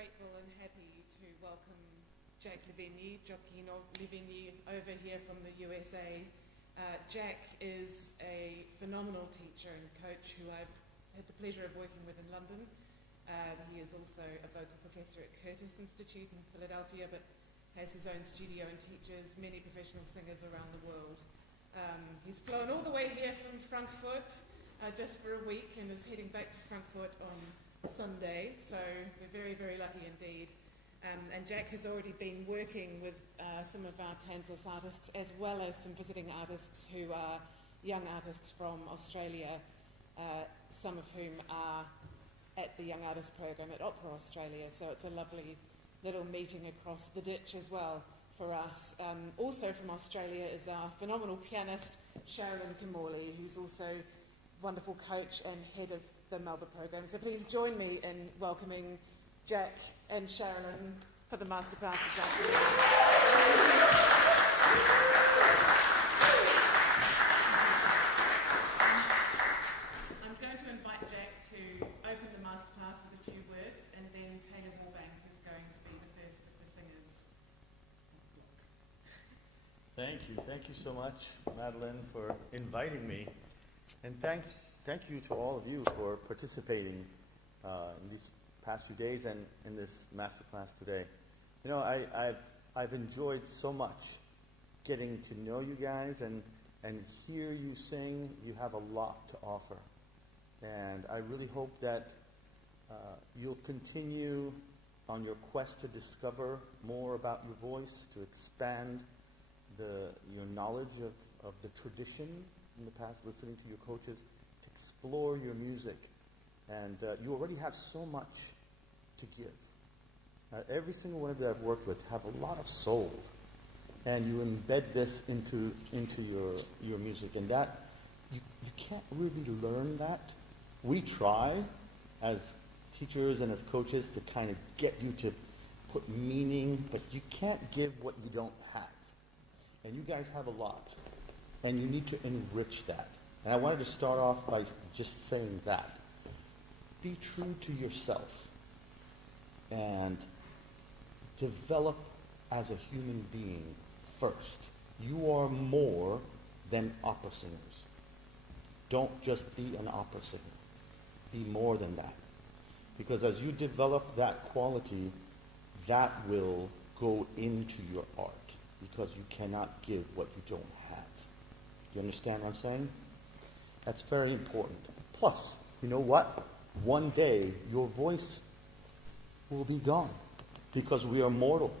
grateful and happy to welcome Jack LiVigni, Gioacchino LiVigni, over here from the USA. Jack is a phenomenal teacher and coach who I've had the pleasure of working with in London. He is also a vocal professor at Curtis Institute in Philadelphia, but has his own studio and teaches many professional singers around the world. He's flown all the way here from Frankfurt just for a week and is heading back to Frankfurt on Sunday, so we're very, very lucky indeed. And Jack has already been working with some of our TANZOS artists, as well as some visiting artists who are young artists from Australia, some of whom are at the Young Artists Program at Opera Australia, so it's a lovely little meeting across the ditch as well for us. Also from Australia is our phenomenal pianist, Sherilyn Kimorley, who's also a wonderful coach and head of the Melba program. So please join me in welcoming Jack and Sherilyn for the Masterclass this afternoon. I'm going to invite Jack to open the Masterclass with a few words, and then Taylor Warbank is going to be the first of the singers. Thank you so much, Madeline, for inviting me. And thank you to all of you for participating in these past few days and in this masterclass today. You know, I've enjoyed so much getting to know you guys and hear you sing. You have a lot to offer. And I really hope that you'll continue on your quest to discover more about your voice, to expand your knowledge of the tradition in the past, listening to your coaches, to explore your music. And you already have so much to give. Every single one of you I've worked with have a lot of soul. And you embed this into your music. And that, you can't really learn that. We try, as teachers and as coaches, to kind of get you to put meaning, but you can't give what you don't have. And you guys have a lot. And you need to enrich that. And I wanted to start off by just saying that. Be true to yourself and develop as a human being first. You are more than opera singers. Don't just be an opera singer. Be more than that. Because as you develop that quality, that will go into your art. Because you cannot give what you don't have. Do you understand what I'm saying? That's very important. Plus, you know what? One day, your voice will be gone. Because we are mortal.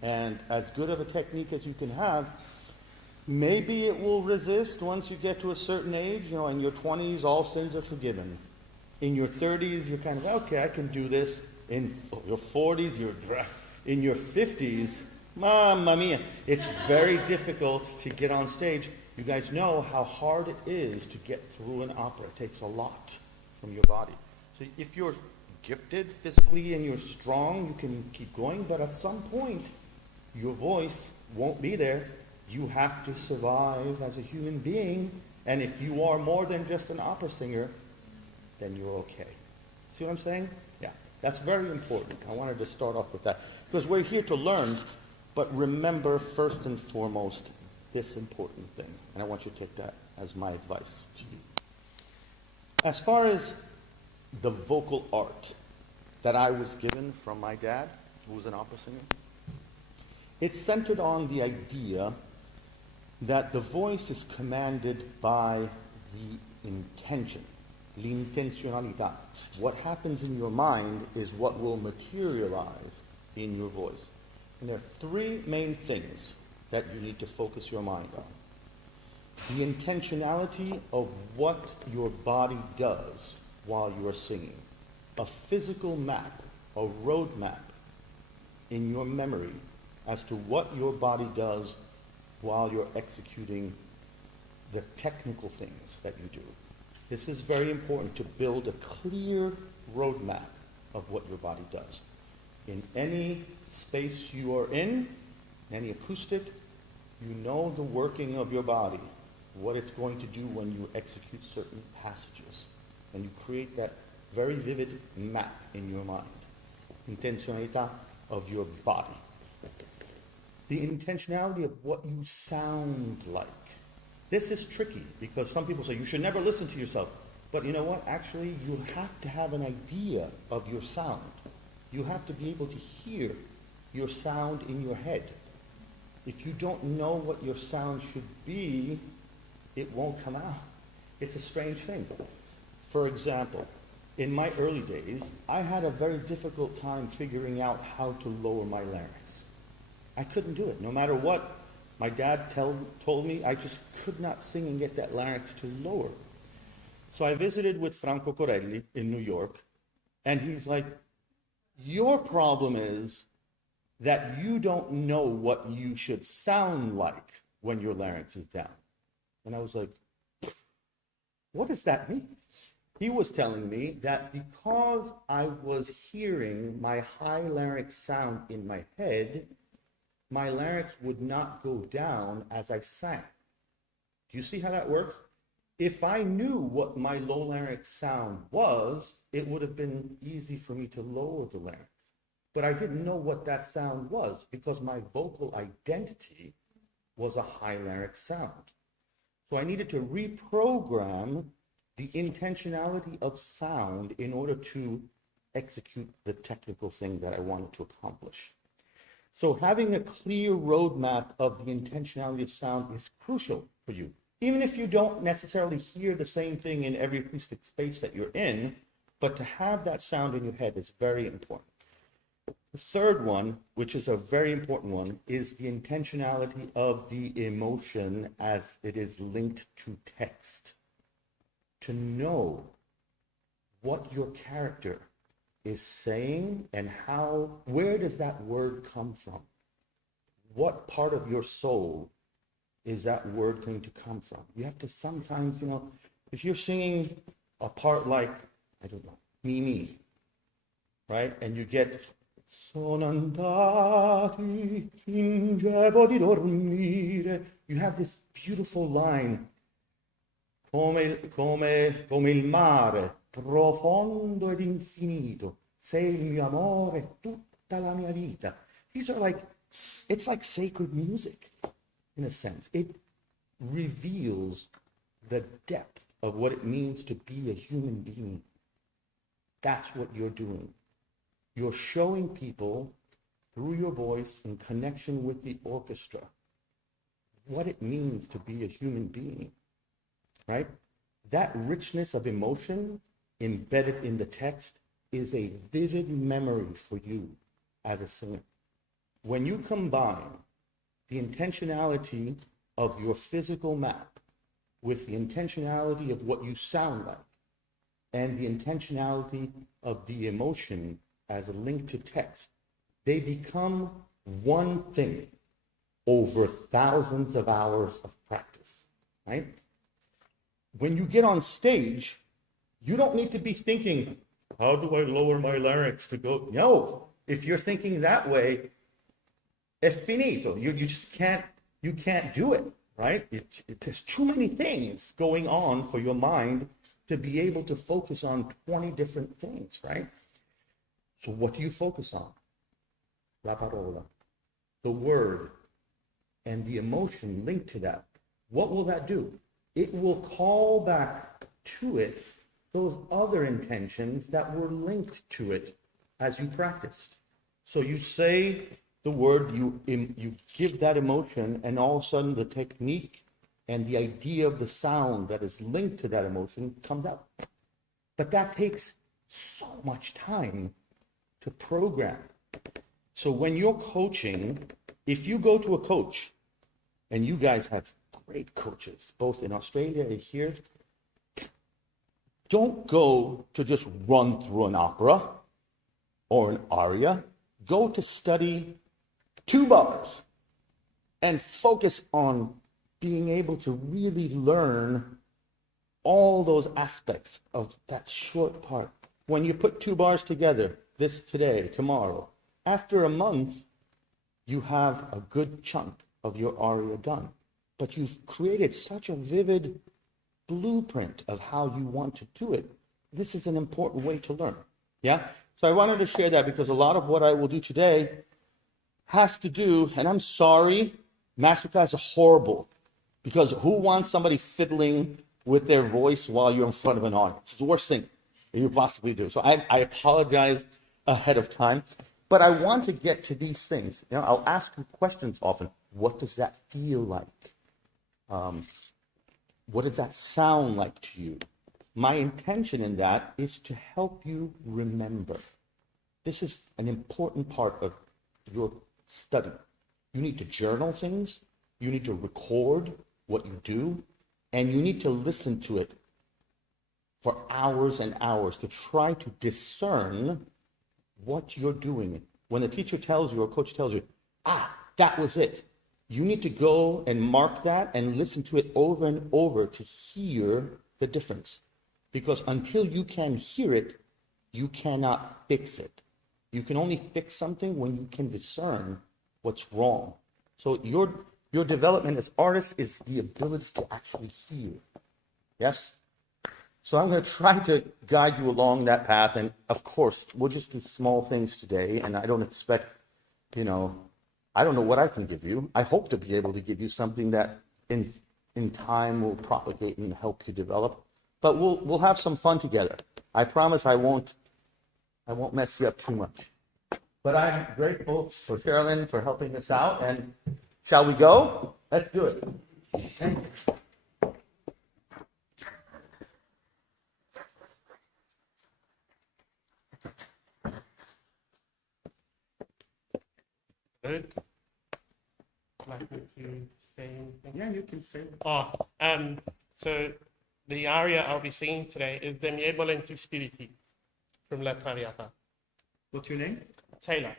And as good of a technique as you can have, maybe it will resist once you get to a certain age. You know, in your 20s, all sins are forgiven. In your 30s, you're kind of, okay, I can do this. In your 40s, you're dry. In your 50s, mamma mia, it's very difficult to get on stage. You guys know how hard it is to get through an opera. It takes a lot from your body. So if you're gifted physically and you're strong, you can keep going, but at some point, your voice won't be there. You have to survive as a human being, and if you are more than just an opera singer, then you're okay. See what I'm saying? Yeah, that's very important. I wanted to start off with that, because we're here to learn, but remember first and foremost this important thing, and I want you to take that as my advice to you. As far as the vocal art that I was given from my dad, who was an opera singer, it's centered on the idea that the voice is commanded by the intention, l'intenzionalità. What happens in your mind is what will materialize in your voice. And there are three main things that you need to focus your mind on. The intentionality of what your body does while you are singing. A physical map, a road map in your memory as to what your body does while you're executing the technical things that you do. This is very important to build a clear road map of what your body does. In any space you are in, any acoustic, you know the working of your body, what it's going to do when you execute certain passages. And you create that very vivid map in your mind. Intenzionalità of your body. The intentionality of what you sound like. This is tricky because some people say you should never listen to yourself. But you know what? Actually, you have to have an idea of your sound. You have to be able to hear your sound in your head. If you don't know what your sound should be, it won't come out. It's a strange thing. For example, in my early days, I had a very difficult time figuring out how to lower my larynx. I couldn't do it. No matter what my dad told me, I just could not sing and get that larynx to lower. So I visited with Franco Corelli in New York, and he's like, your problem is that you don't know what you should sound like when your larynx is down. And I was like, what does that mean? He was telling me that because I was hearing my high larynx sound in my head, my larynx would not go down as I sang. Do you see how that works? If I knew what my low larynx sound was, it would have been easy for me to lower the larynx. But I didn't know what that sound was because my vocal identity was a high larynx sound. So I needed to reprogram the intentionality of sound in order to execute the technical thing that I wanted to accomplish. So having a clear roadmap of the intentionality of sound is crucial for you. Even if you don't necessarily hear the same thing in every acoustic space that you're in, but to have that sound in your head is very important. The third one, which is a very important one, is the intentionality of the emotion as it is linked to text. To know what your character is saying and where does that word come from? What part of your soul is that word going to come from? You have to sometimes, if you're singing a part like, I don't know, me, right? And you get, sono andati, fingevo di dormire. You have this beautiful line, come il mare, profondo ed infinito, sei il mio amore, tutta la mia vita. These are it's like sacred music, in a sense. It reveals the depth of what it means to be a human being. That's what you're doing. You're showing people through your voice in connection with the orchestra what it means to be a human being, right? That richness of emotion embedded in the text is a vivid memory for you as a singer. When you combine the intentionality of your physical map with the intentionality of what you sound like and the intentionality of the emotion as a link to text, they become one thing over thousands of hours of practice, right? When you get on stage, you don't need to be thinking, how do I lower my larynx to go? No, if you're thinking that way, è finito. You just can't do it, right? There's too many things going on for your mind to be able to focus on 20 different things, right? So what do you focus on? La parola, the word, and the emotion linked to that. What will that do? It will call back to it those other intentions that were linked to it as you practiced. So you say the word, you give that emotion, and all of a sudden the technique and the idea of the sound that is linked to that emotion comes out. But that takes so much time to program. So when you're coaching, if you go to a coach, and you guys have great coaches, both in Australia and here, don't go to just run through an opera or an aria. Go to study 2 bars and focus on being able to really learn all those aspects of that short part. When you put 2 bars together, this today, tomorrow, after a month, you have a good chunk of your aria done. But you've created such a vivid blueprint of how you want to do it. This is an important way to learn. Yeah? So I wanted to share that because a lot of what I will do today has to do, and I'm sorry, Masterclass is horrible, because who wants somebody fiddling with their voice while you're in front of an audience? It's the worst thing that you possibly do. So I apologize ahead of time, but I want to get to these things. You know, I'll ask you questions often. What does that feel like? What does that sound like to you? My intention in that is to help you remember. This is an important part of your study. You need to journal things, you need to record what you do, and you need to listen to it for hours and hours to try to discern what you're doing. When a teacher tells you or a coach tells you, that was it, you need to go and mark that and listen to it over and over to hear the difference. Because until you can hear it, you cannot fix it. You can only fix something when you can discern what's wrong. So your development as artists is the ability to actually hear. Yes? So I'm going to try to guide you along that path. And of course, we'll just do small things today. And I don't expect, I don't know what I can give you. I hope to be able to give you something that in time will propagate and help you develop. But we'll have some fun together. I promise I won't mess you up too much. But I'm grateful for Sherilyn for helping us out. And shall we go? Let's do it. Thank you. Good. Like me to say anything? Yeah, you can say. So the aria I'll be singing today is De miei volenti spiriti from La Traviata. What's your name? Taylor.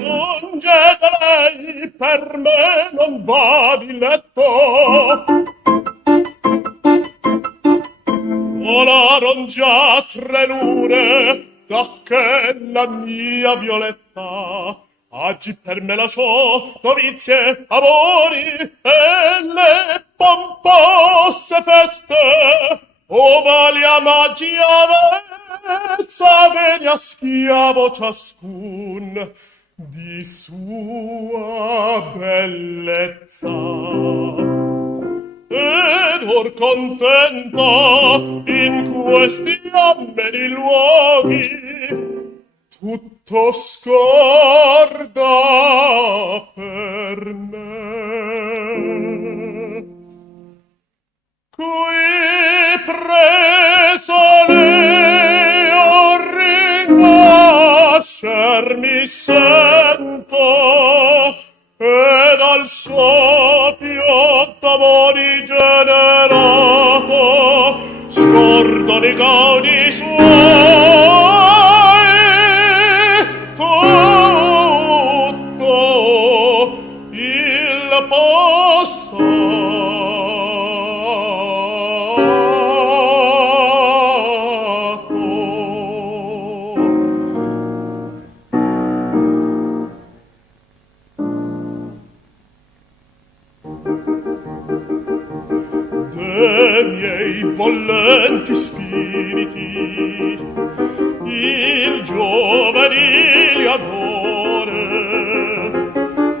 Lunge da lei per me non va di letto. Volaron già 3 lune da che la mia Violetta oggi per me lasciò novizie, amori e le pompose feste, ova gli amaggi avezza venia schiavo ciascun di sua bellezza. Ed or contenta in questi ameni luoghi tutto scorda per me. Qui preso lei a rinascer mi sento, ed al suo fiotto amori generato scordo di gaudi suoi tutto il miei volenti spiriti il giovanile amore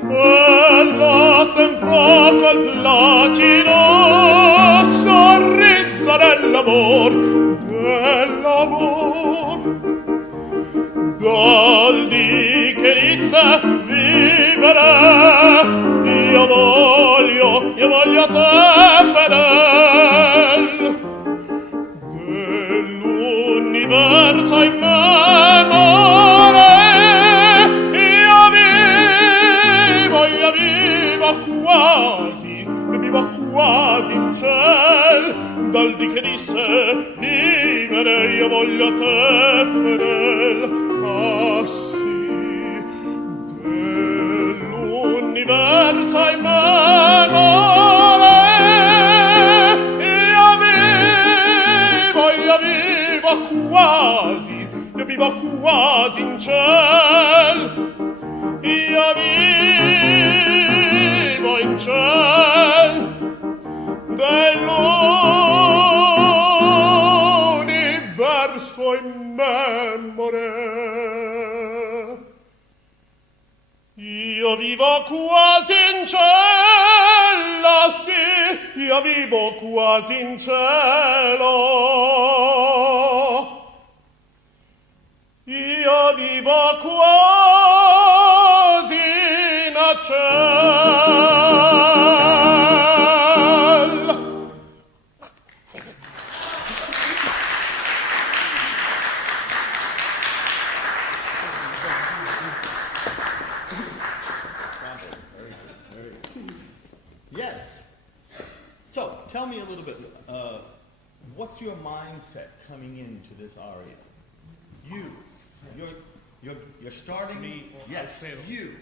e la temprò col platino sorriso dell'amor dal dì che disse vivere io voglio te fedel dell'universo in memoria io vivo quasi in ciel dal dì che disse vivere io voglio te fedel sì dell'universo in memoria vivo quasi in ciel, io vivo in ciel dell'universo immemore. Io vivo quasi in cielo, sì, io vivo quasi in cielo. Io vivo quasi in cielo. Yes. So, tell me a little bit, what's your mindset coming into this aria? You're starting. Me or yes, Alfredo? you.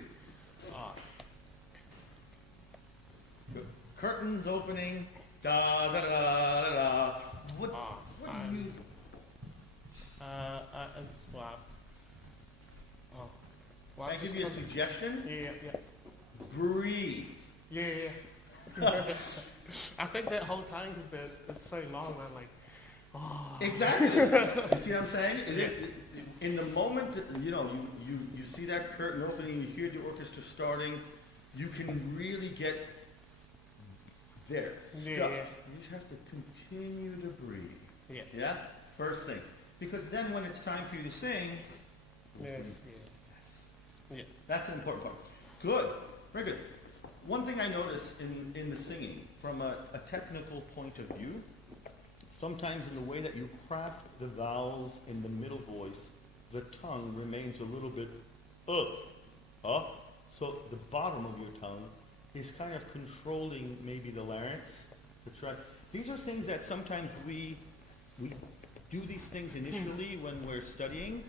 Your curtains opening. Da da da da da. What do you? Well, Can I give you a suggestion? Yeah. Breathe. Yeah. I think that whole time because it's so long. I'm like, Exactly. You see what I'm saying? In the moment, you see that curtain opening, you hear the orchestra starting, you can really get there, stuck. Yeah. You just have to continue to breathe. Yeah. Yeah? First thing. Because then when it's time for you to sing, Yes. Yeah. that's an important part. Good. Very good. One thing I notice in the singing, from a technical point of view, sometimes in the way that you craft the vowels in the middle voice, the tongue remains a little bit so the bottom of your tongue is kind of controlling maybe the larynx. These are things that sometimes we do these things initially when we're studying.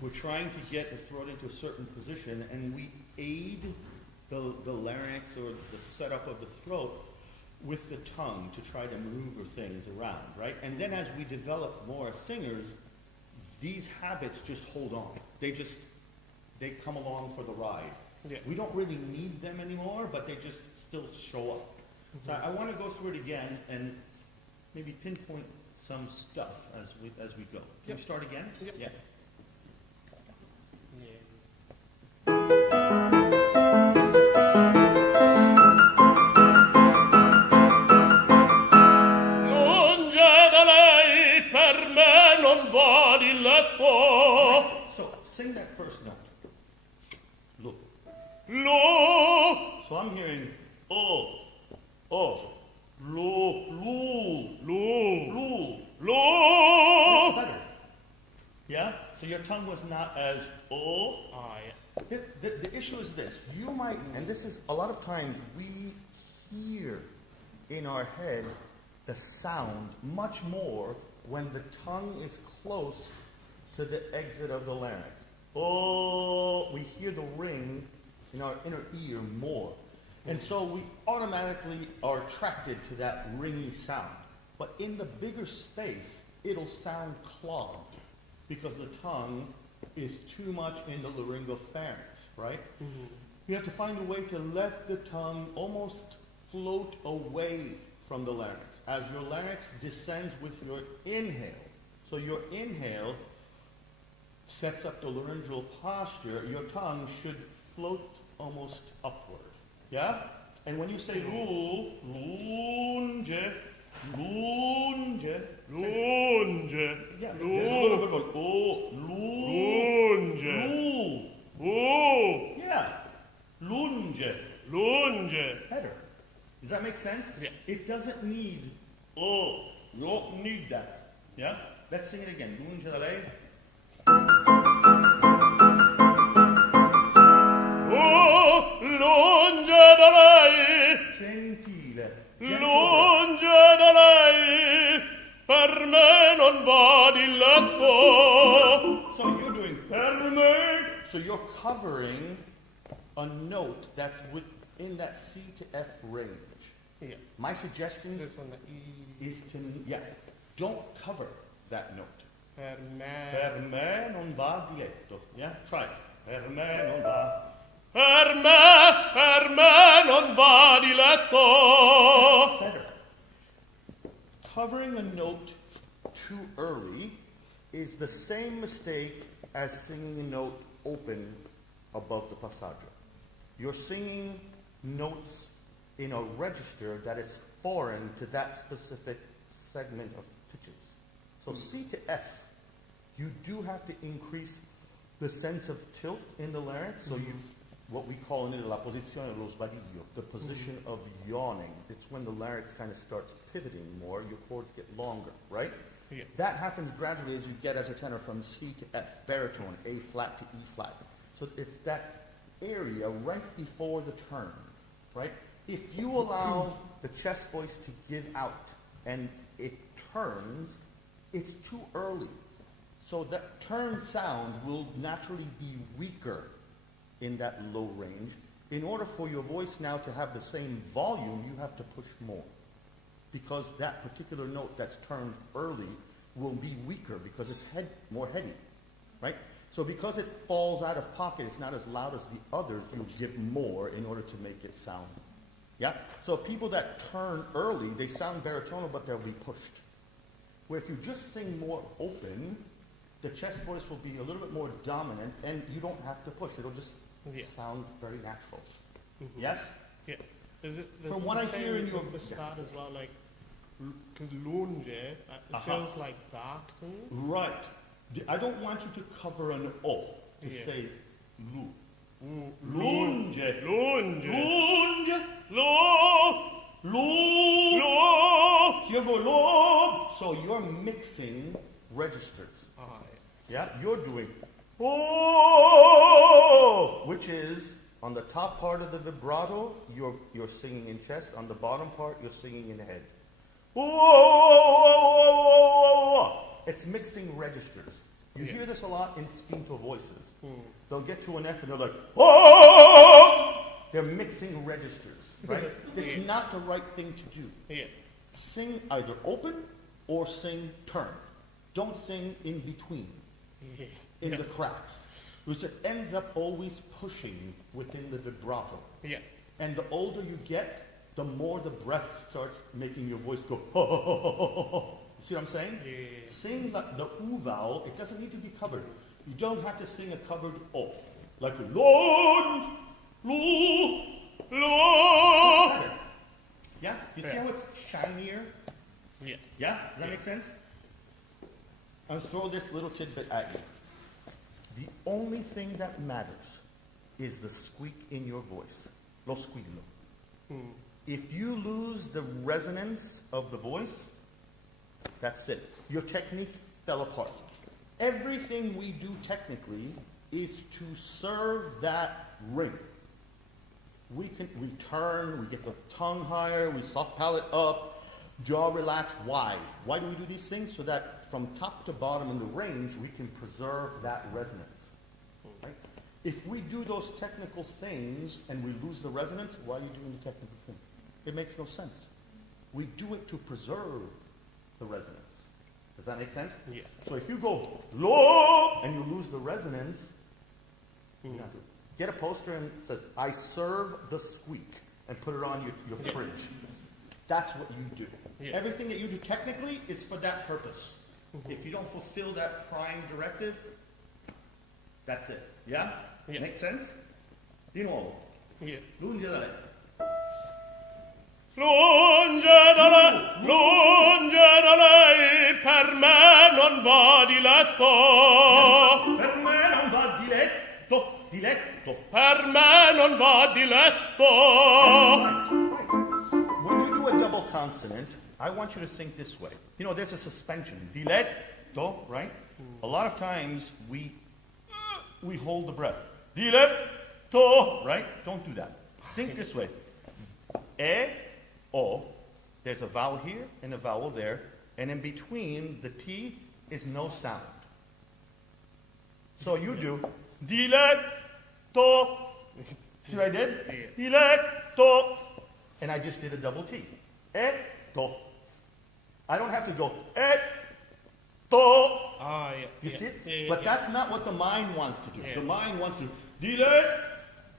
We're trying to get the throat into a certain position, and we aid the larynx or the setup of the throat with the tongue to try to maneuver things around, right? And then as we develop more as singers, these habits just hold on. They come along for the ride. Yeah. We don't really need them anymore, but they just still show up. So I want to go through it again and maybe pinpoint some stuff as we go. Can Yep. we start again? Yep. Yeah. Lunge da lei per me non va di letto. So sing that first note. Look. Lo, So I'm hearing lo, lo. It's better. Yeah? So your tongue was not as Yeah. The issue is this. You might, and this is a lot of times we hear in our head the sound much more when the tongue is close to the exit of the larynx. We hear the ring in our inner ear more. And so we automatically are attracted to that ringy sound. But in the bigger space, it'll sound clogged because the tongue is too much in the laryngopharynx, right? Mm-hmm. You have to find a way to let the tongue almost float away from the larynx as your larynx descends with your inhale. So your inhale sets up the laryngeal posture. Your tongue should float almost upward. Yeah? And when you say lunge, yeah, there's a little bit of a Lunge. Yeah. Lunge. Better. Does that make sense? Yeah. It doesn't need, you don't need that. Yeah? Let's sing it again. Lunge da lei. Lunge da lei. Gentile. Lunge da lei, per me non va di letto. So you're doing per me. So you're covering a note that's within that C to F range. Yeah. My suggestion Just on the E. is to, don't cover that note. Per Per me. me non va di letto. Yeah, try. Per me non va. Per me non va di letto. Better. Covering a note too early is the same mistake as singing a note open above the passaggio. You're singing notes in a register that is foreign to that specific segment of pitches. So C to F, you do have to increase the sense of tilt in the larynx. So you, what we call in la posizione dello sbadiglio, the position of yawning. It's when the larynx kind of starts pivoting more, your chords get longer, right? Yeah. That happens gradually as you get as a tenor from C to F, baritone, A flat to E flat. So it's that area right before the turn, right? If you allow the chest voice to give out and it turns, it's too early. So that turn sound will naturally be weaker in that low range. In order for your voice now to have the same volume, you have to push more. Because that particular note that's turned early will be weaker because it's more heady, right? So because it falls out of pocket, it's not as loud as the others, you'll give more in order to make it sound. Yeah? So people that turn early, they sound baritonal, but they'll be pushed. Where if you just sing more open, the chest voice will be a little bit more dominant, and you don't have to push. It'll just sound very natural. Yes? Yeah. Is it From what I hear in your the start as well, like, because lunge, it feels like dark to me. Right. I don't want you to cover an O to say lu. Lunge. Lunge. Lunge. Lo. Lu. Lo. So you go lo. So you're mixing registers. Yeah, you're doing oh, which is on the top part of the vibrato, you're singing in chest. On the bottom part, you're singing in head. Oh, it's mixing registers. You hear this a lot in spinto voices. They'll get to an F and they're like, oh! They're mixing registers, right? It's not the right thing to do. Yeah. Sing either open or sing turn. Don't sing in between, in the cracks. Because it ends up always pushing within the vibrato. Yeah. And the older you get, the more the breath starts making your voice go, ho, ho, ho, ho, ho, ho. You see what I'm saying? Yeah. Sing the oo vowel, it doesn't need to be covered. You don't have to sing a covered O. Like lunge, lu, Lo. yeah? You see how it's shinier? Yeah. Yeah? Does that make sense? I'll throw this little tidbit at you. The only thing that matters is the squeak in your voice. Lo squillo. If you lose the resonance of the voice, that's it. Your technique fell apart. Everything we do technically is to serve that ring. We turn, we get the tongue higher, we soft palate up, jaw relaxed. Why? Why do we do these things? So that from top to bottom in the range, we can preserve that resonance. Right? If we do those technical things and we lose the resonance, why are you doing the technical thing? It makes no sense. We do it to preserve the resonance. Does that make sense? Yeah. So if you go low and you lose the resonance, you're not doing it. Get a poster and it says, I serve the squeak, and put it on your fridge. That's what you do. Yeah. Everything that you do technically is for that purpose. If you don't fulfill that prime directive, that's it. Yeah? Yeah. Make sense? Di nuovo. Yeah. Lunge da lei. Lunge da lei, per me non va di letto. Per me non va di letto. Di letto. Per me non va di letto. Right. When you do a double consonant, I want you to think this way. You know, there's a suspension. Diletto, right? A lot of times we hold the breath. Diletto, right? Don't do that. Think this way. O, there's a vowel here and a vowel there, and in between the T is no sound. So you do diletto. See what I did? Diletto. And I just did a double T. Etto. I don't have to go to. Ah, yeah. You yeah. see it? Yeah, But yeah. that's not what the mind wants to do. Yeah. The mind wants to delay.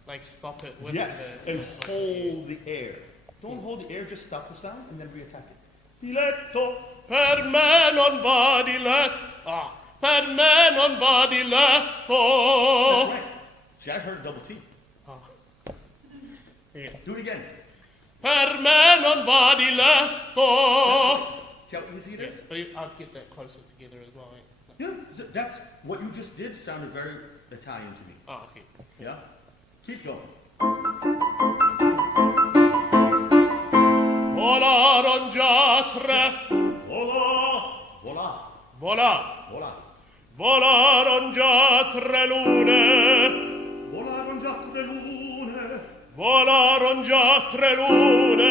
Like stop it with Yes, the... and hold the air. Don't hold the air, just stop the sound and then reattack it. Diletto. Per me non va di letto. Ah, per me non va di letto. That's right. See, I heard double T. Yeah. Do it again. Per me non va di letto. See how easy it is? But I'll get that closer together as well. Yeah, that's what you just did sounded very Italian to me. Ah, okay. Yeah? Keep going. Volaron già tre. Vola, vola, Volà. vola. Volaron già tre lune. Volaron già le lune. Volaron già tre lune.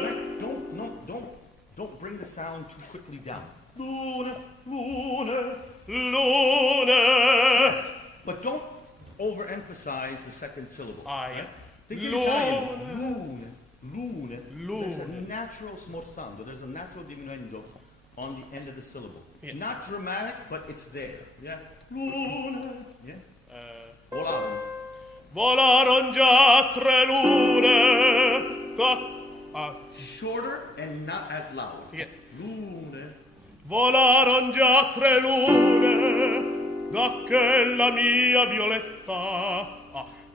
Right, don't bring the sound too quickly down. Lune, lune. Lune. But don't overemphasize the second syllable. Ah, yeah. Think in Lune. Italian. Lune, lune. There's a Lune. natural smorzando. There's a natural diminuendo on the end of the syllable. Yeah. Not dramatic, but it's there. Yeah. Lune. Yeah. Uh, Volaron. Volaron già tre lune. Shorter and not as loud. Yeah. Lune. Volaron già tre lune. Da che la mia violetta.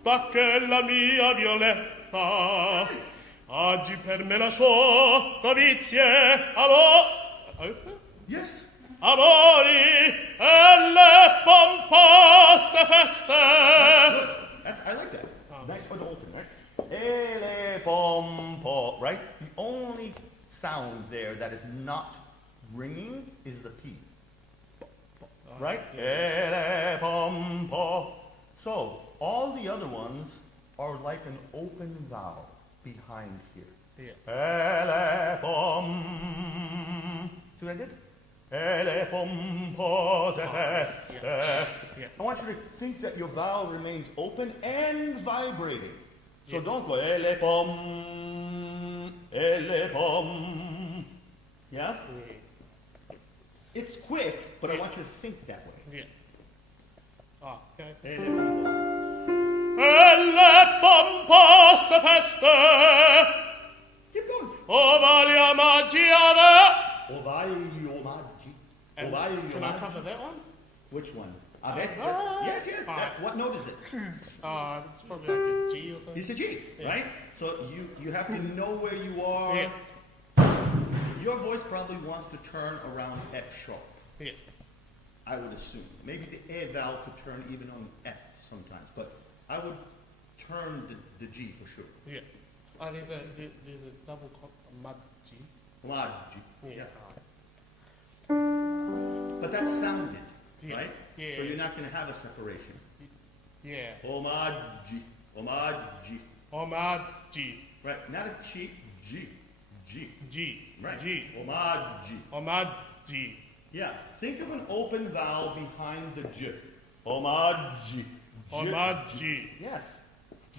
Da che la mia violetta. Oggi per me la sua vizie. Yes. Amori e le pompose feste. Good. I like that. Nice for the open, right? Ele pompo, right? The only sound there that is not ringing is the P. Right? Ele pompo. So, all the other ones are like an open vowel behind here. Yeah. Ele pom. See what I did? Ele pompose feste. Yeah. I want you to think that your vowel remains open and vibrating. So don't go ele pom, ele pom. Yeah? It's quick, but I want you to think that way. Yeah. Ah, okay. Ele pompose. E le pompose feste. Keep going. O valia magia. Ovaio maggi. And Ovaio can I maggi. cover that one? Which one? Avezza? Ah. Yes, yes. What note is it? It's probably like a G or something. It's a G, Yeah. right? So you have to know where you are. Yeah. Your voice probably wants to turn around F sharp, Yeah. I would assume. Maybe the E vowel could turn even on F sometimes, but I would turn the G for sure. Yeah. There's a double mud G. Maggi. Yeah. But that's sounded, Yeah. right? Yeah. So you're not going to have a separation. Yeah. Omaggi. Omaggi. Omaggi. Right, not a cheap G. G. G. Right. G. Omaggi. Omaggi. Yeah, think of an open vowel behind the J. Omaggi. J. Omaggi. Yes,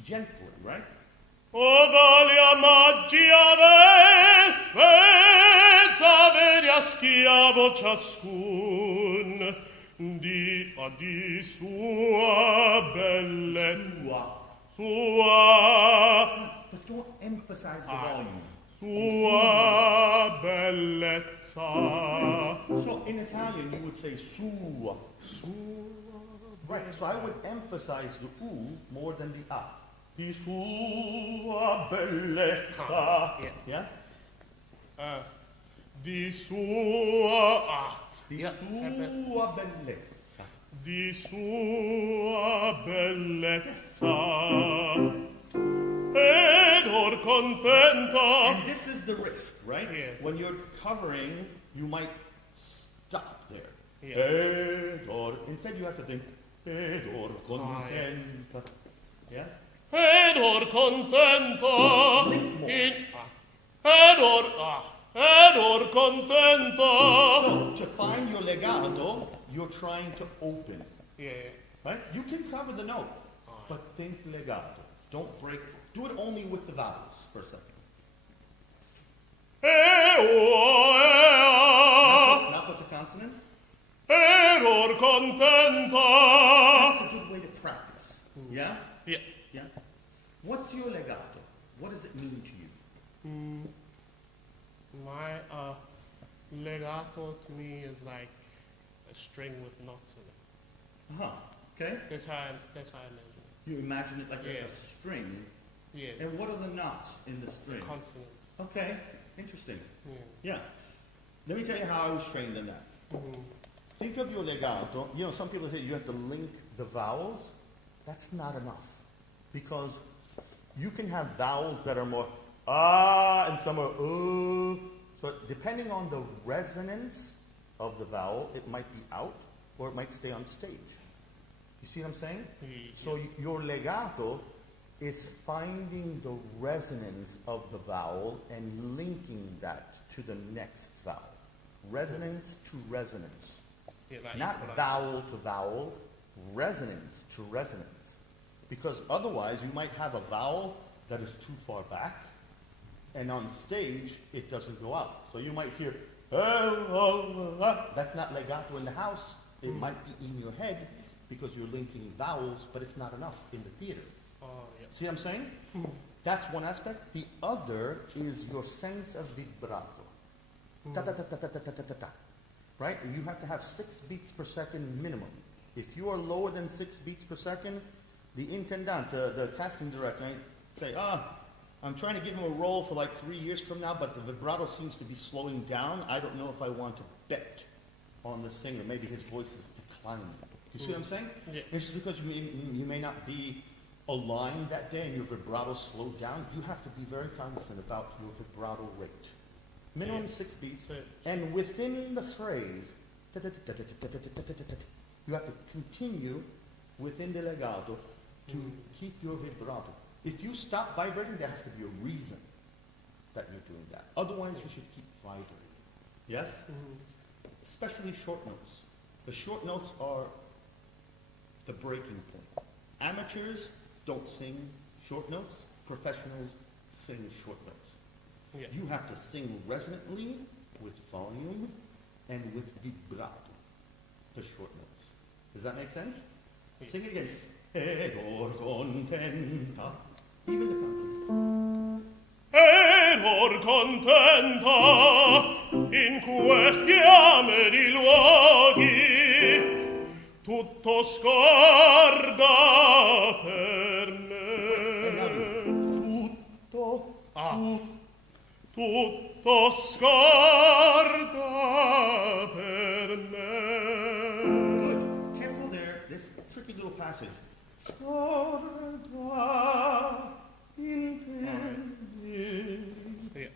gently, right? O valia magia vezza veria schiavo ciascun di sua bellezza. Sua, But don't emphasize the volume. sua bellezza. So in Italian, you would say sua. Right, so I would emphasize the U more than the A. Di sua bellezza. Yeah. Yeah? Di sua, Di Yeah. sua bellezza. di sua bellezza. Ed or contento. And this is the risk, right? Yeah. When you're covering, you might stop there. Yeah. Ed or, instead you have to think, ed or contenta. Yeah? Ed or contento. Blink more. Ed or contento. So, to find your legato, you're trying to open, Yeah. right? You can cover the note, but think legato. Don't break. Do it only with the vowels for a second. Not with the consonants. error contenta. That's a good way to practice. Yeah? Yeah. Yeah? What's your legato? What does it mean to you? My legato to me is like a string with knots in it. Uh-huh. Okay? That's how I imagine it. You imagine it like Yeah. a string. Yeah. And what are the knots in the string? Consonants. Okay. Interesting. Yeah. Yeah. Let me tell you how I was trained in that. Think of your legato. You know, some people say you have to link the vowels. That's not enough. Because you can have vowels that are more ah and some are ooh. So depending on the resonance of the vowel, it might be out or it might stay on stage. You see what I'm saying? So your legato is finding the resonance of the vowel and linking that to the next vowel. Resonance to resonance. Yeah, like Not equalize. vowel to vowel, resonance to resonance. Because otherwise you might have a vowel that is too far back, and on stage it doesn't go out. So you might hear, that's not legato in the house. It might be in your head because you're linking vowels, but it's not enough in the theater. Oh, yeah. See what I'm saying? That's one aspect. The other is your sense of vibrato. Ta-ta-ta-ta-ta-ta-ta-ta. Right? You have to have 6 beats per second minimum. If you are lower than 6 beats per second, the intendant, the casting director, say, I'm trying to give him a role for like 3 years from now, but the vibrato seems to be slowing down. I don't know if I want to bet on the singer. Maybe his voice is declining. You see what I'm saying? Yeah. It's just because you may not be aligned that day and your vibrato slowed down. You have to be very cognizant about your vibrato rate. Minimum 6 beats. And within the phrase, you have to continue within the legato to keep your vibrato. If you stop vibrating, there has to be a reason that you're doing that. Otherwise, you should keep vibrating. Yes? Especially short notes. The short notes are the breaking point. Amateurs don't sing short notes. Professionals sing short notes. Yeah. You have to sing resonantly with volume and with vibrato, the short notes. Does that make sense? Yeah. Sing it again. Error contenta. Even the consonants. Error contenta in questi ameni luoghi, tutto scorda per me. Tutto scorda per me. Good. Careful there. This tricky little passage. Scorda in Yeah.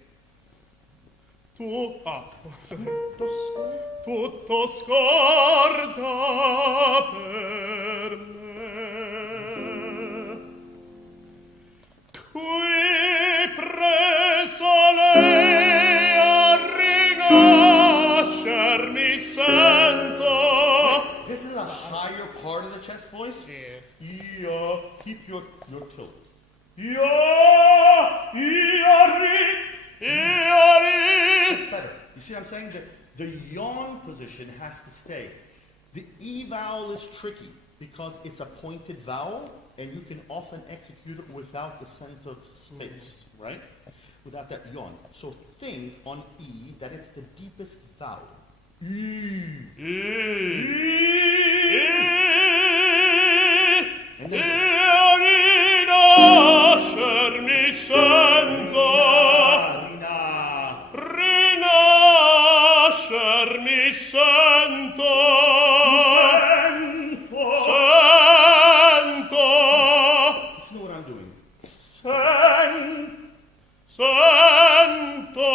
Tutto scorda per me. Qui presso lei a rinascermi sento. This is a higher part of the chest voice. Yeah. Yeah. Keep your tilt. It's better. You see what I'm saying? The yawn position has to stay. The E vowel is tricky because it's a pointed vowel and you can often execute it without the sense of space, right? Without that yawn. So think on E that it's the deepest vowel. And then Rinascermi sento. Rinascermi sento. Sento. listen to what I'm doing. Sento.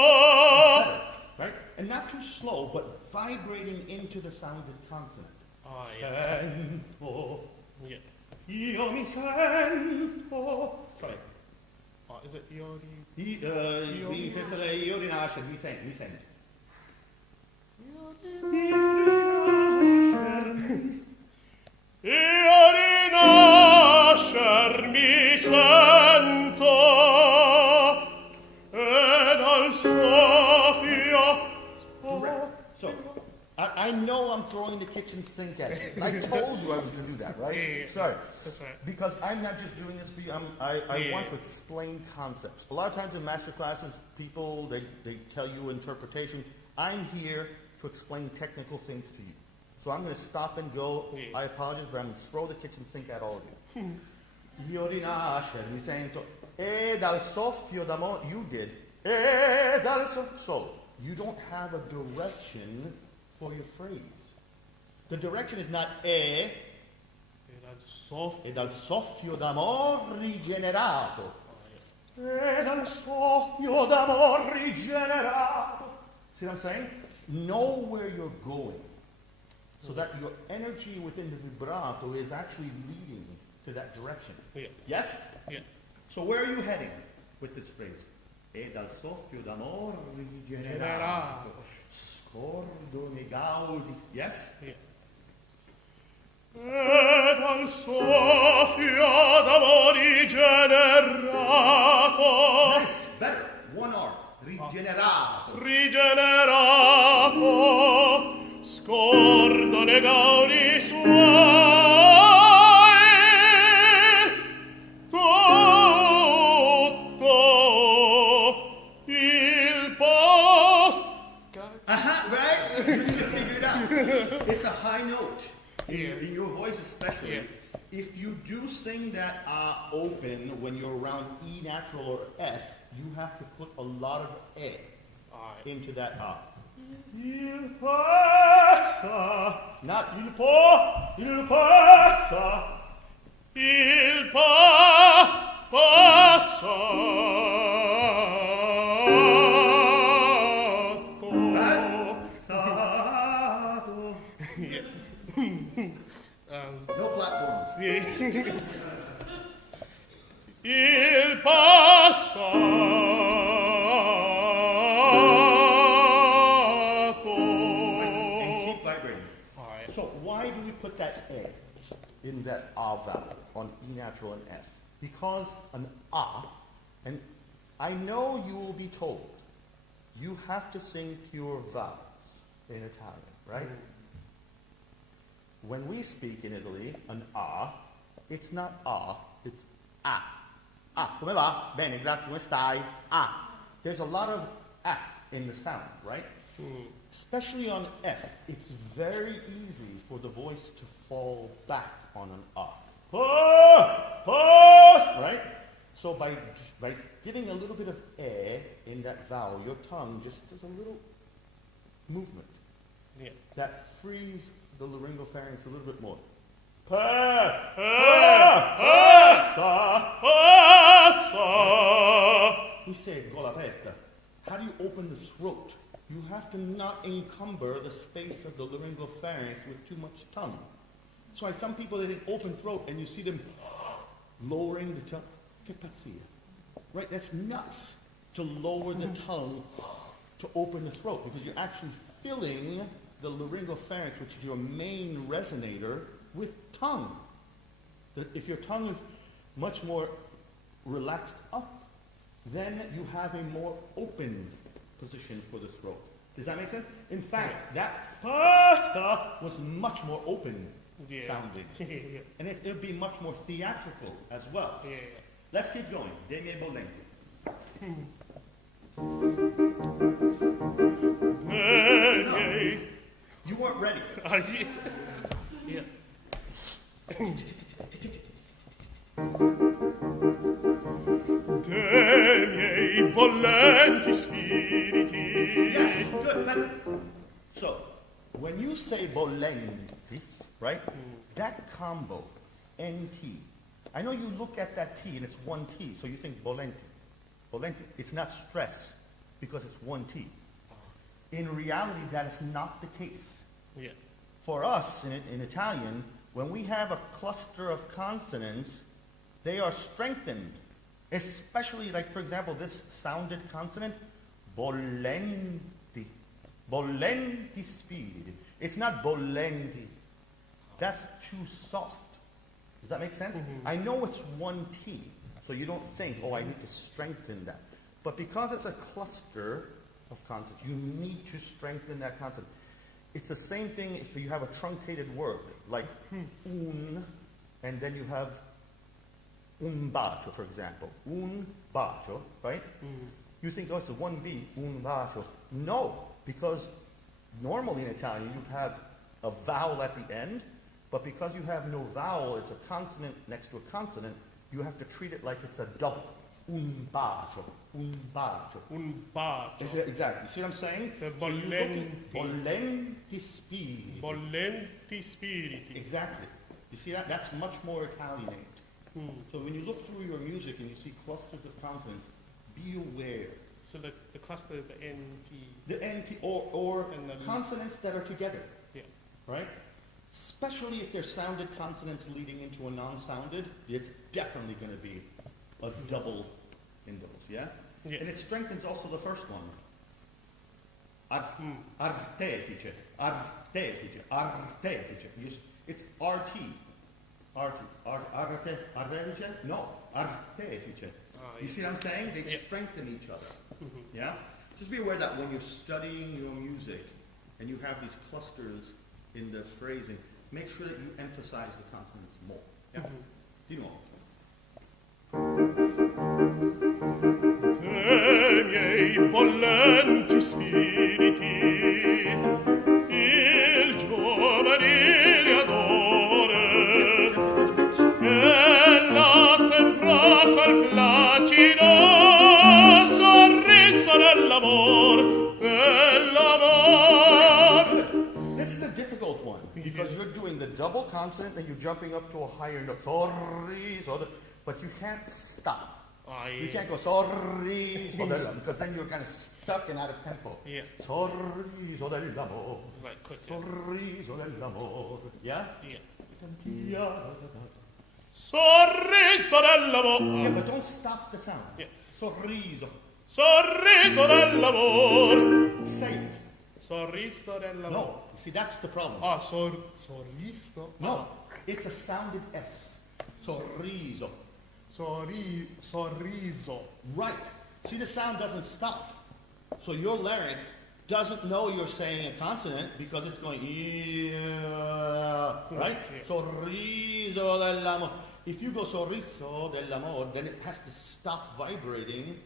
Right? And not too slow, but vibrating into the sounded consonant. Oh, yeah. Sento. Yeah. Io mi sento. Try it. Oh, is it Iori? Pensa lei, io rinasce, mi sento. Io rinascermi sento ed al soffio. Correct. So, I I know I'm throwing the kitchen sink at you. I told you I was going to do that, right? Yeah. Sorry. That's right. Because I'm not just doing this for you. I want to explain concepts. A lot of times in master classes, people, they tell you interpretation. I'm here to explain technical things to you. So I'm going to stop and go. Yeah. I apologize, but I'm going to throw the kitchen sink at all of you. Io rinascere, mi sento, e dal soffio d'amore, you did, e dal soffio. So, you don't have a direction for your phrase. The direction is not e dal soffio d'amore rigenerato. E dal soffio d'amore rigenerato. See what I'm saying? Know where you're going, so that your energy within the vibrato is actually leading to that direction. Yeah. Yes? Yeah. So where are you heading with this phrase? E dal soffio d'amore rigenerato. Generato. Scordo nei gaudi. Yes? Yeah. E dal soffio d'amore generato. Nice. Better. One R. Rigenerato. Rigenerato. Scordo nei gaudi suoi. Right? You need to figure it out. It's a high note. In your voice especially. Yeah. If you do sing that open when you're around E natural or F, you have to put a lot of E into that Il passa. Not il passa. Il passa. No platforms. Il passato. And keep vibrating. All right. So why do we put that A in that A vowel on E natural and F? Because an A, and I know you will be told, you have to sing pure vowels in Italian, right? When we speak in Italy, an A, it's not A, it's A. Ah, come va? Bene, grazie, come stai? Ah. There's a lot of F in the sound, right? Especially on F, it's very easy for the voice to fall back on an A. Right? So by giving a little bit of E in that vowel, your tongue just does a little movement. Yeah. That frees the laryngopharynx a little bit more. We say gola aperta. How do you open the throat? You have to not encumber the space of the laryngopharynx with too much tongue. That's why some people, they have open throat and you see them lowering the tongue. Che pazzia. Right? That's nuts to lower the tongue to open the throat, because you're actually filling the laryngopharynx, which is your main resonator, with tongue. If your tongue is much more relaxed up, then you have a more open position for the throat. Does that make sense? In fact, that pasta was much more open sounding. And it'll be much more theatrical as well. Yeah. Let's keep going. De miei bollenti. You weren't ready. Yeah. Dei miei bollenti spiriti. Yes, good, better. So, when you say bollenti, right, that combo, NT, I know you look at that T and it's one T, so you think bollenti. Bollenti, it's not stress because it's one T. In reality, that is not the case. Yeah. For us, in Italian, when we have a cluster of consonants, they are strengthened. Especially, like, for example, this sounded consonant, bollenti. Bollenti spiriti. It's not bollenti. That's too soft. Does that make sense? Mm-hmm. I know it's one T, so you don't think, oh, I need to strengthen that. But because it's a cluster of consonants, you need to strengthen that consonant. It's the same thing if you have a truncated word, like un, and then you have un bacio, for example. Un bacio, right? You think, oh, it's a 1B, un bacio. No, because normally in Italian you'd have a vowel at the end, but because you have no vowel, it's a consonant next to a consonant, you have to treat it like it's a double. Un bacio, un bacio. Un bacio. Exactly. You see what I'm saying? The So you look at Bollenti spiriti. Bollenti spiriti. Exactly. You see that? That's much more Italianate. So when you look through your music and you see clusters of consonants, be aware. So the cluster, the NT. The NT or And the consonants that are together. Yeah. Right? Especially if they're sounded consonants leading into a non-sounded, it's definitely going to be a double in those, yeah? Yes. And it strengthens also the first one. Artefice, artefice, artefice. It's RT. Artefice? No, artefice. You see what I'm saying? They strengthen each other. Yeah? Just be aware that when you're studying your music and you have these clusters in the phrasing, make sure that you emphasize the consonants more. Yeah? Di nuovo. Te miei bollenti spiriti, il giovanile adore, e la temprata al placido sorriso dell'amor, dell'amor. This is a difficult one because you're doing the double consonant and you're jumping up to a higher note. Sorriso, but you can't stop. You can't go sorriso dell'amor because then you're kind of stuck and out of tempo. Yeah. Sorriso dell'amor. Right, quick. Sorriso dell'amor. Yeah? Yeah. Sorriso dell'amor. Yeah, but don't stop the sound. Yeah. Sorriso. Sorriso dell'amor. Say it. Sorriso dell'amor. No. See, that's the problem. Sorriso. No. It's a sounded S. Sorriso. Sorriso. Right. See, the sound doesn't stop. So your larynx doesn't know you're saying a consonant because it's going, right? Yeah. Sorriso dell'amor. If you go sorriso dell'amor, then it has to stop vibrating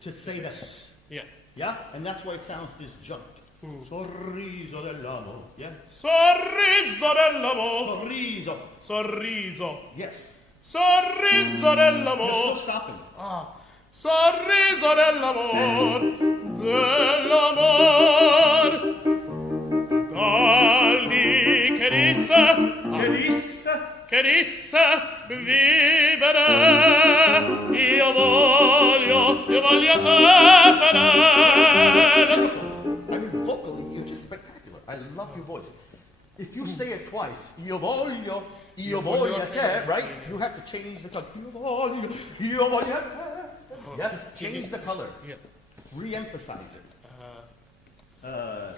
to say the S. Yeah. Yeah? And that's why it sounds disjunct. Sorriso dell'amor. Yeah? Sorriso dell'amor. Sorriso. Sorriso. Yes. Sorriso You're dell'amor. still stopping. Sorriso dell'amor. Dell'amor. Daldi che disse vivere. Io voglio te fedele. I mean, vocally, you're just spectacular. I love your voice. If you say it twice, io voglio te, right? You have to change the color. Io voglio te. Yes, change the color. Yeah. Re-emphasize it.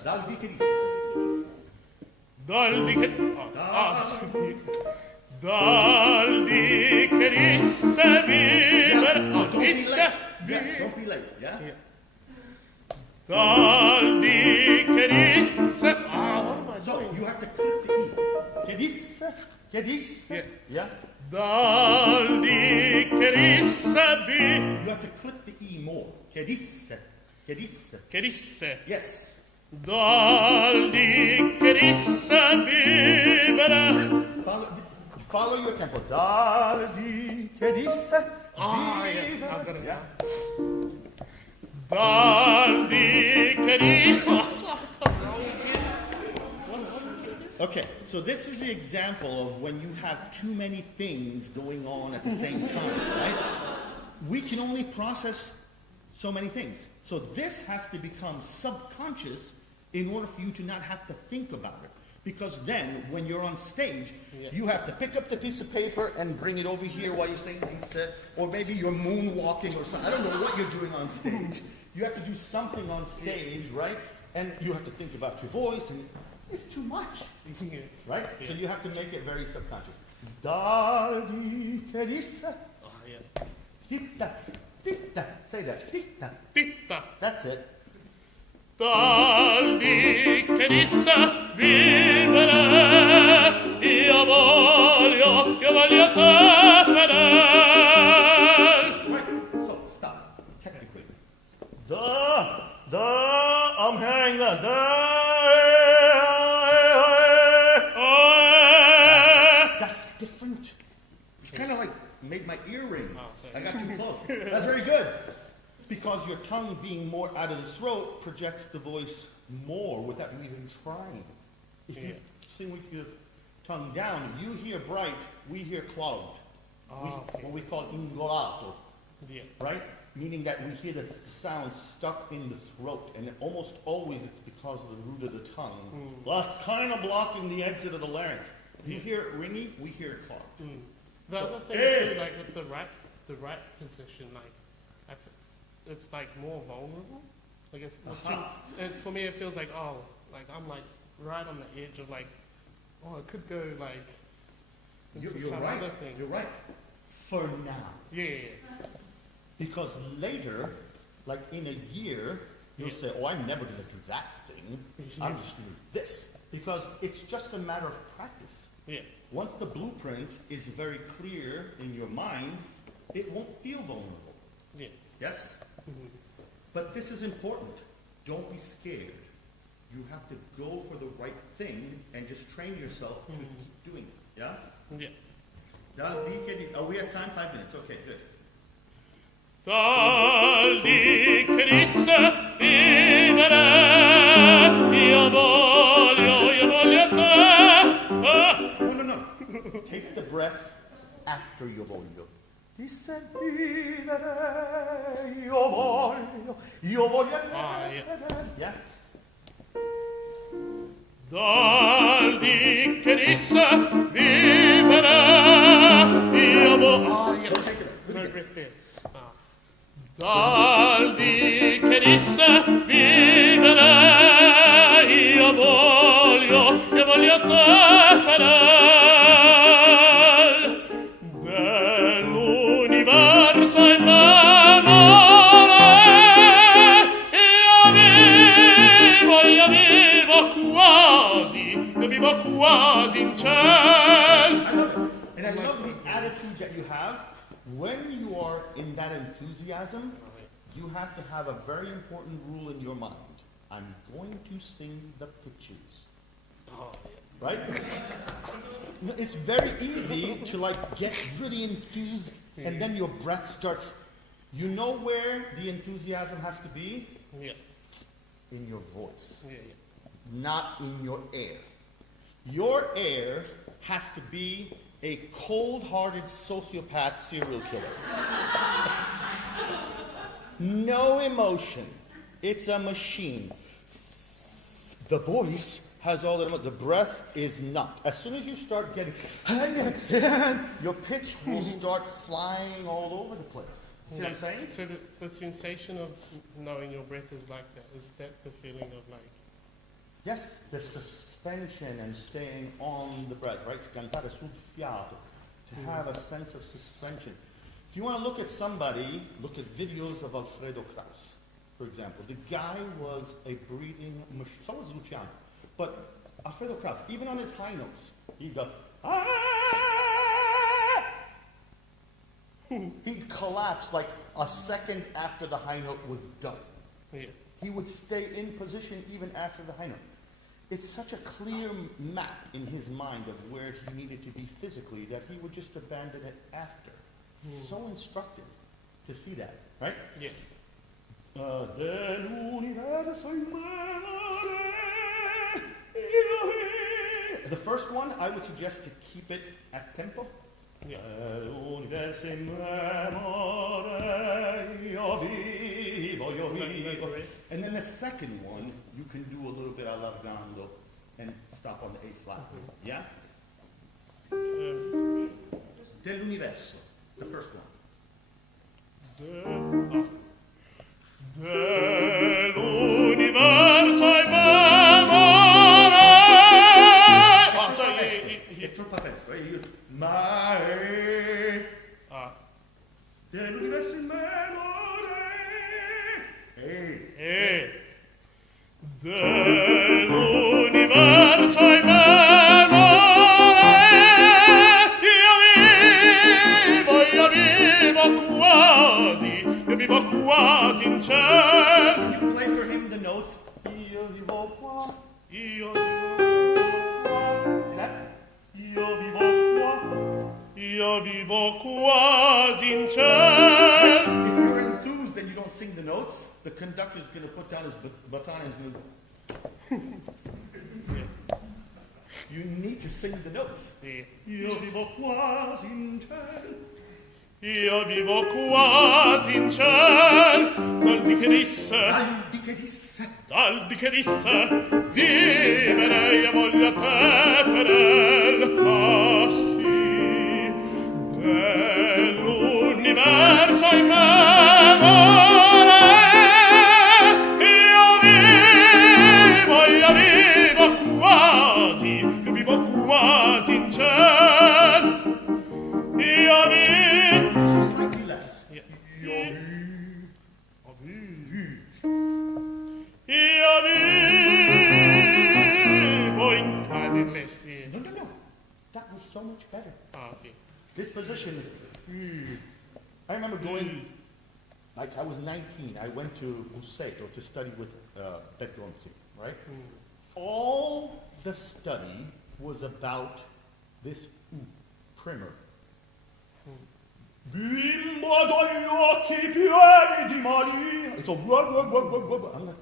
Daldi che disse. Daldi che disse vivere. Don't be late. Yeah, don't be late. Yeah? Daldi che disse. What am I So doing? you have to clip the E. Che disse? Che disse? Yeah. Yeah? Daldi che disse You have to clip the E more. Che disse? Che disse? che disse. Yes. Daldi che disse vivere. Follow your tempo. Daldi che disse Yeah. vivere. Yeah? Daldi che disse. Okay, so this is the example of when you have too many things going on at the same time, right? We can only process so many things. So this has to become subconscious in order for you to not have to think about it. Because then, when you're on stage, you have to pick up the piece of paper and bring it over here while you're saying Lisa, or maybe you're moonwalking or something. I don't know what you're doing on stage. You have to do something on stage, right? And you have to think about your voice, and it's too much, right? Yeah. So you have to make it very subconscious. Daldi che disse, Yeah. titta, titta. Say that, titta. Titta. That's it. Dal dì che disse vivere, io voglio te fedel. Right, so stop. Technically. I'm hanging That's different. It's kind of like made my ear ring. Oh, sorry. I got too close. That's very good. It's because your tongue being more out of the throat projects the voice more without you even trying. If you sing with your tongue down, you hear bright, we hear clogged. What we call ingolato, right? Meaning that we hear the sound stuck in the throat, and almost always it's because of the root of the tongue. That's kind of blocking the exit of the larynx. You hear it ringy, we hear it clogged. The other thing too, like with the right position, like it's like more vulnerable. Like if and for me it feels like like I'm like right on the edge of like it could go like into You're some right. other thing. You're right. For now. Yeah. Because later, like in a year, you'll say, I'm never going to do that thing. I'm just going to do this. Because it's just a matter of practice. Yeah. Once the blueprint is very clear in your mind, it won't feel vulnerable. Yeah. Yes? But this is important. Don't be scared. You have to go for the right thing and just train yourself to keep doing it. Yeah? Yeah. Are we at time? 5 minutes. Okay, good. Dal dì che disse vivere, io voglio te. No. Take the breath after io voglio. Disse vivere, io voglio te. Yeah? Dal dì che disse vivere, io voglio... Take it. No breath there. Dal dì che disse vivere, io voglio te fedel, dell'universo in memoria, io vivo quasi in cielo. I love it. And I love the attitude that you have. When you are in that enthusiasm, you have to have a very important rule in your mind. I'm going to sing the pitches. Right? It's very easy to get really enthused and then your breath starts. You know where the enthusiasm has to be? Yeah. In your voice. Yeah. Not in your air. Your air has to be a cold-hearted sociopath serial killer. No emotion. It's a machine. The voice has all the emotion. The breath is not. As soon as you start getting, your pitch will start flying all over the place. See what I'm saying? So the sensation of knowing your breath is like that. Is that the feeling of like? Yes, the suspension and staying on the breath, right? Cantare sul fiato, to have a sense of suspension. If you want to look at somebody, look at videos of Alfredo Kraus, for example. The guy was a breathing machine. So was Luciano. But Alfredo Kraus, even on his high notes, he'd go, ah! He'd collapse like a second after the high note was done. Yeah. He would stay in position even after the high note. It's such a clear map in his mind of where he needed to be physically that he would just abandon it after. So instructive to see that, right? Yeah. The first one, I would suggest to keep it at tempo. Yeah. And then the second one, you can do a little bit allargando and stop on the A flat. Yeah? Dell'universo, the first one. Dell'universo in memoria. È troppo aperto, ma dell'universo in memoria. dell'universo in memoria, io vivo quasi in cielo. Can you play for him the notes? Io vivo qua. Io See that? Io vivo quasi in cielo. If you're enthused and you don't sing the notes, the conductor's going to put down his baton and he's going to... You need to sing the notes. Io vivo quasi in cielo. Io vivo quasi in cielo, dal di che disse, viverei a voglia te, Ferel, ah sì, dell'universo in memoria, io vivo quasi in cielo, io Slightly less. Io vivo in Cadillac. No. That was so much better. Ah, okay. This position, I remember going, like I was 19, I went to Museo to study with Begonzi, right? All the study was about this primer. Bimbo dagli occhi pieni di Maria. It's a rub. I'm like,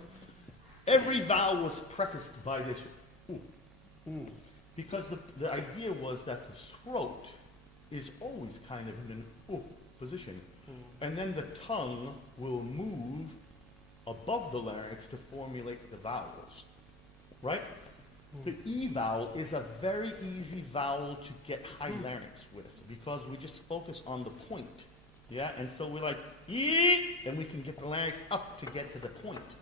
every vowel was prefaced by this because the idea was that the throat is always kind of in an position, and then the tongue will move above the larynx to formulate the vowels, right? The E vowel is a very easy vowel to get high larynx with because we just focus on the point, yeah? And so we're like, E, and we can get the larynx up to get to the point.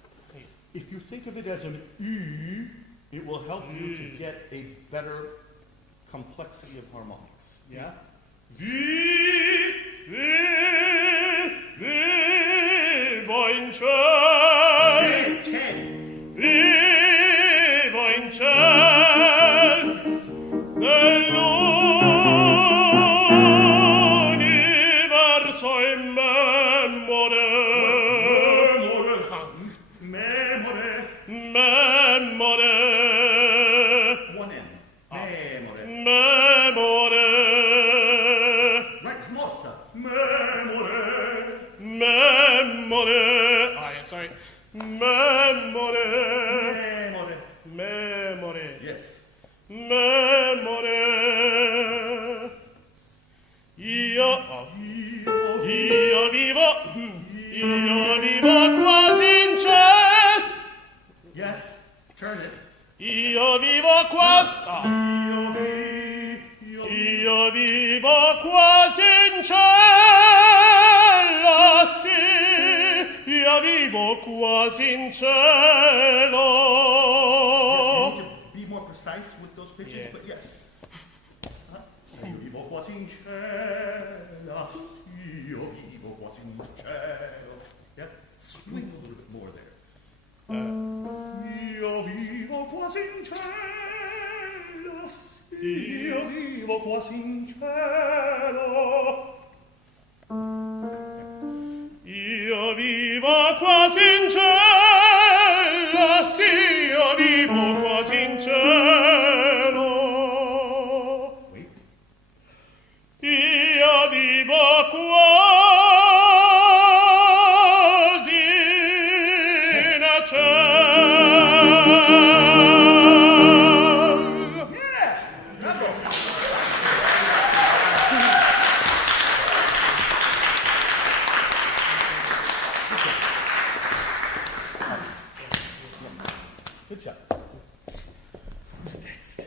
If you think of it as an E, it will help you to get a better complexity of harmonics, yeah? Vivo in cielo, vivo in cielo, nell'universo in memoria. One N. Memore. Memore. Right, smorza. Memore. Ah, yeah, sorry. Memore. Memore. Yes. Memore. Io vivo quasi in cielo. Yes. Turn it. Io vivo quasi. Io vivo quasi in cielo, sì, io vivo quasi in cielo. You need to be more precise with those pitches, but yes. Io vivo quasi in cielo, sì, io vivo quasi in cielo. Yeah, swing a little bit more there. Io vivo quasi in cielo, sì, io vivo quasi in cielo. Io vivo quasi in cielo, sì, io vivo quasi in cielo. Wait. Io vivo quasi in cielo. Yeah, bravo. Good job. Who's next?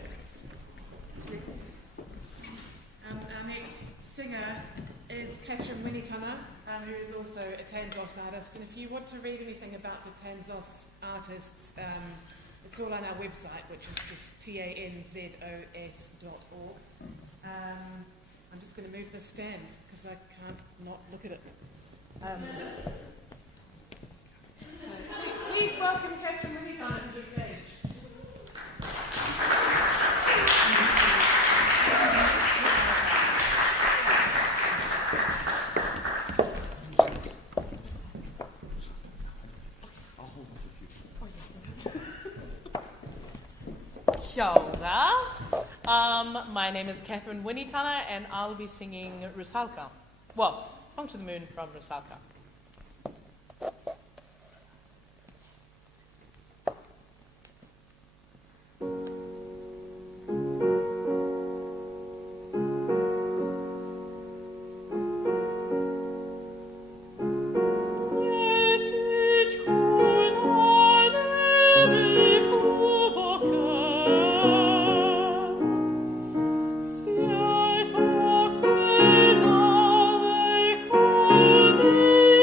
Our next singer is Katherine, who is also a TANZOS artist. And if you want to read anything about the TANZOS artists, it's all on our website, which is just tanzos.org. I'm just going to move this stand because I can't not look at it. So we please welcome Katherine to the stage. Kia ora. My name is Katherine Winitana, and I'll be singing Rusalka. Well, Song to the Moon from Rusalka. Thank you.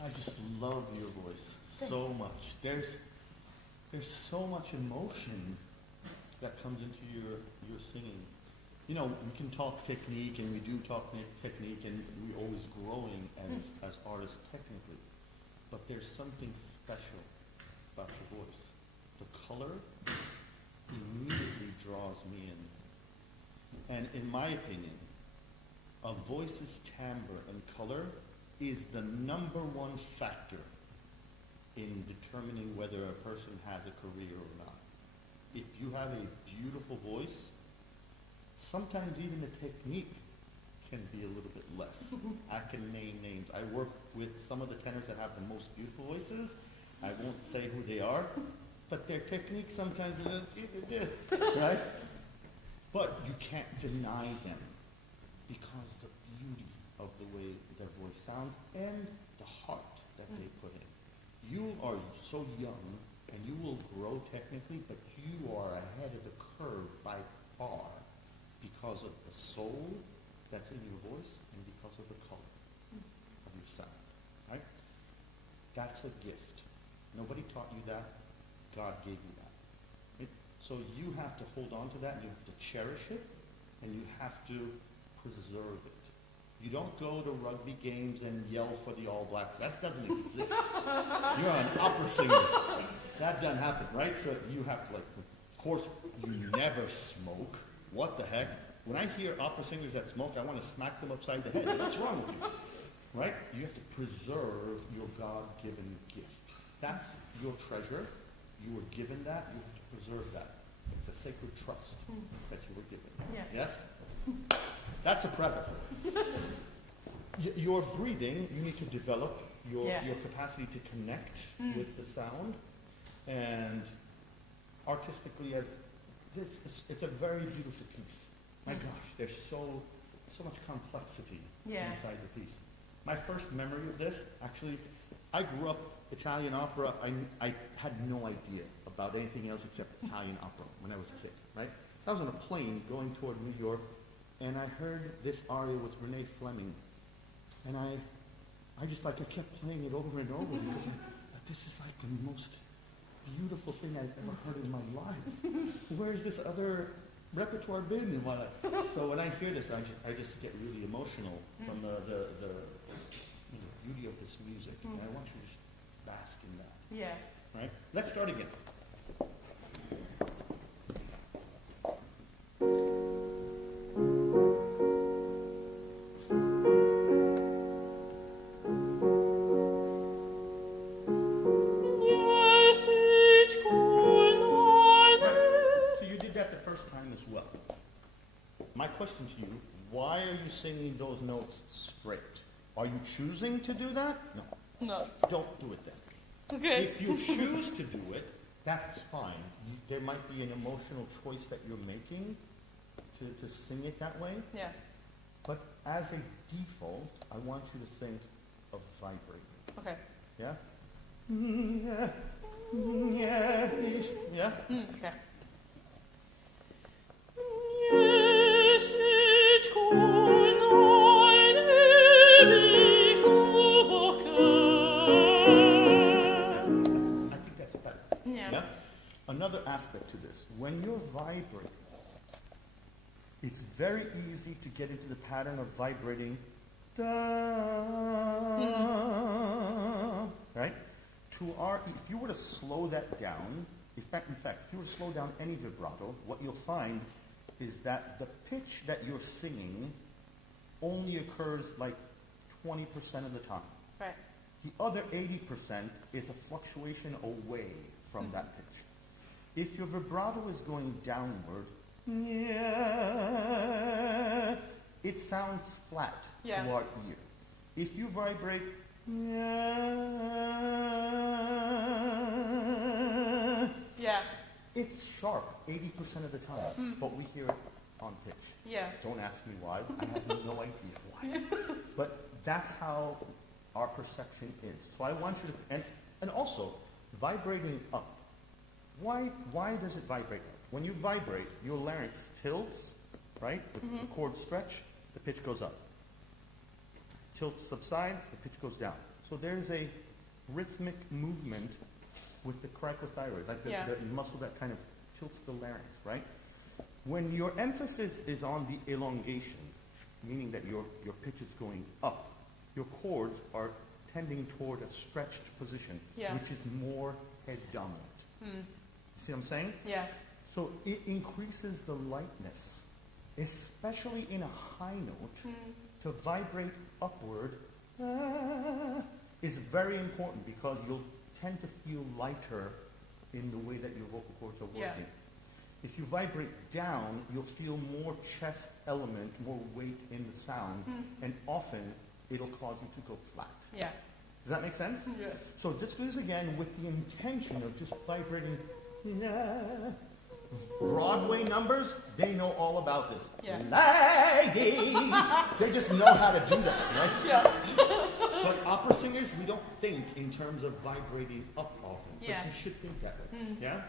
I just love your voice so much. There's so much emotion that comes into your singing. You know, we can talk technique, and we do talk technique, and we're always growing as artists technically. But there's something special about your voice. The color immediately draws me in. And in my opinion, a voice's timbre and color is the number one factor in determining whether a person has a career or not. If you have a beautiful voice, sometimes even the technique can be a little bit less. I can name names. I work with some of the tenors that have the most beautiful voices. I won't say who they are, but their technique sometimes is right? But you can't deny them because the beauty of the way their voice sounds and the heart that they put in. You are so young and you will grow technically, but you are ahead of the curve by far because of the soul that's in your voice and because of the color of your sound, right? That's a gift. Nobody taught you that. God gave you that. Right? So you have to hold on to that, you have to cherish it, and you have to preserve it. You don't go to rugby games and yell for the All Blacks. That doesn't exist. You're an opera singer. That doesn't happen, right? So you have to, like, of course, you never smoke. What the heck? When I hear opera singers that smoke, I want to smack them upside the head. What's wrong with you? Right? You have to preserve your God-given gift. That's your treasure. You were given that. You have to preserve that. It's a sacred trust that you were given. Yeah. Yes? That's the preface. Your breathing, you need to develop your capacity to connect with the sound. And artistically, it's a very beautiful piece. My gosh, there's so much complexity inside the piece. My first memory of this, actually, I grew up Italian opera. I had no idea about anything else except Italian opera when I was a kid, right? So I was on a plane going toward New York, and I heard this aria with Renee Fleming. And I kept playing it over and over because this is like the most beautiful thing I've ever heard in my life. Where's this other repertoire been in my life? So when I hear this, I just get really emotional from the beauty of this music. And I want you to just bask in that. Yeah. Right? Let's start again. My question to you, why are you singing those notes straight? Are you choosing to do that? No. No. Don't do it then. Okay. If you choose to do it, that's fine. There might be an emotional choice that you're making to sing it that way. Yeah. But as a default, I want you to think of vibrating. Okay. Yeah? Yeah. Yeah. Yeah? Okay. I think that's better. Yeah? Another aspect to this, when you're vibrating, it's very easy to get into the pattern of vibrating, right? If you were to slow that down, in fact, if you were to slow down any vibrato, what you'll find is that the pitch that you're singing only occurs like 20% of the time. Right. The other 80% is a fluctuation away from that pitch. If your vibrato is going downward, it sounds flat to our ear. If you vibrate, it's sharp 80% of the time, but we hear it on pitch. Yeah. Don't ask me why. I have no idea why. But that's how our perception is. So I want you to, and also vibrating up. Why does it vibrate up? When you vibrate, your larynx tilts, right? The chords stretch, the pitch goes up. Tilt subsides, the pitch goes down. So there's a rhythmic movement with the cricothyroid, like the muscle that kind of tilts the larynx, right? When your emphasis is on the elongation, meaning that your pitch is going up, your chords are tending toward a stretched position, which is more head dominant. You see what I'm saying? Yeah. So it increases the lightness, especially in a high note, to vibrate upward is very important because you'll tend to feel lighter in the way that your vocal cords are working. Yeah. If you vibrate down, you'll feel more chest element, more weight in the sound, and often it'll cause you to go flat. Yeah. Does that make sense? Yeah. So let's do this again with the intention of just vibrating. Broadway numbers, they know all about this. Yeah. Ladies, they just know how to do that, right? Yeah. But opera singers, we don't think in terms of vibrating up often. Yeah. But you should think that way. Yeah?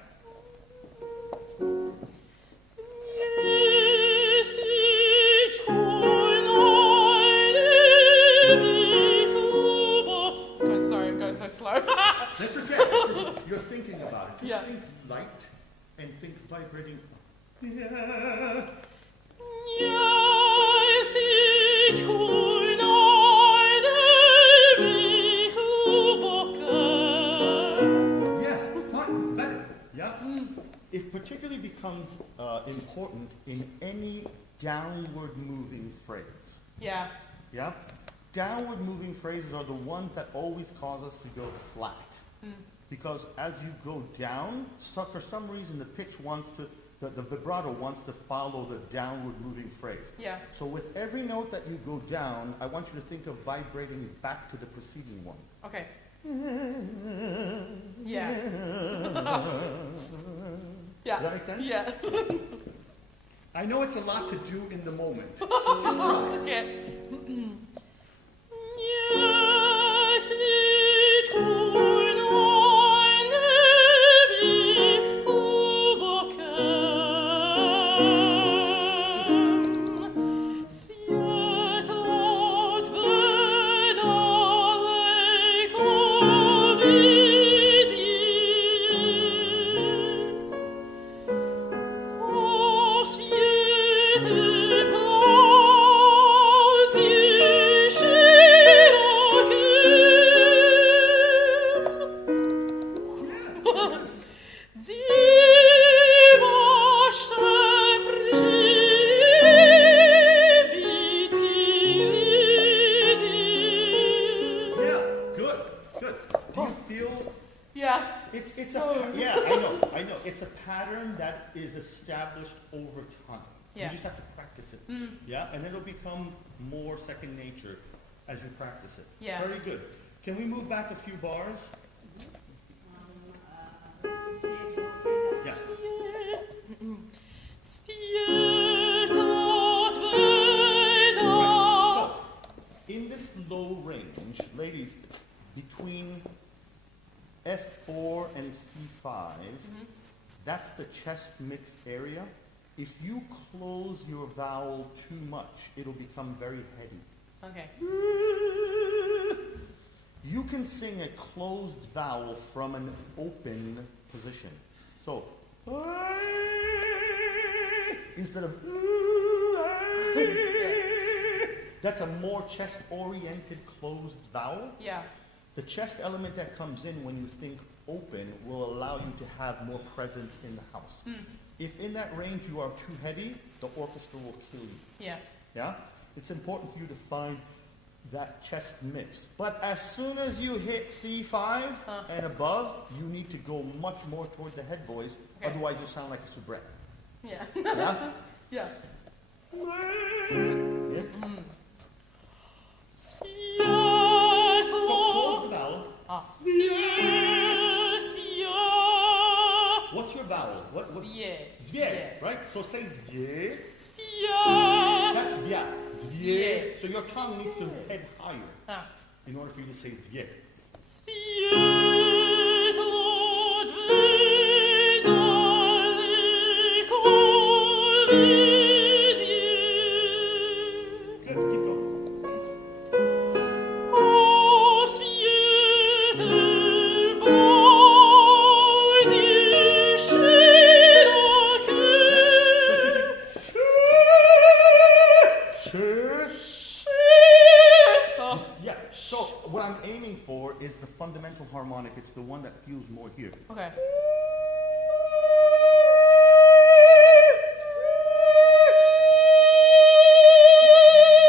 Sorry, I'm going so slow. That's okay. You're thinking about it. Just think light and think vibrating up. Yes, fine, better. Yeah? It particularly becomes important in any downward moving phrase. Yeah. Yeah? Downward moving phrases are the ones that always cause us to go flat. Because as you go down, for some reason the pitch wants to, the vibrato wants to follow the downward moving phrase. Yeah. So with every note that you go down, I want you to think of vibrating back to the preceding one. Okay. Yeah. Yeah. Does that make sense? Yeah. I know it's a lot to do in the moment. Just try. Okay. Established over time. Yeah. You just have to practice it. Yeah, and it'll become more second nature as you practice it. Yeah. Very good. Can we move back a few bars? Yeah. Right. So, in this low range, ladies, between F4 and C5, that's the chest mix area. If you close your vowel too much, it'll become very heady. Okay. You can sing a closed vowel from an open position. So, instead of that's a more chest-oriented closed vowel. Yeah. The chest element that comes in when you think open will allow you to have more presence in the house. If in that range you are too heavy, the orchestra will kill you. Yeah. Yeah? It's important for you to find that chest mix. But as soon as you hit C5 and above, you need to go much more toward the head voice, otherwise you sound like a soubrette. Yeah. Yeah? Yeah. Yeah. So close the vowel. What's your vowel? What? Zwie, right? So say zwie. So your tongue needs to head higher Ah. in order for you to say zgig. Good, keep going. Yeah, so what I'm aiming for is the fundamental harmonic. It's the one that feels more here. Okay.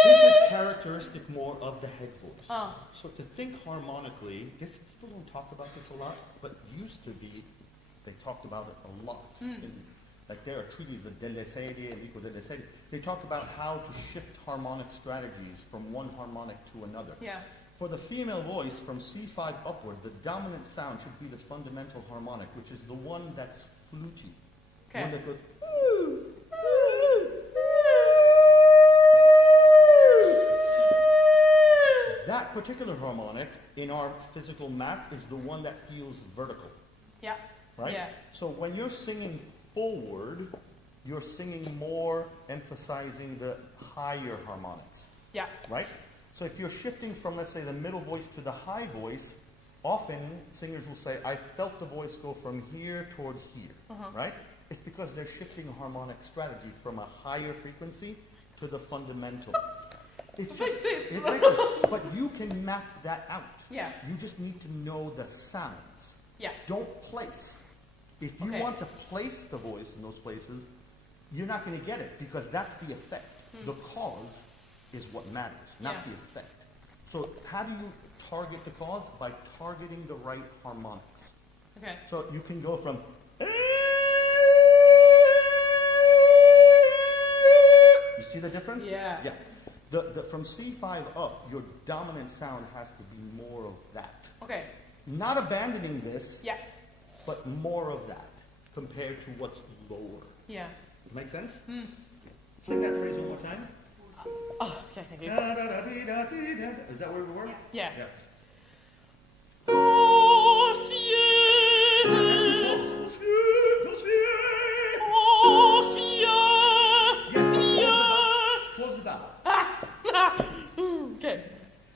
This is characteristic more of the head voice. Oh. So to think harmonically, people don't talk about this a lot, but used to be, they talked about it a lot. Like there are treaties of delle serie and equal delle serie. They talk about how to shift harmonic strategies from one harmonic to another. Yeah. For the female voice, from C5 upward, the dominant sound should be the fundamental harmonic, which is the one that's fluty. Okay. One that goes, that particular harmonic in our physical map is the one that feels vertical, Yeah. right? Yeah. So when you're singing forward, you're singing more emphasizing the higher harmonics, Yeah. right? So if you're shifting from, let's say, the middle voice to the high voice, often singers will say, I felt the voice go from here toward here, right? It's because they're shifting a harmonic strategy from a higher frequency to the fundamental. It's Makes sense. It makes sense. But you can map that out. Yeah. You just need to know the sounds. Yeah. Don't place. If you Okay. want to place the voice in those places, you're not going to get it because that's the effect. The cause is what matters, not Yeah. the effect. So how do you target the cause? By targeting the right harmonics. Okay. So you can go from you see the difference? Yeah. Yeah. From C5 up, your dominant sound has to be more of that. Okay. Not abandoning this, Yeah. but more of that compared to what's lower. Yeah. Does it make sense? Sing that phrase one more time. Oh, okay, thank you. Da-da-da-dee-da-dee-da. Is that where we were? Yeah. Yeah. Oh, That's too close. Yes, close the vowel. Okay.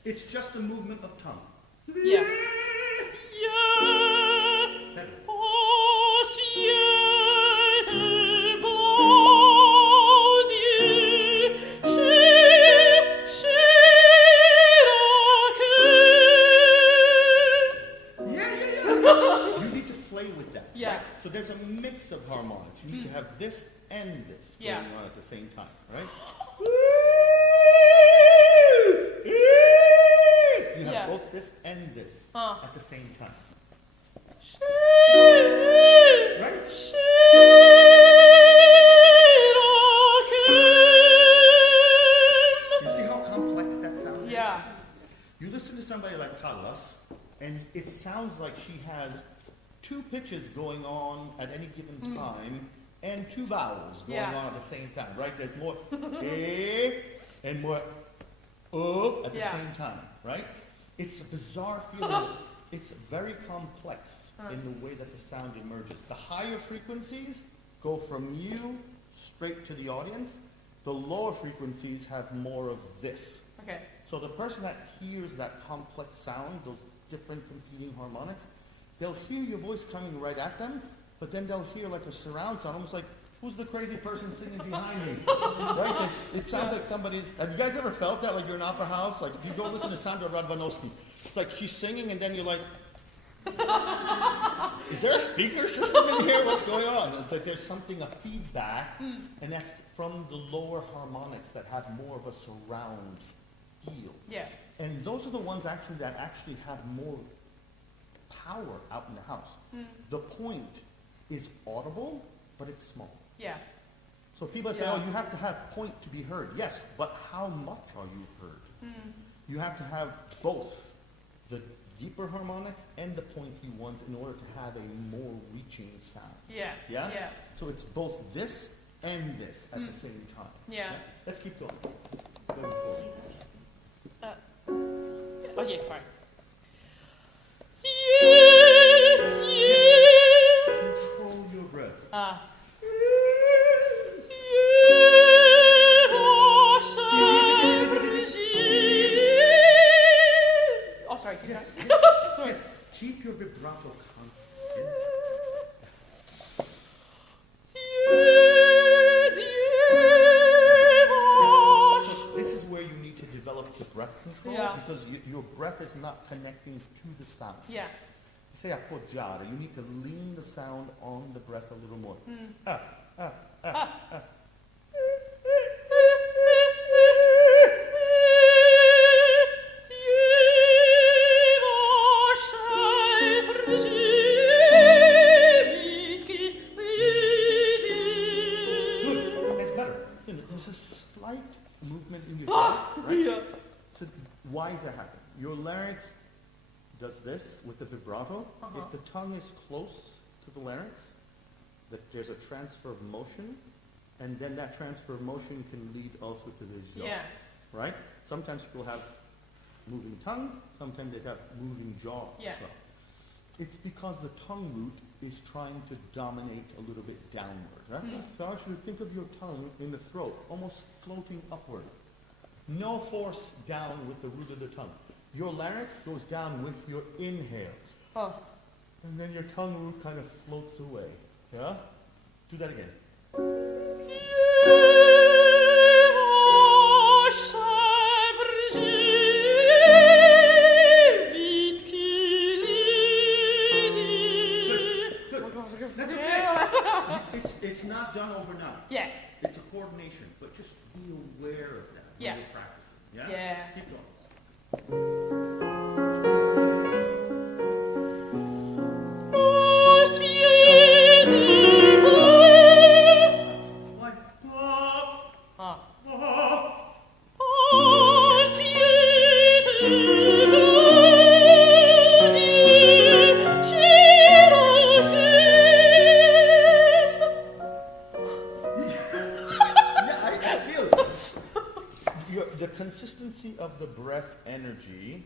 It's just a movement of tongue. Yeah. Better. You need to play with that. Yeah. Right? So there's a mix of harmonics. You need to have this and this Yeah. going on at the same time, right? You have Yeah. both this and this Uh. at the same time. Right? You see how complex that sound is? Yeah. You listen to somebody like Carlos, and it sounds like she has two pitches going on at any given time, and two vowels going Yeah. on at the same time, right? There's more eh and more at the Yeah. same time, right? It's a bizarre feeling. It's very complex in the way that the sound emerges. The higher frequencies go from you straight to the audience. The lower frequencies have more of this. Okay. So the person that hears that complex sound, those different competing harmonics, they'll hear your voice coming right at them, but then they'll hear like a surround sound, almost like, who's the crazy person singing behind me? Right? It sounds like somebody's... Have you guys ever felt that? Like you're in an opera house? Like if you go listen to Sandra Radwanowski, it's like she's singing and then you're like, is there a speaker system in here? What's going on? It's like there's something, a feedback, and that's from the lower harmonics that have more of a surround feel. Yeah. And those are the ones actually that actually have more power out in the house. The point is audible, but it's small. Yeah. So people say, Yeah. oh, you have to have point to be heard. Yes, but how much are you heard? You have to have both the deeper harmonics and the pointy ones in order to have a more reaching sound. Yeah. Yeah? Yeah. So it's both this and this at the same time. Yeah. Let's keep going. Going forward. yes, sorry. Control your breath. Oh, sorry. Keep Yes, going. yes, Sorry. yes. Keep your vibrato constant. So this is where you need to develop the breath control Yeah. because your breath is not connecting to the sound. Yeah. Say appoggiare, you need to lean the sound on the breath a little more. Good, that's better. You know, there's a slight movement in your throat, right? Yeah. So why is that happening? Your larynx does this with the vibrato. If the tongue is close to the larynx, that there's a transfer of motion, and then that transfer of motion can lead also to the jaw. Yeah. Right? Sometimes people have moving tongue, sometimes they have moving jaw Yeah. as well. It's because the tongue root is trying to dominate a little bit downward. Right? So I want you to think of your tongue in the throat, almost floating upward. No force down with the root of the tongue. Your larynx goes down with your inhale. Oh. And then your tongue root kind of floats away. Yeah? Do that again. Good. That's okay. It's not done overnight. Yeah. It's a coordination, but just be aware of that when Yeah. you're practicing. Yeah? Yeah. Keep going. One. Yeah, I feel it. The consistency of the breath energy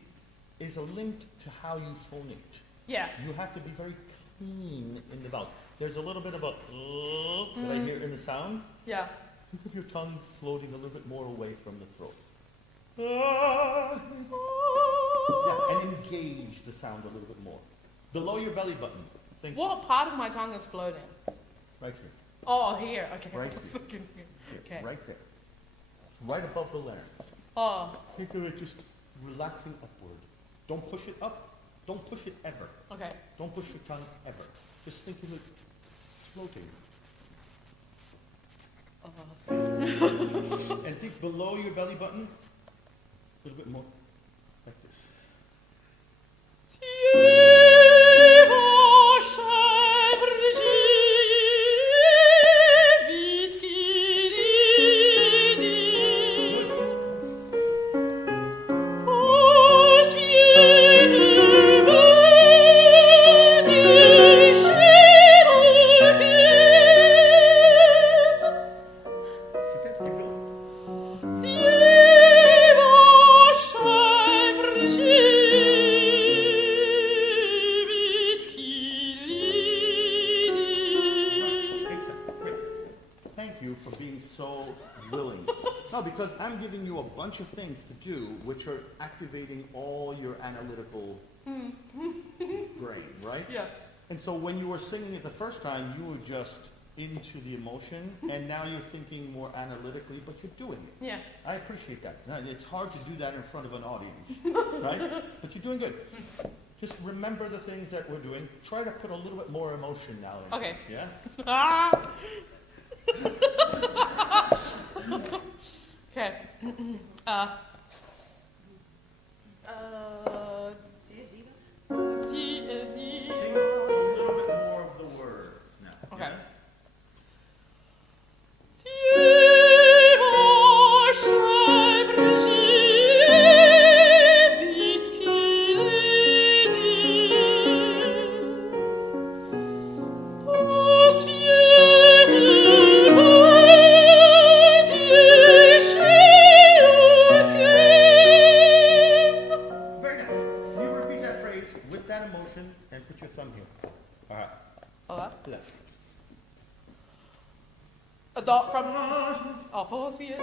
is linked to how you phonate. Yeah. You have to be very clean in the mouth. There's a little bit of a that I hear in the sound. Yeah. Think of your tongue floating a little bit more away from the throat. Yeah, and engage the sound a little bit more. Below your belly button. Think What part of my tongue is floating? right here. Oh, here. Okay. Right I was here. looking here. Yeah, Okay. right there. Right above the larynx. Oh. Think of it just relaxing upward. Don't push it up. Don't push it ever. Okay. Don't push your tongue ever. Just think of it floating. Oh, sorry. And think below your belly button, a little bit more, like this. Okay, keep going. Exactly. Great. Thank you for being so willing. No, because I'm giving you a bunch of things to do which are activating all your analytical brain, right? Yeah. And so when you were singing it the first time, you were just into the emotion, and now you're thinking more analytically, but you're doing it. Yeah. I appreciate that. Now, it's hard to do that in front of an audience, right? But you're doing good. Just remember the things that we're doing. Try to put a little bit more emotion now in Okay. things, yeah? Ah. Okay. Think a little bit more of the words now. Okay. yeah? Thank you. that emotion and put your thumb here. All right. Okay. Do that. A dot from. Oh, pause me.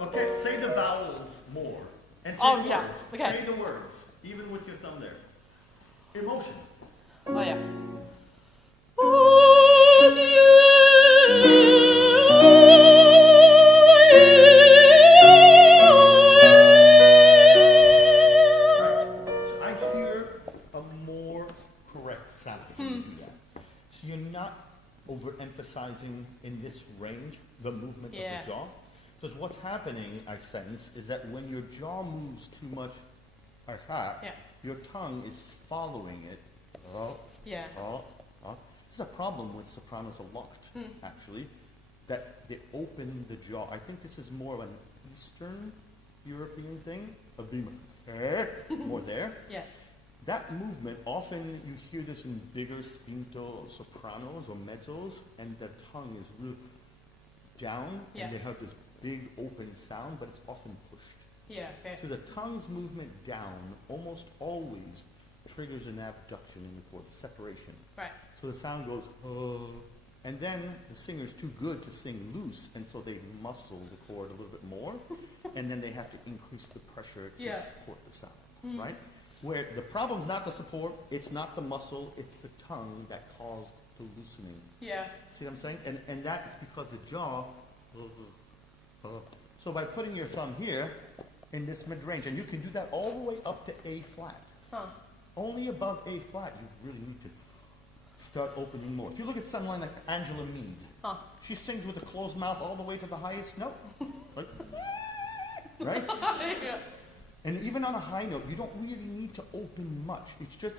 Okay, say the vowels more. And say Oh, the yeah. words. Okay. Say the words, even with your thumb there. Emotion. Oh, yeah. Right. So I hear a more correct sound when you do that. So you're not overemphasizing in this range the movement Yeah. of the jaw. Because what's happening, I sense, is that when your jaw moves too much like that, Yeah. your tongue is following it. Oh, Yeah. oh, oh. There's a problem with sopranos a lot, actually, that they open the jaw. I think this is more of an Eastern European thing, of being more there. Yeah. That movement, often you hear this in bigger spinto sopranos or mezzos, and the tongue is really down, Yeah. and they have this big open sound, but it's often pushed. Yeah. Okay. So the tongue's movement down almost always triggers an abduction in the chord, a separation. Right. So the sound goes, oh, and then the singer's too good to sing loose, and so they muscle the chord a little bit more, and then they have to increase the pressure to Yeah. support the sound, right? Where the problem's not the support, it's not the muscle, it's the tongue that caused the loosening. Yeah. See what I'm saying? And that is because the jaw, so by putting your thumb here in this mid-range, and you can do that all the way up to A flat. Huh. Only above A flat, you really need to start opening more. If you look at someone like Angela Mead, Huh. she sings with a closed mouth all the way to the highest note. Right? Right? Yeah. And even on a high note, you don't really need to open much. It's just,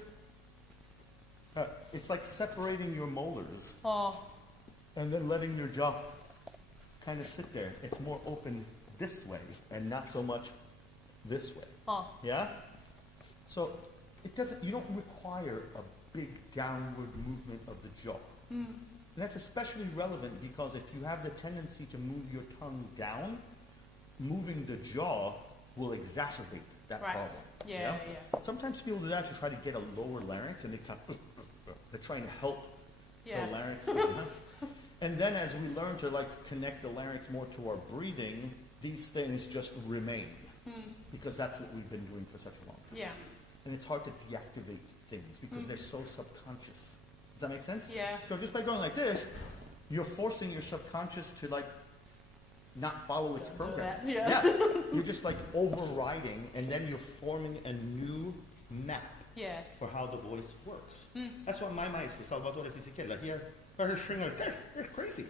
it's like separating your molars Oh. and then letting your jaw kind of sit there. It's more open this way and not so much this way. Huh. Yeah? So it doesn't, you don't require a big downward movement of the jaw. And that's especially relevant because if you have the tendency to move your tongue down, moving the jaw will exacerbate that Right. problem. Yeah. Yeah. Sometimes people do that to try to get a lower larynx and they kind of, they're trying to help Yeah. the larynx. And then as we learn to like connect the larynx more to our breathing, these things just remain because that's what we've been doing for such a long time. Yeah. And it's hard to deactivate things because they're so subconscious. Does that make sense? Yeah. So just by going like this, you're forcing your subconscious to like not follow its Do program. that. Yeah. You're just like overriding and then you're forming a new map Yeah. for how the voice works. That's why my maestro, Salvatore Fisichella, he heard her sing like this. It's crazy.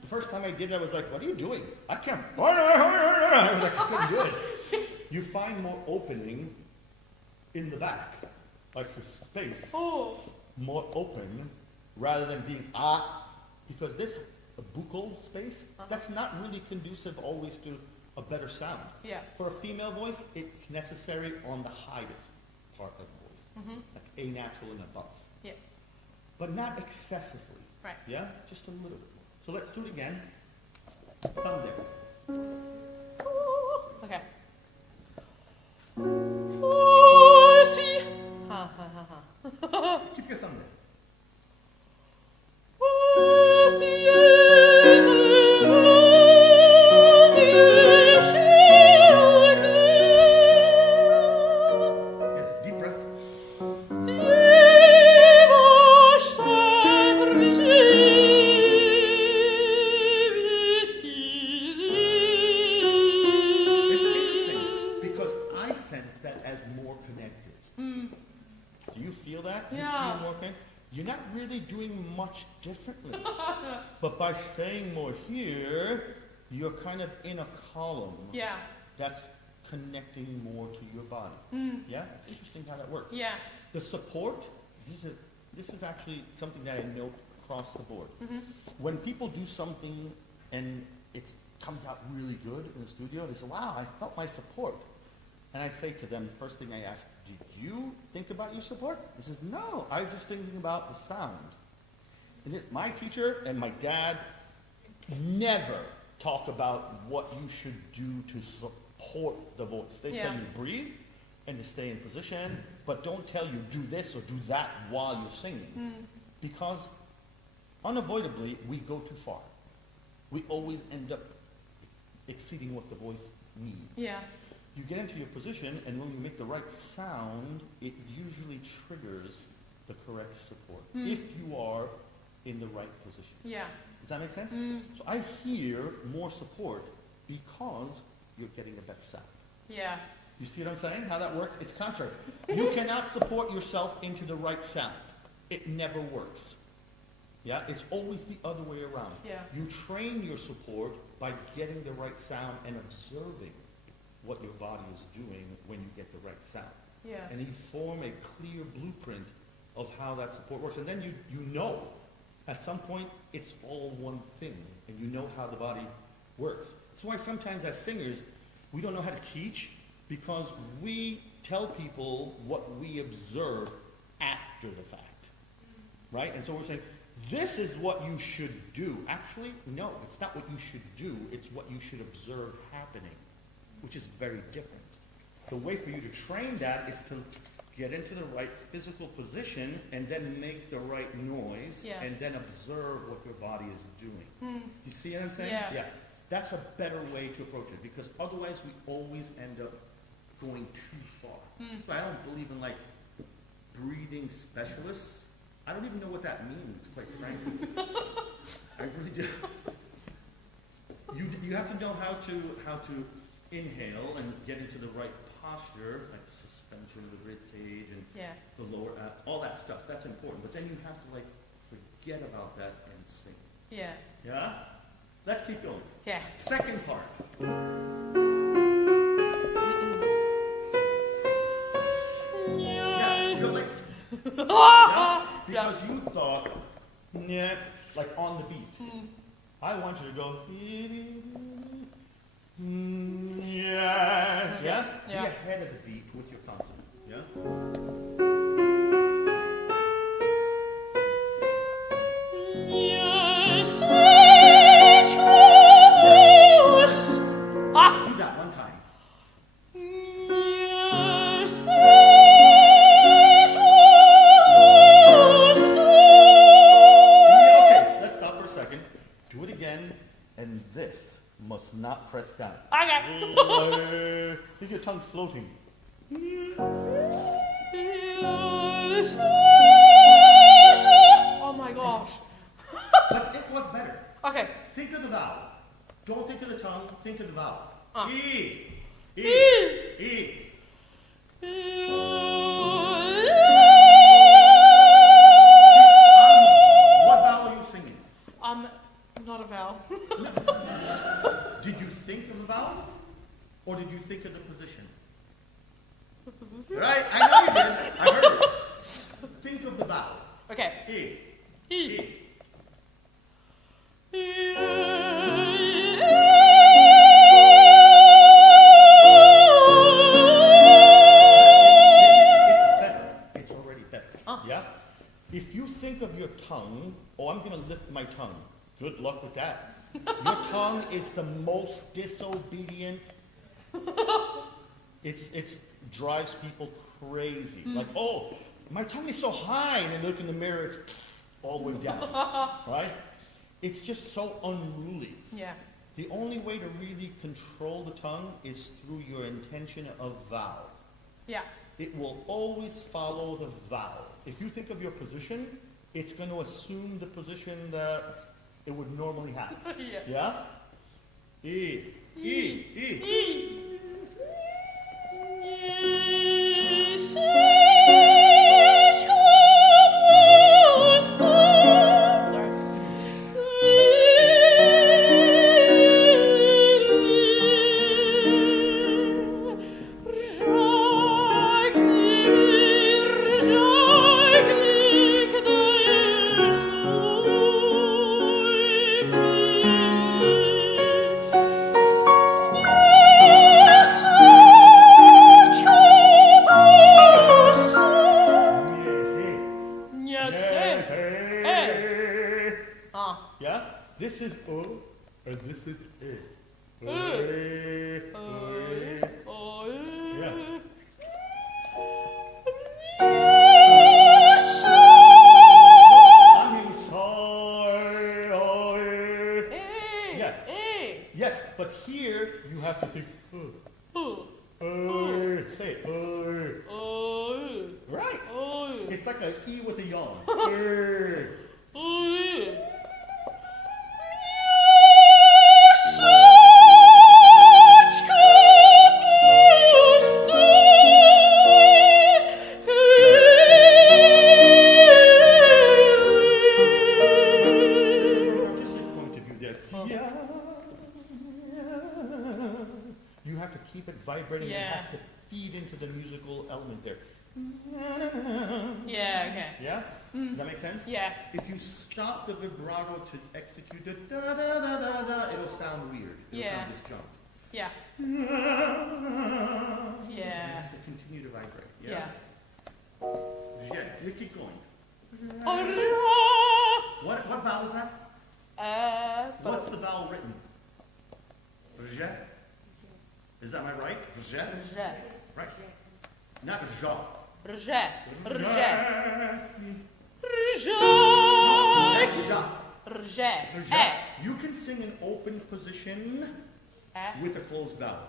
The first time I did it, I was like, what are you doing? I can't. I was like, I couldn't do it. You find more opening in the back, like the space, Oh. more open rather than being because this buccal space, that's not really conducive always to a better sound. Yeah. For a female voice, it's necessary on the highest part of the voice, like A natural and above. Yeah. But not excessively. Right. Yeah? Just a little bit more. So let's do it again. Thumb there. Okay. Ha ha ha ha. Keep your thumb there. Yes, deep breath. It's interesting because I sense that as more connected. Do you feel that? Yeah. You feel more connected? You're not really doing much differently. But by staying more here, you're kind of in a column Yeah. that's connecting more to your body. Yeah? It's interesting how that works. Yeah. The support, this is actually something that I note across the board. When people do something and it comes out really good in the studio, they say, wow, I felt my support. And I say to them, the first thing I ask, did you think about your support? He says, no, I was just thinking about the sound. my teacher and my dad never talk about what you should do to support the voice. They tell you to breathe and to stay in position, but don't tell you do this or do that while you're singing. Because unavoidably, we go too far. We always end up exceeding what the voice needs. Yeah. You get into your position, and when you make the right sound, it usually triggers the correct support, if you are in the right position. Yeah. Does that make sense? So I hear more support because you're getting a better sound. Yeah. You see what I'm saying? How that works? It's contrary. You cannot support yourself into the right sound. It never works. Yeah? It's always the other way around. Yeah. You train your support by getting the right sound and observing what your body is doing when you get the right sound. Yeah. And you form a clear blueprint of how that support works. And then you know, at some point, it's all one thing, and you know how the body works. That's why sometimes as singers, we don't know how to teach, because we tell people what we observe after the fact, right? And so we're saying, this is what you should do. Actually, no, it's not what you should do, it's what you should observe happening, which is very different. The way for you to train that is to get into the right physical position and then make the right noise and then observe what your body is doing. Do you see what I'm saying? Yeah. That's a better way to approach it, because otherwise we always end up going too far. So I don't believe in like breathing specialists. I don't even know what that means, quite frankly. I really do. You have to know how to inhale and get into the right posture, like suspension of the rib cage and the lower, all that stuff. That's important. But then you have to like forget about that and sing. Yeah. Yeah? Let's keep going. Okay. Second part. Yeah, you're like, yeah, because you thought, yeah, like on the beat. I want you to go, yeah. Be ahead of the beat with your consonant. Yeah. Do that one time. Okay, so let's stop for a second. Do it again, and this must not press down. Okay. Leave your tongue floating. Oh my gosh. But it was better. Okay. Think of the vowel. Don't think of the tongue, think of the vowel. E. E. E. What vowel are you singing? Not a vowel. Did you think of the vowel? Or did you think of the position? The position? Right? I know you did. I heard it. Think of the vowel. Okay. E. E. E. It's better. It's already better. Yeah? If you think of your tongue, I'm going to lift my tongue. Good luck with that. Your tongue is the most disobedient. It drives people crazy. Like, oh, my tongue is so high, and then look in the mirror, it's all the way down. Right? It's just so unruly. Yeah. The only way to really control the tongue is through your intention of vowel. Yeah. It will always follow the vowel. If you think of your position, it's going to assume the position that it would normally have. Yeah? E. E. E. Yeah? This is O, and this is A. Yeah. I'm in Yeah. Yes, but here you have to think. Say it. Right. It's like a E with a yawn. You have to keep it vibrating. It has to feed into the musical element there. Yeah, okay. Yeah? Does that make sense? Yeah. If you stop the vibrato to execute the da-da-da-da-da, it'll sound weird. It'll sound disjunct. Yeah. It has to continue to vibrate. Yeah? You keep going. What vowel is that? What's the vowel written? Is that my right? Right. Not ja. You can sing an open position with a closed vowel.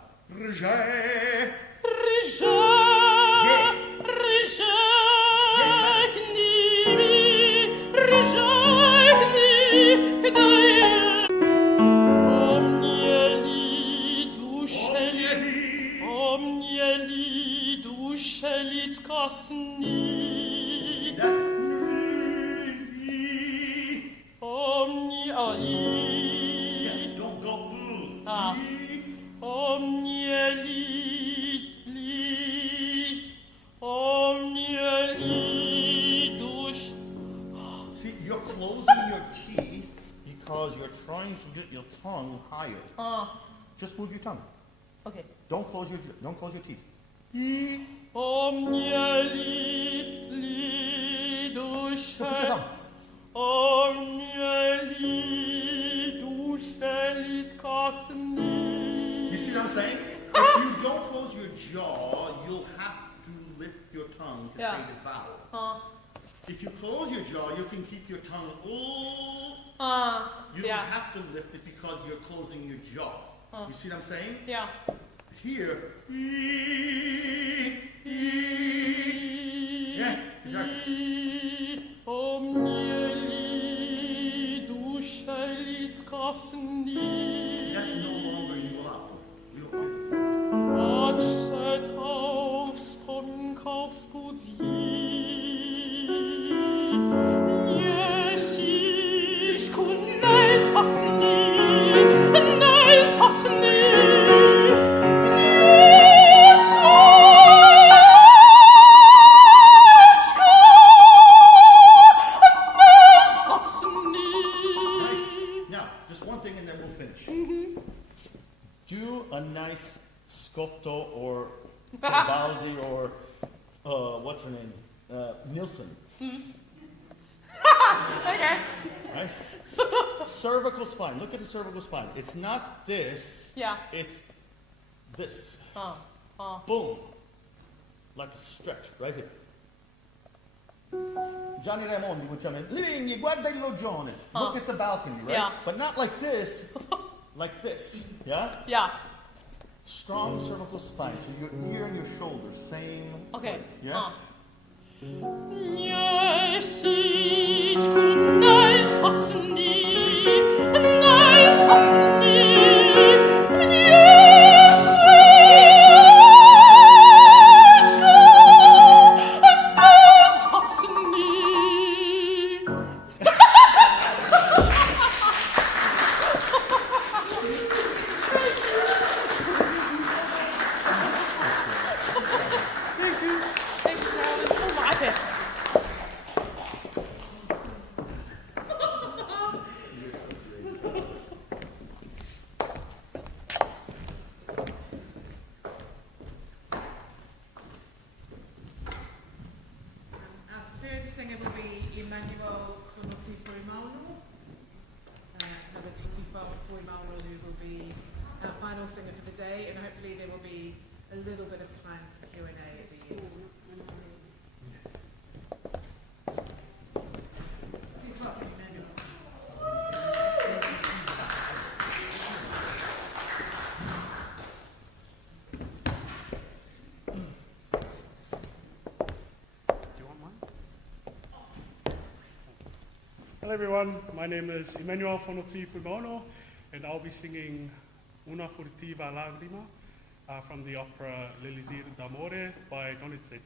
See that? Yeah, don't go. See, you're closing your teeth because you're trying to get your tongue higher. Just move your tongue. Okay. Don't close your teeth. Put your tongue. You see what I'm saying? If you don't close your jaw, you'll have to lift your tongue to say the vowel. If you close your jaw, you can keep your tongue. You don't have to lift it because you're closing your jaw. You see what I'm saying? Yeah. Here. Yeah, exactly. See, that's no longer vibrato. You don't do a nice Scotto or Baldi or what's her name? Nielsen. Okay. Right? Cervical spine. Look at the cervical spine. It's not this. Yeah. It's this. Boom. Like a stretch, right here. Gianni Raimondi would tell me, Livigni, guarda il logione. Look at the balcony, right? Yeah. But not like this. Like this. Yeah? Yeah. Strong cervical spine. So your ear and your shoulders, same place. Yeah? final singer for the day, and hopefully there will be a little bit of time for Q&A at the end. Please welcome Emmanuel. Hello everyone, my name is Emmanuel and I'll be singing Una furtiva lagrima from the opera L'Elisir d'Amore by Donizetti.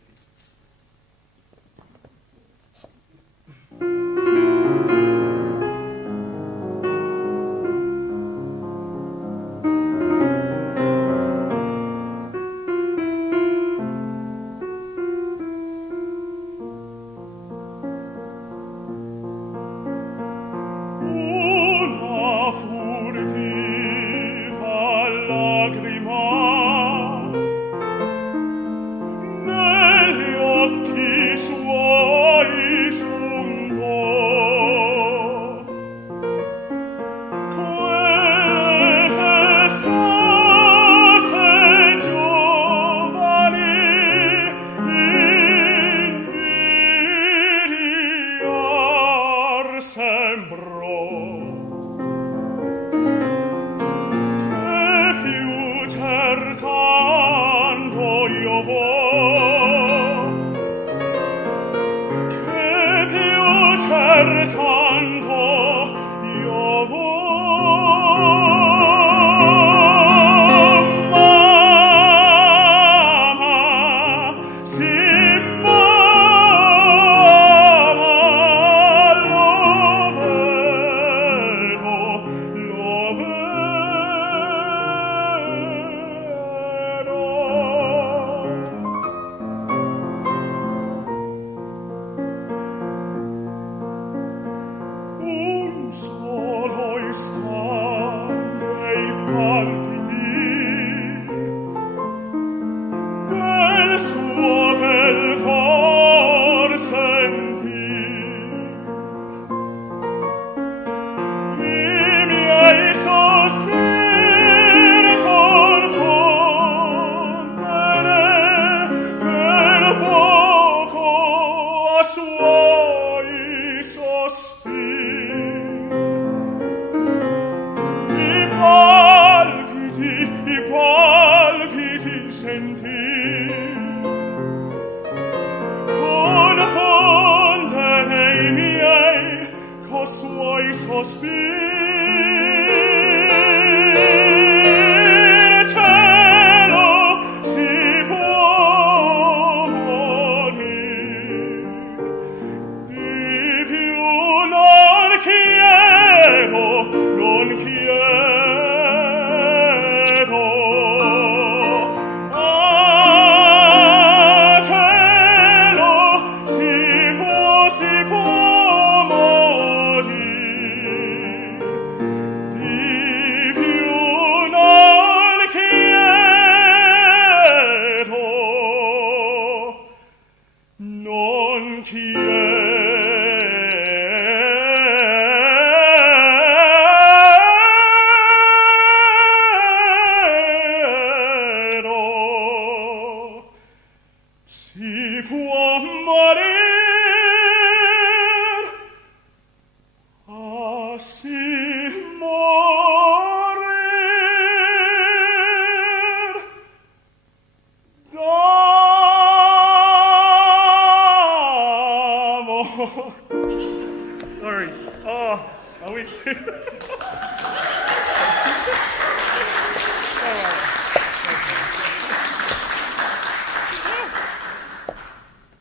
Sorry. Oh, are we too?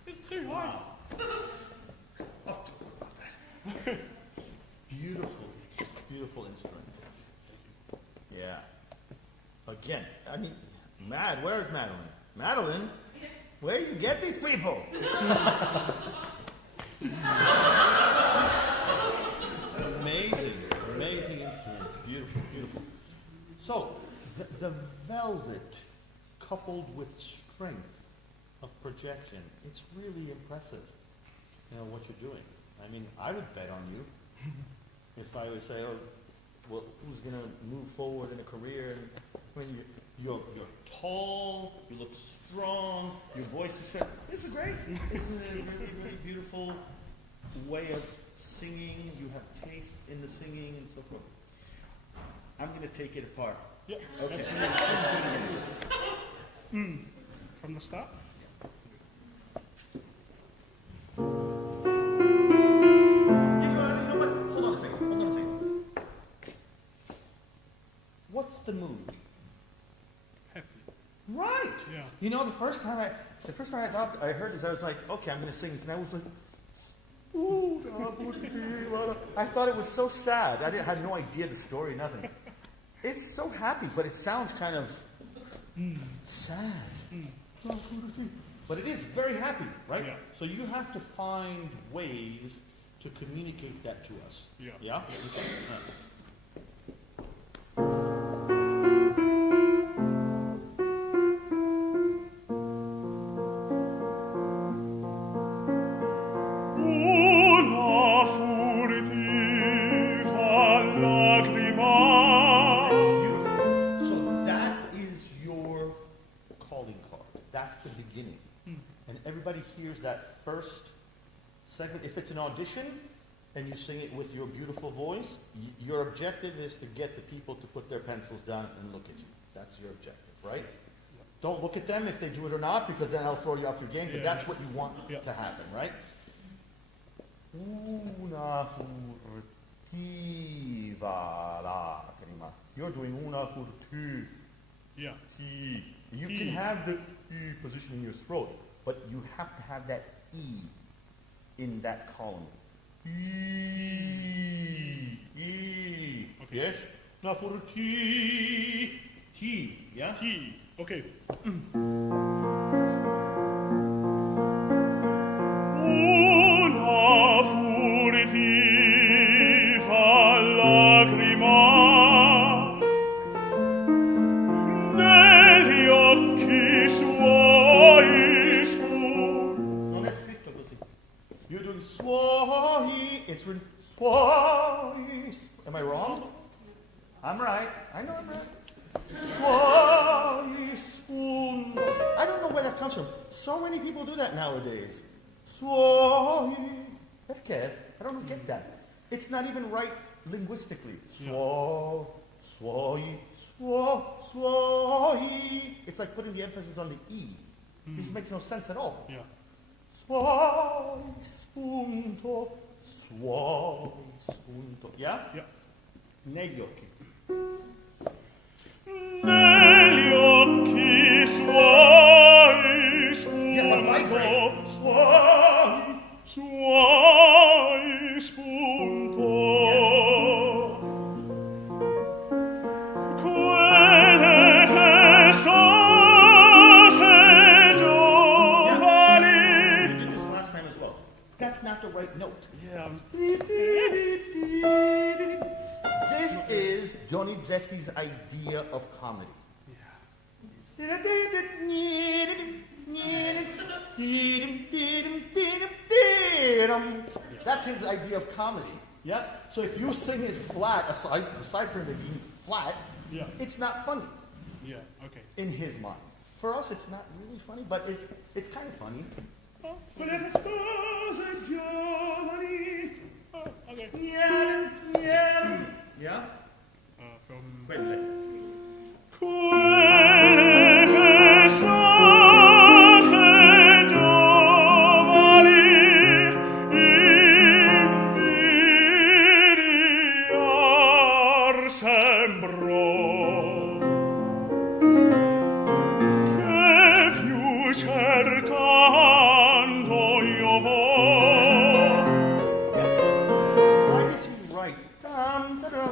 It's too high. Beautiful instrument. Yeah. Again, I mean, where's Madeline? Madeline? Where do you get these people? Amazing instruments. Beautiful. So, the velvet coupled with strength of projection, it's really impressive, what you're doing. I mean, I would bet on you if I would say, who's going to move forward in a career when you're tall, you look strong, your voice is set. This is great. Isn't it a really, really beautiful way of singing? You have taste in the singing and so forth. I'm going to take it apart. Yeah. Okay. From the start? You know what? Hold on a second. What's the mood? Happy. Right. Yeah. You know, the first time I heard this, I was like, okay, I'm going to sing this, and I was like, ooh, I thought it was so sad. I had no idea the story, nothing. It's so happy, but it sounds kind of sad. But it is very happy, right? Yeah. So you have to find ways to communicate that to us. Yeah. Yeah? Una furtiva lagrima. Beautiful. So that is your calling card. That's the beginning. And everybody hears that first segment. If it's an audition and you sing it with your beautiful voice, your objective is to get the people to put their pencils down and look at you. That's your objective, right? Don't look at them if they do it or not, because then I'll throw you off your game, but Yeah. that's what you want Yeah. to happen, right? Una furtiva lacrima. You're doing una furtiva. Yeah. You T. can have the E position in your throat, but you have to have that E in that column. E. Okay. Yes? Now for the T. T. Yeah? T. Okay. Una furtiva lagrima negli occhi suoi spur. No, that's scritto così. You're doing suoi. It's written suoi. Am I wrong? I'm right. I know I'm right. Suoi spunto. I don't know where that comes from. So many people do that nowadays. Suoi. Perché? I don't get that. It's not even right linguistically. Suoi, suoi, suoi. It's like putting the emphasis on the E. This makes no sense at all. Yeah. Suoi spunto, suoi spunto. Yeah? Yeah. Negli occhi. Negli occhi suoi Yeah, but vibrate. spunto, suoi spunto. Quelle che sose giovani. You did this last time as well. That's not the right note. Yeah. This is Donizetti's idea of comedy. That's his idea of comedy. Yeah? So if you sing it flat, aside from it being flat, Yeah. it's not funny Yeah. Okay. in his mind. For us, it's not really funny, but it's kind of funny. Quelle che spose giovani. Oh, okay. Yeah? From Quelle. quelle che sose giovani invidiar sembrò che più cercando io vo. Yes. So why does he write?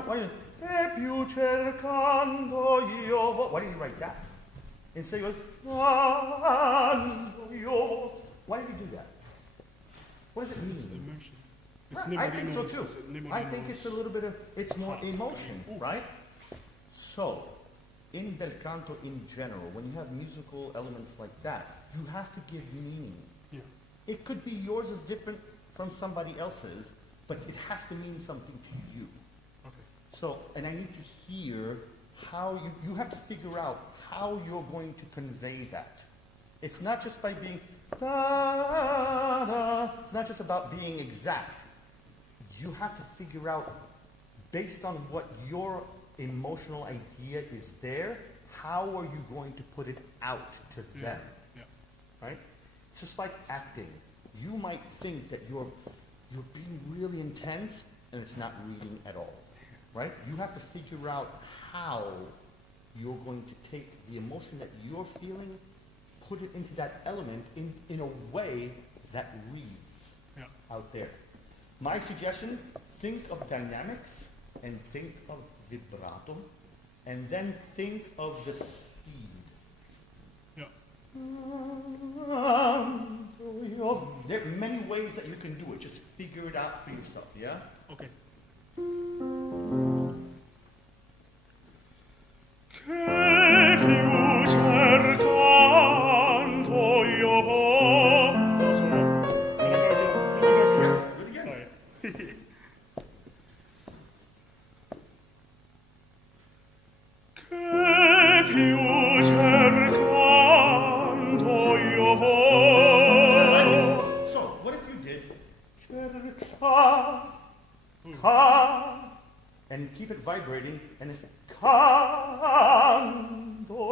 Why do e più cercando io why did he write that? Instead he goes, cercando io. Why did he do that? What does it mean? Emotion. I think so too. I think it's a little bit of, it's more emotion, right? So, in bel canto in general, when you have musical elements like that, you have to give meaning. Yeah. It could be yours is different from somebody else's, but it has to mean something to you. Okay. So, and I need to hear how you have to figure out how you're going to convey that. It's not just by being da, da. It's not just about being exact. You have to figure out, based on what your emotional idea is there, how are you going to put it out to them? Yeah. Right? It's just like acting. You might think that you're being really intense, and it's not reading at all. Right? You have to figure out how you're going to take the emotion that you're feeling, put it into that element in a way that reads out there. My suggestion, think of dynamics and think of vibrato, and then think of the speed. Yeah. There are many ways that you can do it. Just figure it out for yourself, yeah? Okay. So, what if you did and keep it vibrating, and then canto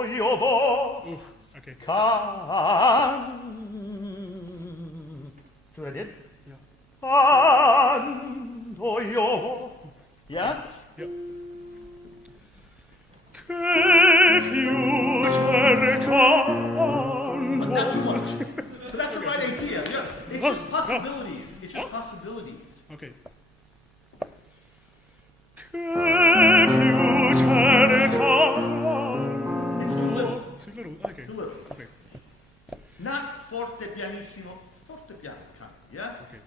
io vo. Okay. See what I did? Yeah. Canto io vo. Yeah? Yep. Not too much. But that's the right idea, yeah. It's just possibilities. It's just possibilities. Okay. It's too little. Too little. Okay. Too little. Okay. Not forte pianissimo, forte piano, yeah? Okay.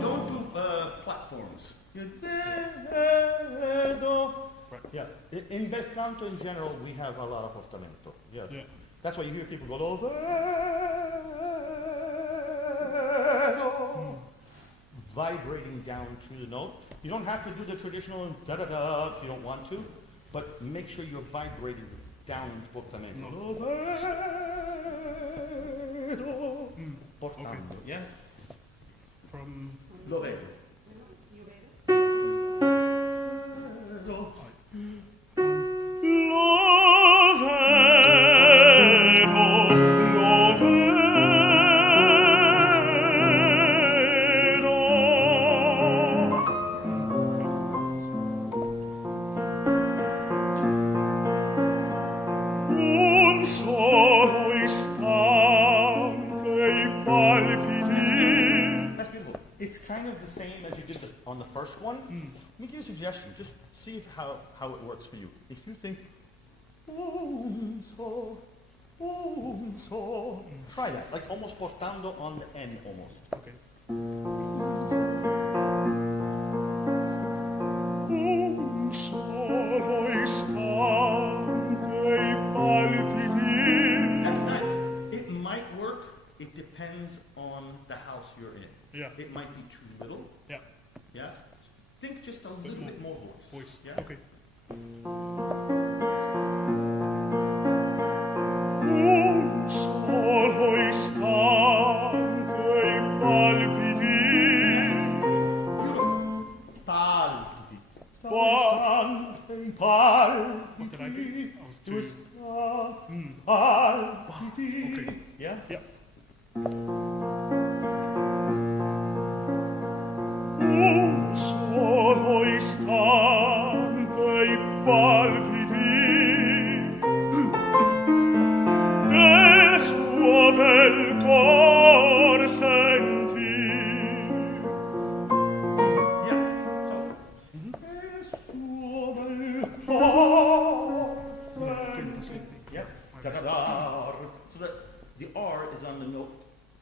Don't do platforms. Yeah. In bel canto in general, we have a lot of portamento. Yeah. Yeah. That's why you hear people go over. Vibrating down to the note. You don't have to do the traditional da da da if you don't want to, but make sure you're vibrating down into portamento. Portando, yeah? From Lo vedo. That's beautiful. It's kind of the same as you did on the first one. Let me give you a suggestion. Just see how it works for you. If you think, so, try that. Like almost portando on the N almost. okay. That's nice. It might work. It depends on the house you're in. Yeah. It might be too little. Yeah. Yeah. Think just a little bit more voice. Voice. Yeah. Okay. Beautiful. Palpiti. Palpiti. What did I do? I was too. Palpiti. Okay. Yeah? Yeah.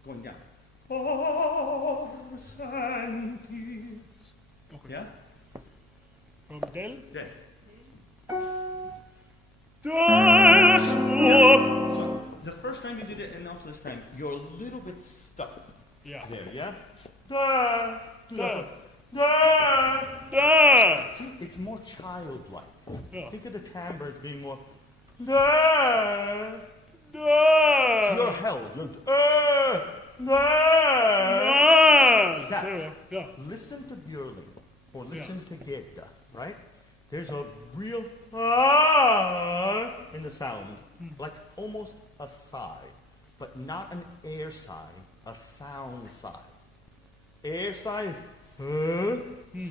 going down. Oh, Santis. Okay. Yeah? From del. Del. Del suo. So the first time you did it and also this time, you're a little bit stuck Yeah. there, yeah? Da, Da. da. Da. See, it's more childlike. Yeah. Think of the timbre as being more da. Da. You're held. You're da. Da. That. Yeah. Listen to Björling or Yeah. listen to Geta, right? There's a real in the sound, like almost a sigh, but not an air sigh, a sound sigh. Air sigh is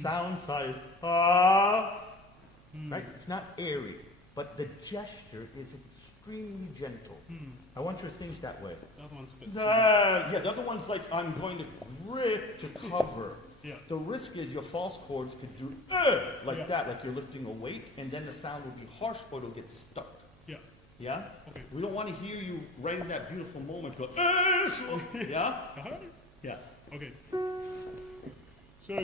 sound sigh is right? It's not airy, but the gesture is extremely gentle. I want you to think that way. That one's a bit. Yeah, the other one's like I'm going to grip to cover. Yeah. The risk is your false chords could do like Yeah. that, like you're lifting a weight, and then the sound will be harsh or it'll get stuck. Yeah. Yeah? Okay. We don't want to hear you right in that beautiful moment go, yeah? Uh-huh. Yeah. Okay. So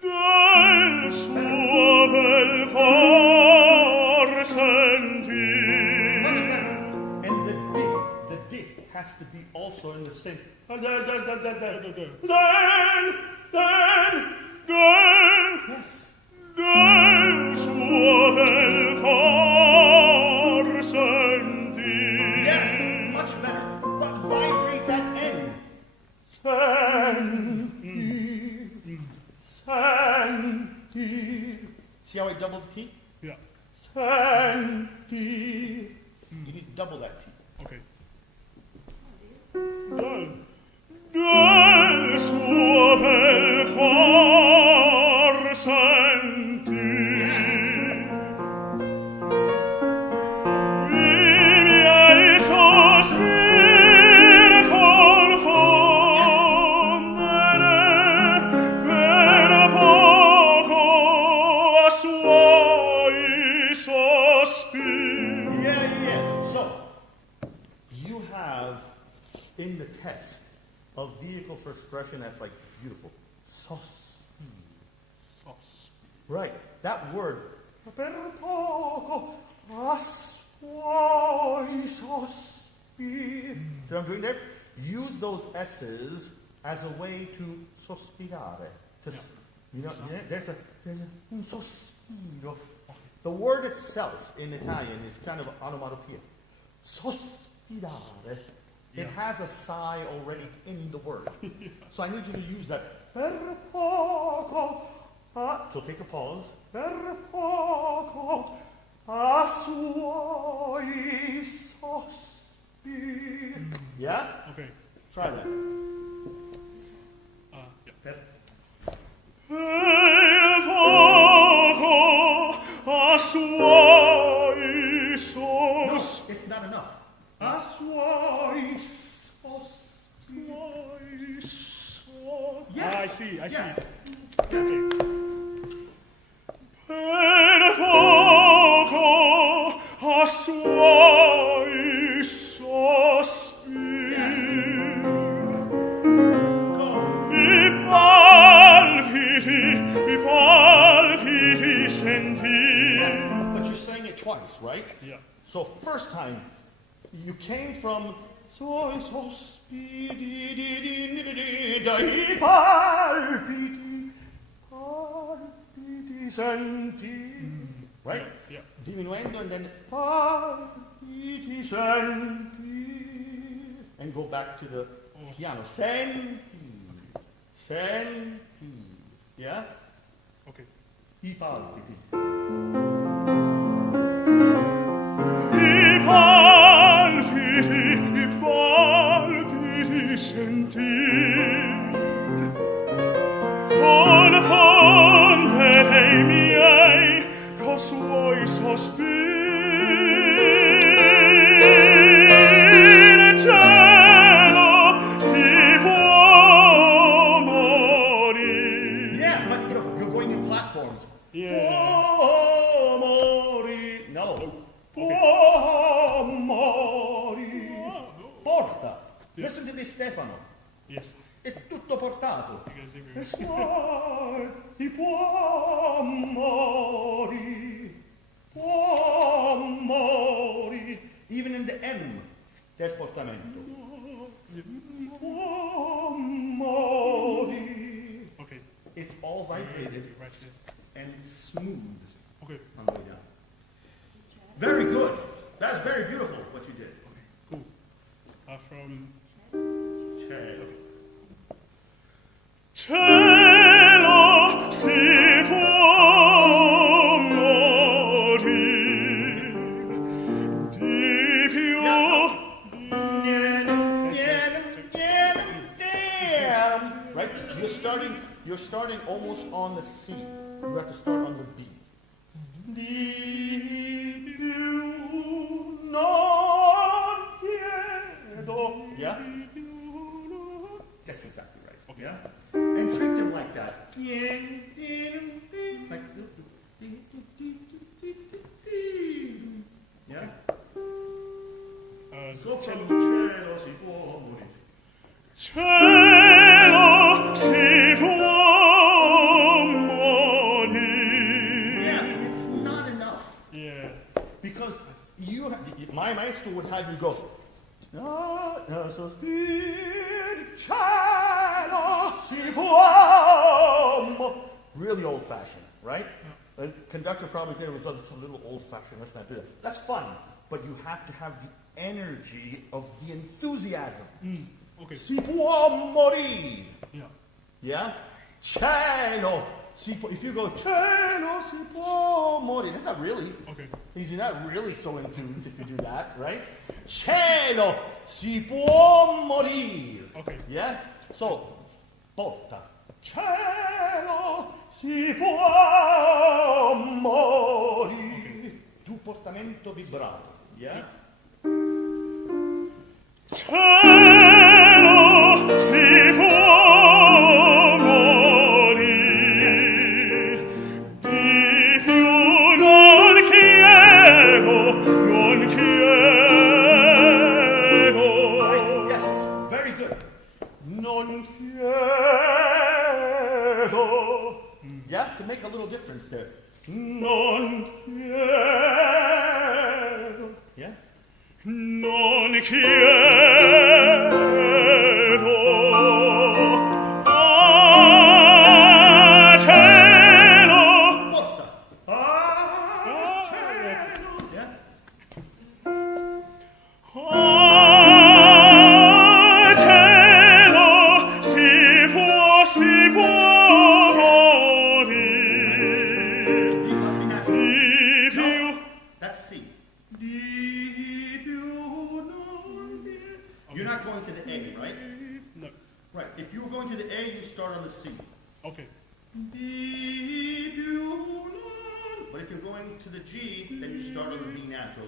del suo bel cor sentir. Much better. And the D has to be also in the same. Yes. Del suo bel cor sentir. Yes, much better. But vibrate that N. Santi. See how I doubled the T? Yeah. Santi. You need to double that T. Okay. Del suo bel cor sentir. I miei sospiri confondere per poco a suoi sospiri. Yeah. So, you have in the text a vehicle for expression that's like beautiful. Sospiri. Right. That word. Per poco a suoi sospiri. See what I'm doing there? Use those S's as a way to sospirare. To, there's un sospiro. The word itself in Italian is kind of onomatopoeia. Sospirare. It has a sigh already in the word. So I need you to use that. Per poco. So take a pause. Per poco. A suoi sospiri. Yeah? Okay. Try that. Yeah. Per Per poco a suoi No, sospiri. it's not enough. A suoi sospiri. Yes. I see. Yeah. Okay. Per poco a suoi sospiri. Go. I palpiti sentir. But you're saying it twice, right? Yeah. So first time, you came from suoi sospiri dai palpiti senti. Right? Yeah. Diminuendo and then palpiti senti. And go back to the piano. Senti. Yeah? Okay. I palpiti. I palpiti sentir. Confondere i miei co suoi sospiri. In cielo si può morire. Yeah, but you're going in platforms. Yeah. Oh, porta. Sì. Listen to this, Stefano. Yes. It's tutto portato. You guys agree? E suoi si può mori. Even in the M, there's portamento. Può mori. Okay. It's all vibrated Right here. and smooth Okay. on the way down. Very good. That's very beautiful what you did. Okay. Cool. From Cielo. cielo si può morire di più. Right? You're starting almost on the C. You have to start on the B. Di più non chiedo. Yeah? That's exactly right. Okay. Yeah? And treat them like that. Like, yeah? Sopra il cielo si può morire. Cielo si può morire. Yeah, it's not enough. Yeah. Because my maestro would have you go, cielo si può. Really old fashioned, right? The conductor probably did it, it's a little old fashioned, let's not do that. That's fine, but you have to have the energy of the enthusiasm. Okay. Si può morire. Yeah. Yeah? Cielo si può. If you go, cielo si può morire, that's not really. Okay. You're not really so enthused if you do that, right? Cielo si può morire. Okay. Yeah? So, porta. Cielo si può morire. Tu portamento vibrato. Yeah? Cielo si può morire di più non chiedo. Right? Yes. Very good. Non chiedo. Yeah? To make a little difference there. Non chiedo. Yeah? Non chiedo a cielo. Porta. Cielo. Yeah? A cielo si può morire di più. That's C. You're not going to the A, right? No. Right. If you were going to the A, you start on the C. Okay. But if you're going to the G, then you start on the B natural.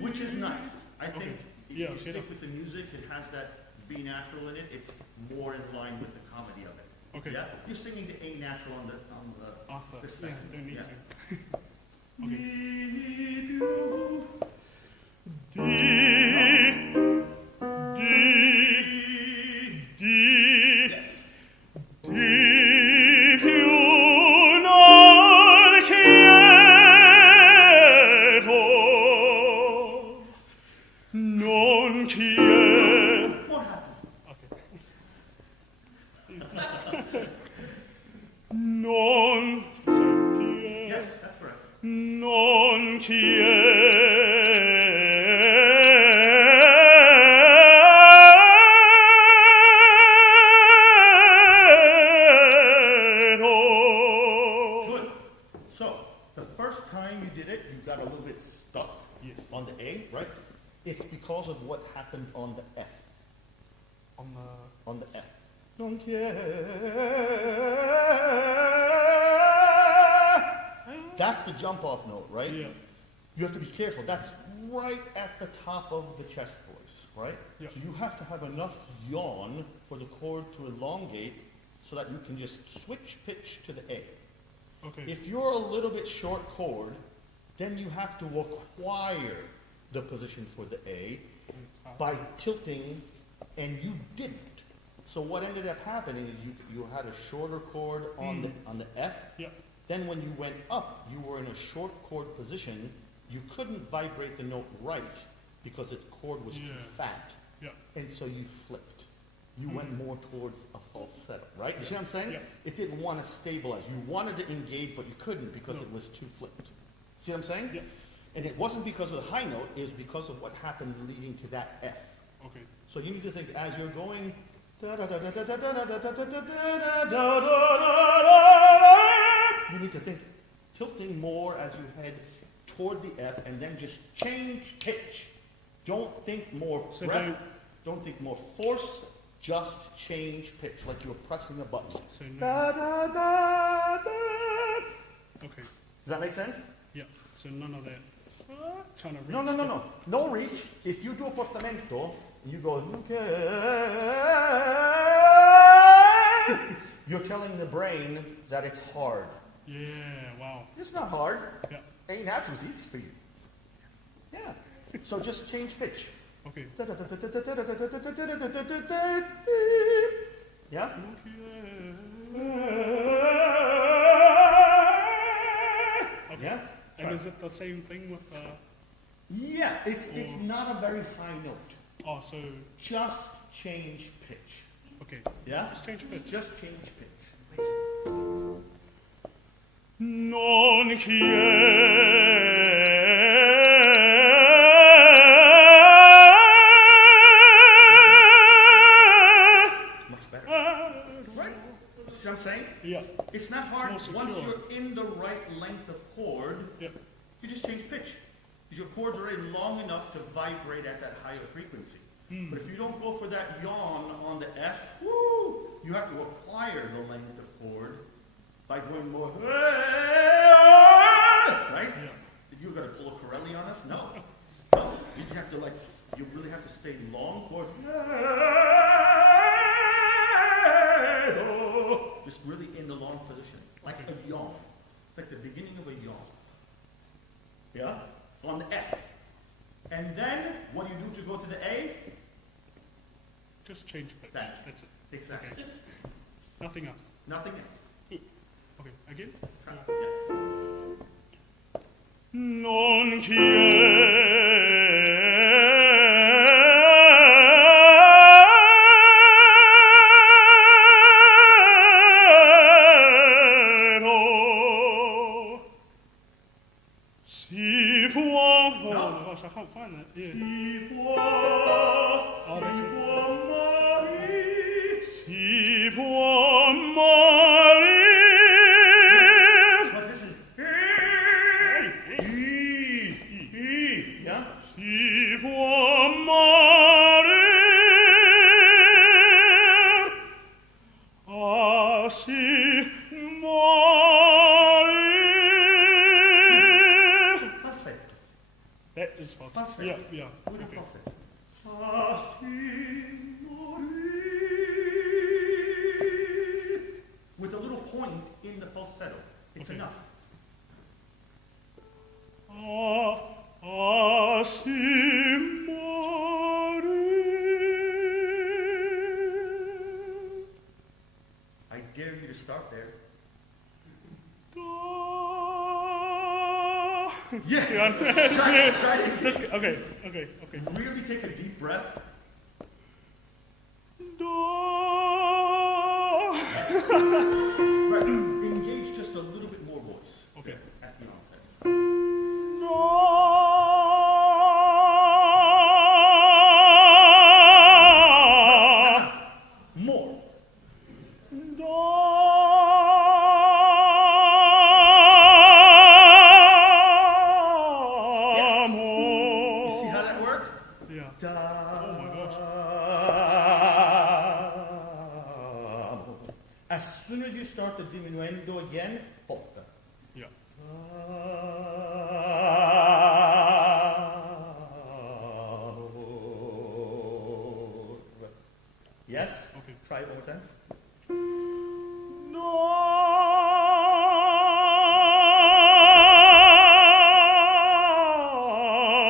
Which is nice. I think Okay. if Yeah, you okay. stick with the music, it has that B natural in it. It's more in line with the comedy of it. Okay. Yeah? You're singing the A natural on the After. the second. Yeah, don't need Yeah. to. Okay. D. Yes. Di più non chiedo. Non chiedo. What happened? Okay. Non chiedo. Yes, that's correct. Non chiedo. Good. So, the first time you did it, you got a little bit stuck Yes. on the A, right? It's because of what happened on the F. On the F. Non That's the jump off note, right? Yeah. You have to be careful. That's right at the top of the chest voice, right? Yeah. So you have to have enough yawn for the chord to elongate so that you can just switch pitch to the A. Okay. If you're a little bit short chord, then you have to acquire the position for the A, by tilting, and you didn't. So what ended up happening is you had a shorter chord on the F. Yeah. Then when you went up, you were in a short chord position. You couldn't vibrate the note right because the chord was too fat. Yeah. And so you flipped. You went more towards a falsetto, right? You see what I'm saying? Yeah. It didn't want to stabilize. You wanted to engage, but you couldn't because it was too flipped. See what I'm saying? Yeah. And it wasn't because of the high note, it was because of what happened leading to that F. Okay. So you need to think as you're going, you need to think tilting more as you head toward the F and then just change pitch. Don't think more So breath, don't think more force, just change pitch like you're pressing a button. So no. Da, da, da, da. Okay. Does that make sense? Yeah. So none of that. Trying to reach. No. No reach. If you do a portamento, you go, you're telling the brain that it's hard. Yeah. Wow. It's not hard. Yeah. A natural is easy for you. Yeah. So just change pitch. Okay. Yeah? Okay. Yeah? And is it the same thing with the? Yeah, it's not a very high note. Oh, so Just change pitch. okay. Yeah? Just change pitch. Just change pitch. Non Much better. Right? See what I'm saying? Yeah. It's not hard. It's more Once secure. you're in the right length of chord, Yeah. you just change pitch. Because your chord's already long enough to vibrate at that higher frequency. But if you don't go for that yawn on the F, woo, you have to acquire the length of chord by going more, right? Yeah. You're going to pull a Corelli on us? No. No. You just have to you really have to stay long chord. Just really in the long position, like a yawn. It's like the beginning of a yawn. Yeah? On the F. And then, what do you do to go to the A? Just change pitch. Thank you. That's it. Exactly. Nothing else. Nothing else. Okay. Again. Try. Yeah. Non quiero si può. Oh my gosh, I can't find that. Yeah. Oh, that's it. Si può morir. But this is yeah? Si può morir, si morir. Falsetto. That is false. Falsetto. Yeah, yeah. With a Okay. falsetto. With a little point in the falsetto. It's Okay. enough. Si morir. I dare you to start there. Yeah. Try it. Just, okay. Really take a deep breath. Right. Engage just a little bit more voice Okay. at the onset. More. Yes. You see how that worked? Yeah. Oh my gosh. As soon as you start the diminuendo again, forte. Yeah. Yes? Okay. Try it one more time.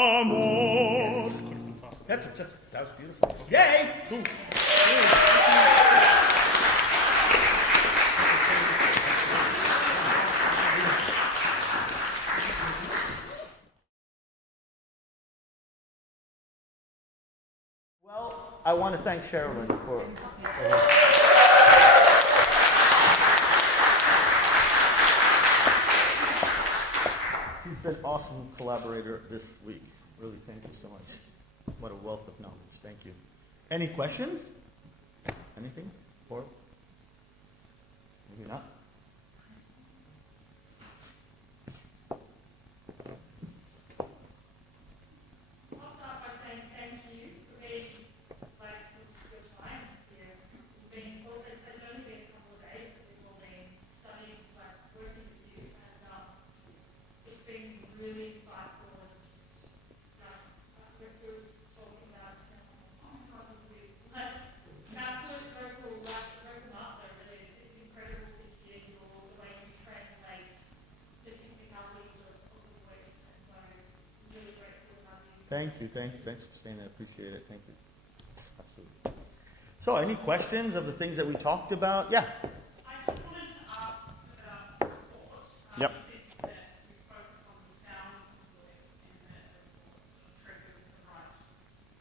Yes. Could have been faster. That's that was beautiful. Yay! Cool. Well, I want to thank Sherilyn for. She's been an awesome collaborator this week. Really, thank you so much. What a wealth of knowledge. Thank you. Any questions? Anything? Or maybe not? I'll start by saying thank you for being your time here. It's only been a couple of days that we've all been studying, working with you, and it's been really insightful and we're talking about an absolute vocal master, but it's incredible to hear the way you translate the technicalities of the voice, and so I'm really grateful to have you. Thank you. Thanks for saying that. I appreciate it. Thank you. Absolutely. So, any questions of the things that we talked about? Yeah. I just wanted to ask about support. Yep. I think that you focus on the sound of the voice and that triggers the right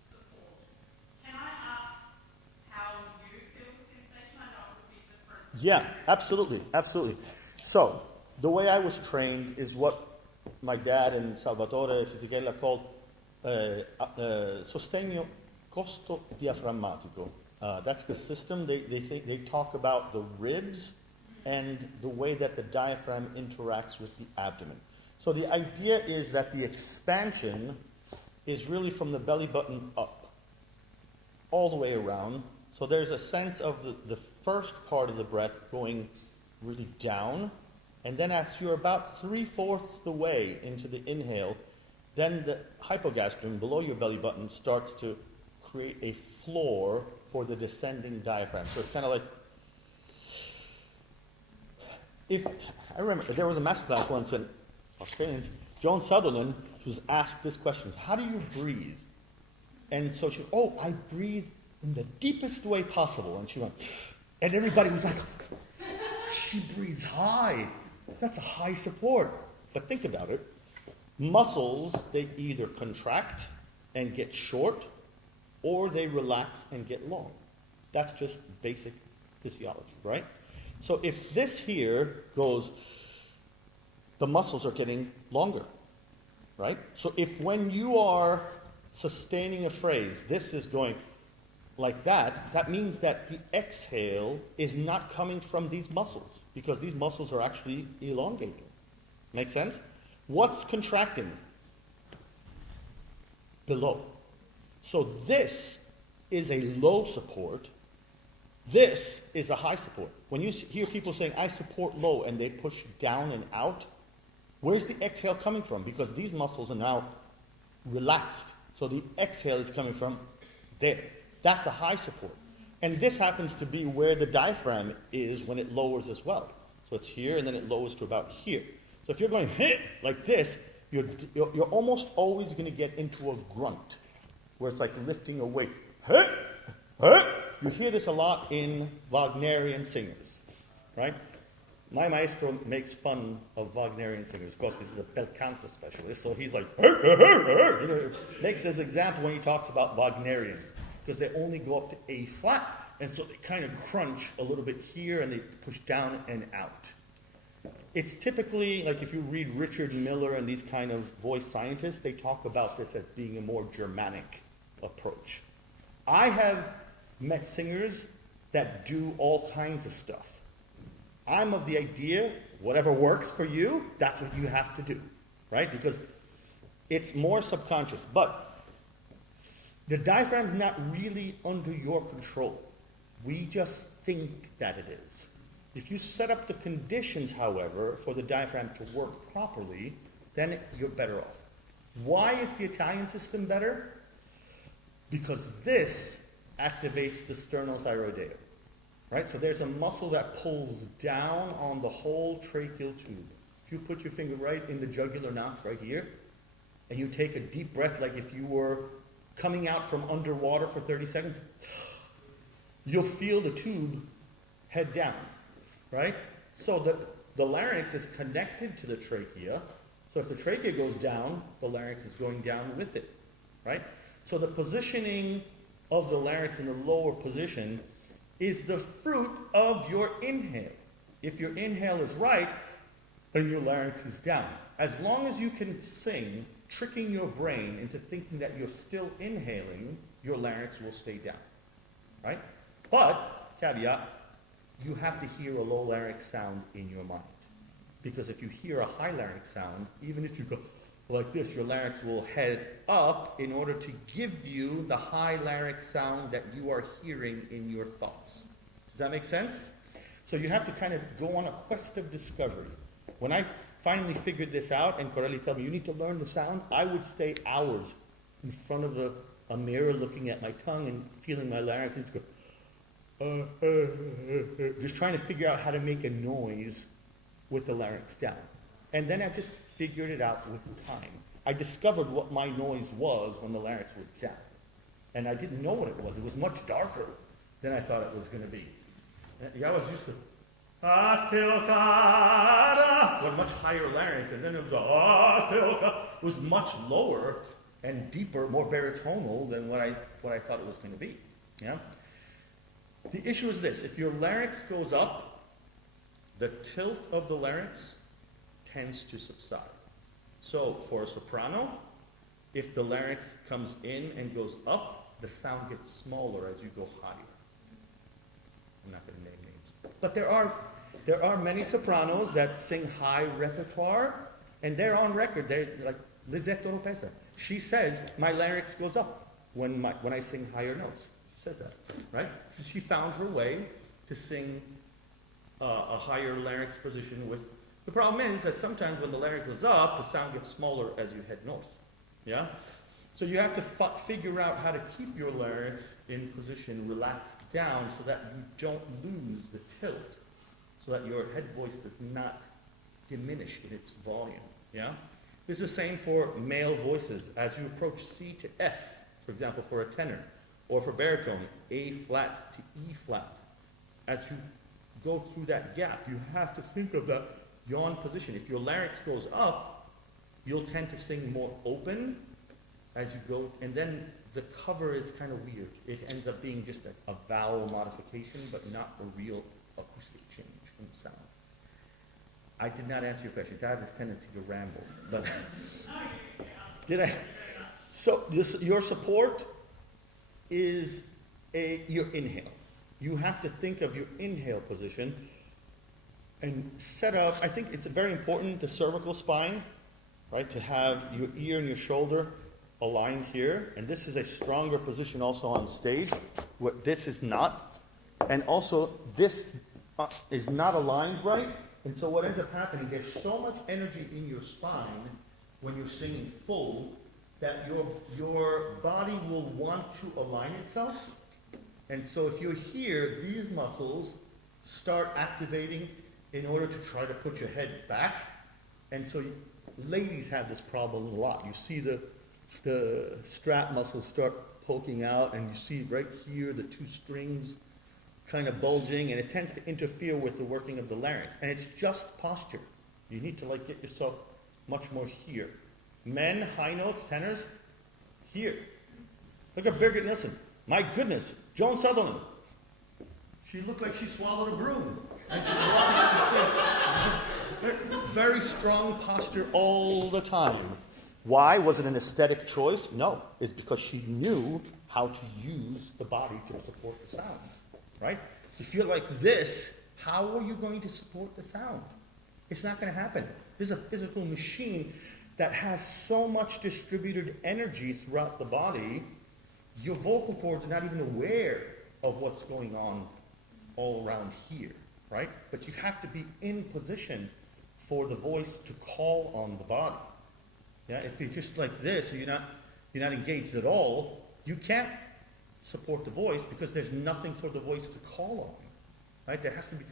support. Can I ask how you feel the sensation? I know it would be different. Yeah, absolutely. So, the way I was trained is what my dad and Salvatore Fisichella called sostegno costo diaframmatico. That's the system. They talk about the ribs and the way that the diaphragm interacts with the abdomen. So the idea is that the expansion is really from the belly button up, all the way around. So there's a sense of the first part of the breath going really down, and then as you're about 3/4 the way into the inhale, then the hypogastrium below your belly button starts to create a floor for the descending diaphragm. So it's kind of like, I remember there was a masterclass once in Australians, Joan Sutherland was asked this question, how do you breathe? And so she, I breathe in the deepest way possible. And she went, and everybody was like, she breathes high. That's a high support. But think about it. Muscles, they either contract and get short, or they relax and get long. That's just basic physiology, right? So if this here goes, the muscles are getting longer, right? So if when you are sustaining a phrase, this is going like that, that means that the exhale is not coming from these muscles, because these muscles are actually elongating. Make sense? What's contracting? Below. So this is a low support. This is a high support. When you hear people saying, I support low, and they push down and out, where's the exhale coming from? Because these muscles are now relaxed. So the exhale is coming from there. That's a high support. And this happens to be where the diaphragm is when it lowers as well. So it's here, and then it lowers to about here. So if you're going like this, you're almost always going to get into a grunt, where it's like lifting a weight. You hear this a lot in Wagnerian singers, right? My maestro makes fun of Wagnerian singers, of course, because he's a bel canto specialist. So he's like, makes his example when he talks about Wagnerians, because they only go up to A flat, and so they kind of crunch a little bit here, and they push down and out. It's typically, like if you read Richard Miller and these kind of voice scientists, they talk about this as being a more Germanic approach. I have met singers that do all kinds of stuff. I'm of the idea, whatever works for you, that's what you have to do, right? Because it's more subconscious. But the diaphragm's not really under your control. We just think that it is. If you set up the conditions, however, for the diaphragm to work properly, then you're better off. Why is the Italian system better? Because this activates the sternothyroidea, right? So there's a muscle that pulls down on the whole tracheal tube. If you put your finger right in the jugular notch right here, and you take a deep breath like if you were coming out from underwater for 30 seconds, you'll feel the tube head down, right? So the larynx is connected to the trachea. So if the trachea goes down, the larynx is going down with it, right? So the positioning of the larynx in the lower position is the fruit of your inhale. If your inhale is right, then your larynx is down. As long as you can sing, tricking your brain into thinking that you're still inhaling, your larynx will stay down, right? But, caveat, you have to hear a low larynx sound in your mind. Because if you hear a high larynx sound, even if you go like this, your larynx will head up in order to give you the high larynx sound that you are hearing in your thoughts. Does that make sense? So you have to kind of go on a quest of discovery. When I finally figured this out, and Corelli told me, you need to learn the sound, I would stay hours in front of a mirror looking at my tongue and feeling my larynx and just go, just trying to figure out how to make a noise with the larynx down. And then I just figured it out with time. I discovered what my noise was when the larynx was down. And I didn't know what it was. It was much darker than I thought it was going to be. I was used to with a much higher larynx, and then it was much lower and deeper, more baritonal than what I thought it was going to be. Yeah? The issue is this: if your larynx goes up, the tilt of the larynx tends to subside. So for a soprano, if the larynx comes in and goes up, the sound gets smaller as you go higher. I'm not going to name names. But there are many sopranos that sing high repertoire, and they're on record. They're like Lisette Oropesa. She says, my larynx goes up when I sing higher notes. She says that, right? She found her way to sing a higher larynx position with. The problem is that sometimes when the larynx goes up, the sound gets smaller as you head north. Yeah? So you have to figure out how to keep your larynx in position, relaxed down, so that you don't lose the tilt, so that your head voice does not diminish in its volume. Yeah? This is the same for male voices. As you approach C to F, for example, for a tenor, or for baritone, A flat to E flat. As you go through that gap, you have to think of that yawn position. If your larynx goes up, you'll tend to sing more open as you go, and then the cover is kind of weird. It ends up being just a vowel modification, but not a real acoustic change in the sound. I did not answer your questions. I have this tendency to ramble, but did I? So your support is your inhale. You have to think of your inhale position and set up. I think it's very important, the cervical spine, right, to have your ear and your shoulder aligned here, and this is a stronger position also on stage, where this is not, and also this is not aligned right, and so what ends up happening, there's so much energy in your spine when you're singing full that your body will want to align itself, and so if you hear these muscles start activating in order to try to put your head back, and so ladies have this problem a lot. You see the strap muscles start poking out, and you see right here the two strings kind of bulging, and it tends to interfere with the working of the larynx. And it's just posture. You need to get yourself much more here. Men, high notes, tenors, here. Look at Birgit Nilsson. My goodness, Joan Sutherland. She looked like she swallowed a broom. And she's walking up the stage. Very strong posture all the time. Why? Was it an aesthetic choice? No. It's because she knew how to use the body to support the sound. Right? If you're like this, how are you going to support the sound? It's not going to happen. This is a physical machine that has so much distributed energy throughout the body, your vocal cords are not even aware of what's going on all around here. Right? But you have to be in position for the voice to call on the body. Yeah, if you're just like this, or you're not engaged at all, you can't support the voice because there's nothing for the voice to call on. Right? There has to be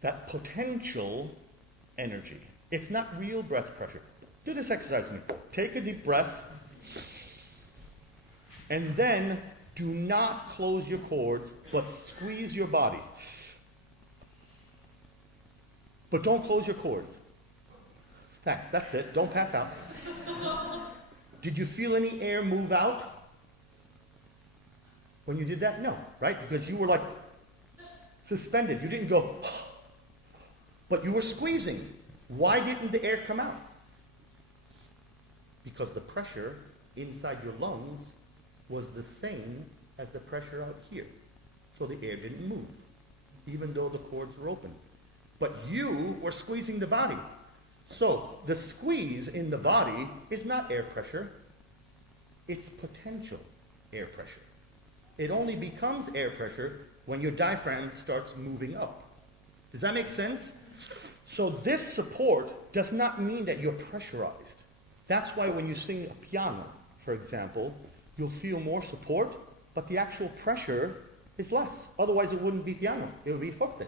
that potential energy. It's not real breath pressure. Do this exercise with me. Take a deep breath. And then do not close your cords, but squeeze your body. But don't close your cords. Thanks, that's it. Don't pass out. Did you feel any air move out when you did that? No, right? Because you were like suspended. You didn't go, but you were squeezing. Why didn't the air come out? Because the pressure inside your lungs was the same as the pressure out here. So the air didn't move, even though the cords were open. But you were squeezing the body. So the squeeze in the body is not air pressure, it's potential air pressure. It only becomes air pressure when your diaphragm starts moving up. Does that make sense? So this support does not mean that you're pressurized. That's why when you sing a piano, for example, you'll feel more support, but the actual pressure is less. Otherwise it wouldn't be piano, it would be forte,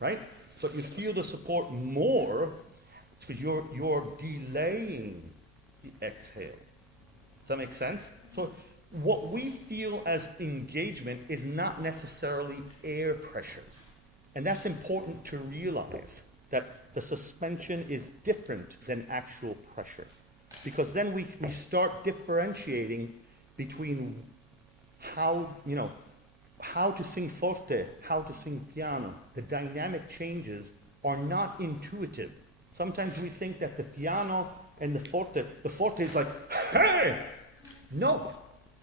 right? But you feel the support more because you're delaying the exhale. Does that make sense? So what we feel as engagement is not necessarily air pressure. And that's important to realize, that the suspension is different than actual pressure. Because then we start differentiating between how to sing forte, how to sing piano. The dynamic changes are not intuitive. Sometimes we think that the piano and the forte is like, hey! No,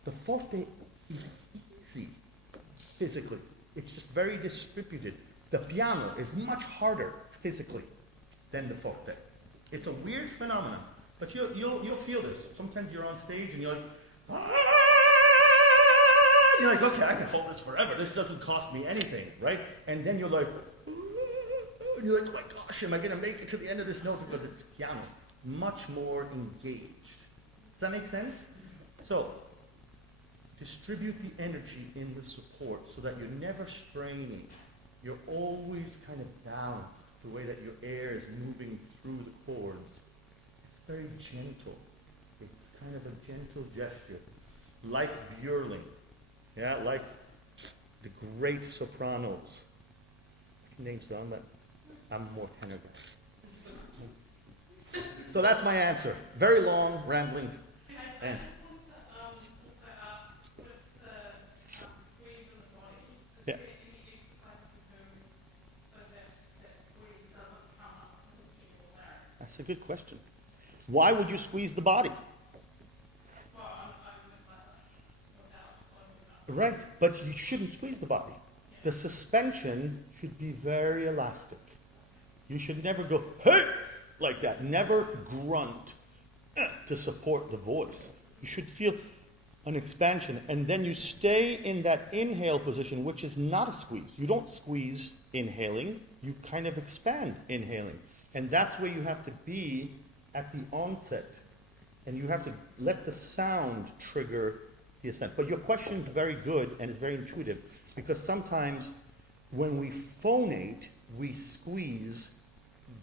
the forte is easy physically. It's just very distributed. The piano is much harder physically than the forte. It's a weird phenomenon, but you'll feel this. Sometimes you're on stage and you're like, you're like, okay, I can hold this forever. This doesn't cost me anything, right? And then you're like, oh my gosh, am I going to make it to the end of this note? Because it's piano, much more engaged. Does that make sense? So, distribute the energy in the support so that you're never straining. You're always kind of balanced, the way that your air is moving through the chords. It's very gentle. It's kind of a gentle gesture, like Björling, yeah, like the great sopranos. Name some, but I'm more tenor. So that's my answer. Very long, rambling answer. Yeah. That's a good question. Why would you squeeze the body? Right, but you shouldn't squeeze the body. The suspension should be very elastic. You should never go, hey, like that. Never grunt to support the voice. You should feel an expansion, and then you stay in that inhale position, which is not a squeeze. You don't squeeze inhaling, you kind of expand inhaling. And that's where you have to be at the onset. And you have to let the sound trigger the ascent. But your question is very good and it's very intuitive, because sometimes when we phonate, we squeeze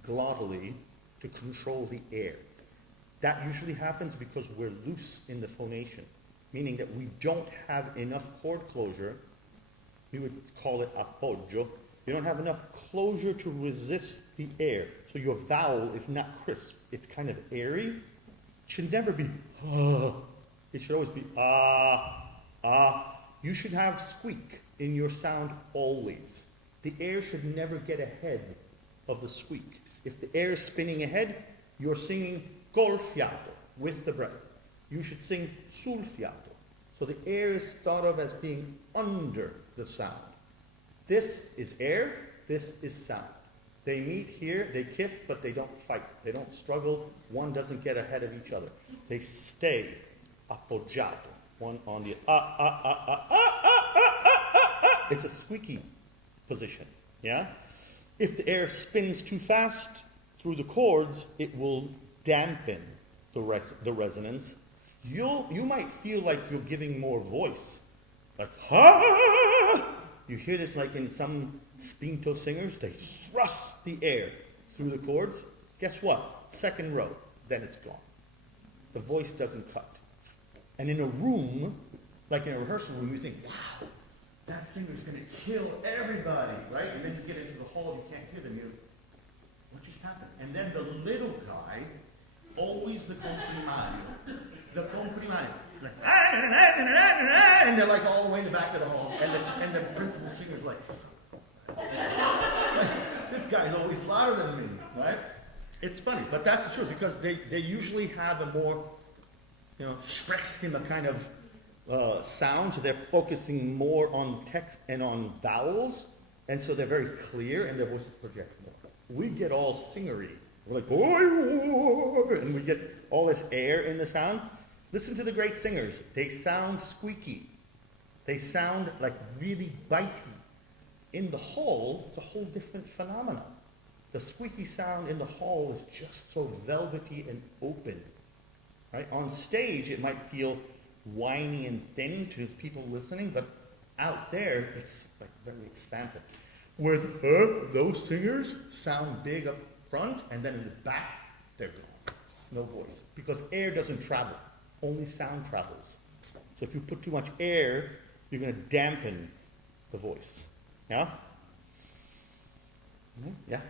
glottally to control the air. That usually happens because we're loose in the phonation, meaning that we don't have enough chord closure. We would call it appoggio. You don't have enough closure to resist the air. So your vowel is not crisp. It's kind of airy. It should never be, It should always be, You should have squeak in your sound always. The air should never get ahead of the squeak. If the air is spinning ahead, you're singing col fiato, with the breath. You should sing sul fiato. So the air is thought of as being under the sound. This is air, this is sound. They meet here, they kiss, but they don't fight. They don't struggle. One doesn't get ahead of each other. They stay appoggiato, one on the It's a squeaky position, yeah? If the air spins too fast through the chords, it will dampen the resonance. You might feel like you're giving more voice. Like, You hear this like in some spinto singers, they thrust the air through the chords. Guess what? Second row, then it's gone. The voice doesn't cut. And in a room like in a rehearsal room, you think, wow, that singer's going to kill everybody, right? And then you get into the hall, you can't hear them. You're, what just happened? And then the little guy, always the comprimario. The comprimario. Like, and they're like all the way in the back of the hall. And the principal singer's like, this guy's always louder than me, right? It's funny, but that's the truth, because they usually have a more, Sprechstimme kind of sound, so they're focusing more on text and on vowels, and so they're very clear, and their voices project more. We get all singery. We're like, oi, and we get all this air in the sound. Listen to the great singers. They sound squeaky. They sound like really bitey. In the hall, it's a whole different phenomenon. The squeaky sound in the hall is just so velvety and open. Right? On stage, it might feel whiny and thin to people listening, but out there, it's like very expansive. Where those singers sound big up front, and then in the back, they're gone. No voice. Because air doesn't travel. Only sound travels. So if you put too much air, you're going to dampen the voice. Yeah? Yeah?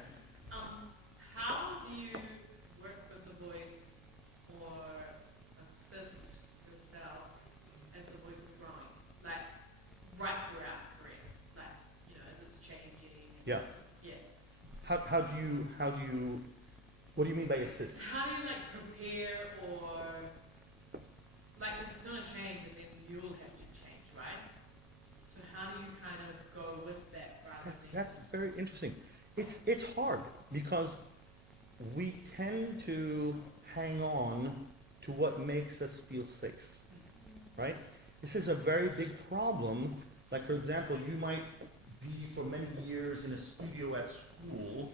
How do you work with the voice or assist yourself as the voice is growing? Like, right throughout the career? Like, as it's changing? Yeah. Yeah. How do you, what do you mean by assist? How do you, prepare or, because it's going to change and then you'll have to change, right? So how do you kind of go with that rather than... That's very interesting. It's hard because we tend to hang on to what makes us feel safe, right? This is a very big problem. Like, for example, you might be for many years in a studio at school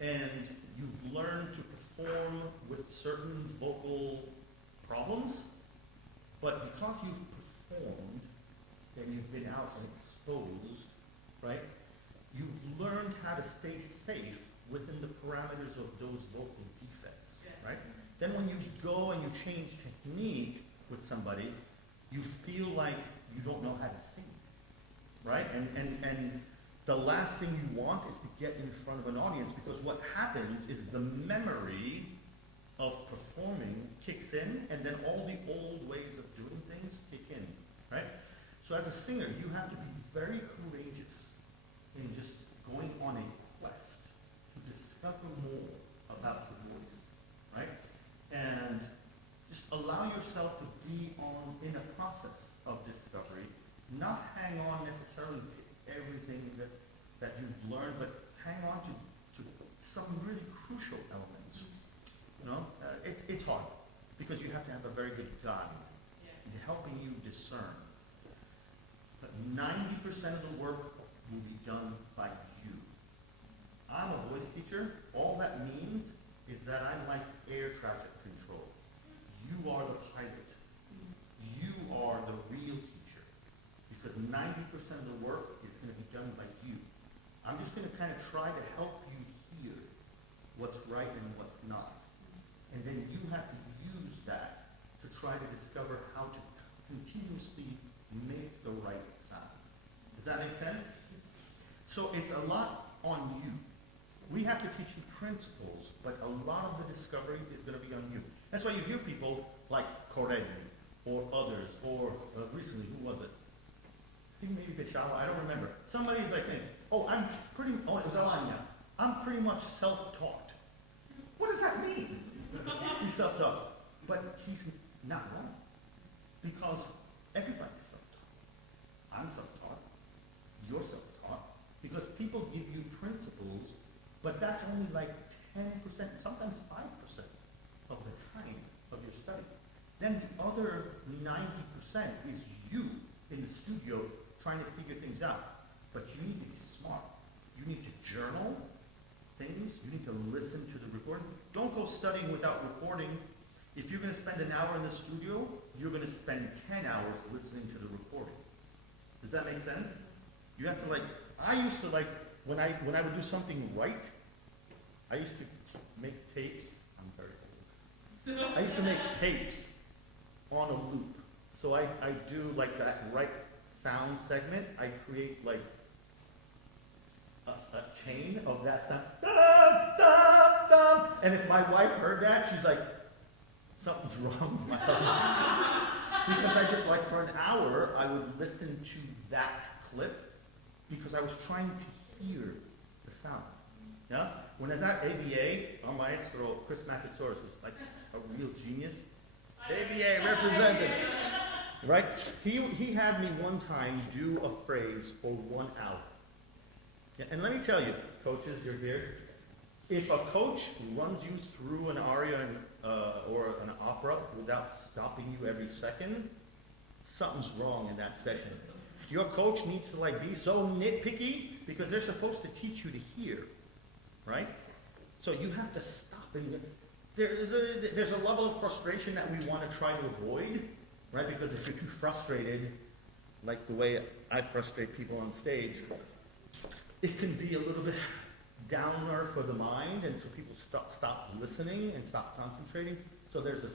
and you've learned to perform with certain vocal problems, but because you've performed and you've been out and exposed, right? You've learned how to stay safe within the parameters of those vocal defects, right? Then when you go and you change technique with somebody, you feel like you don't know how to sing, right? And the last thing you want is to get in front of an audience, because what happens is the memory of performing kicks in, and then all the old ways of doing things kick in, right? So as a singer, you have to be very courageous in just going on a quest to discover more about the voice, right? And just allow yourself to be in a process of discovery, not hang on necessarily to everything that you've learned, but hang on to some really crucial elements. It's hard because you have to have a very good guide in helping you discern. But 90% of the work will be done by you. I'm a voice teacher. All that means is that I'm like air traffic control. You are the pilot. You are the real teacher. Because 90% of the work is going to be done by you. I'm just going to kind of try to help you hear what's right and what's not. And then you have to use that to try to discover how to continuously make the right sound. Does that make sense? So it's a lot on you. We have to teach you principles, but a lot of the discovery is going to be on you. That's why you hear people like Corelli or others, or recently, who was it? I think maybe Bishawa, I don't remember. Somebody's like saying, it was Alanya. I'm pretty much self-taught. What does that mean? He's self-taught. But he's not wrong. Because everybody's self-taught. I'm self-taught. You're self-taught. Because people give you principles, but that's only like 10%, sometimes 5% of the time of your study. Then the other 90% is you in the studio trying to figure things out. But you need to be smart. You need to journal things. You need to listen to the recording. Don't go studying without recording. If you're going to spend an hour in the studio, you're going to spend 10 hours listening to the recording. Does that make sense? You have to I used to when I would do something right, I used to make tapes. I'm very old. I used to make tapes on a loop. So I do like that right sound segment. I create like a chain of that sound. Dum, dum, dum. And if my wife heard that, she's like, something's wrong with my husband. Because I just like for an hour, I would listen to that clip because I was trying to hear the sound. Yeah? When I was at ABA, our maestro, Chris Mathisaurus, was like a real genius. ABA represented. Right? He had me one time do a phrase for 1 hour. Yeah, and let me tell you, coaches, you're here. If a coach runs you through an aria or an opera without stopping you every second, something's wrong in that session. Your coach needs to like be so nitpicky because they're supposed to teach you to hear, right? So you have to stop. And there's a level of frustration that we want to try to avoid, right? Because if you're too frustrated, like the way I frustrate people on stage, it can be a little bit downer for the mind, and so people stop listening and stop concentrating. So there's a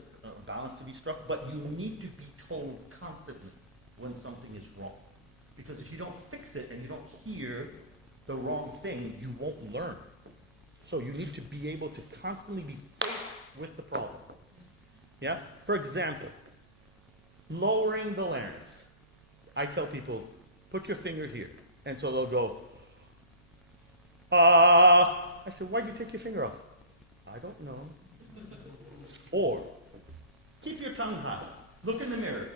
balance to be struck, but you need to be told constantly when something is wrong. Because if you don't fix it and you don't hear the wrong thing, you won't learn. So you need to be able to constantly be faced with the problem. Yeah? For example, lowering the larynx. I tell people, put your finger here. And so they'll go, I said, why'd you take your finger off? I don't know. Or, keep your tongue high. Look in the mirror.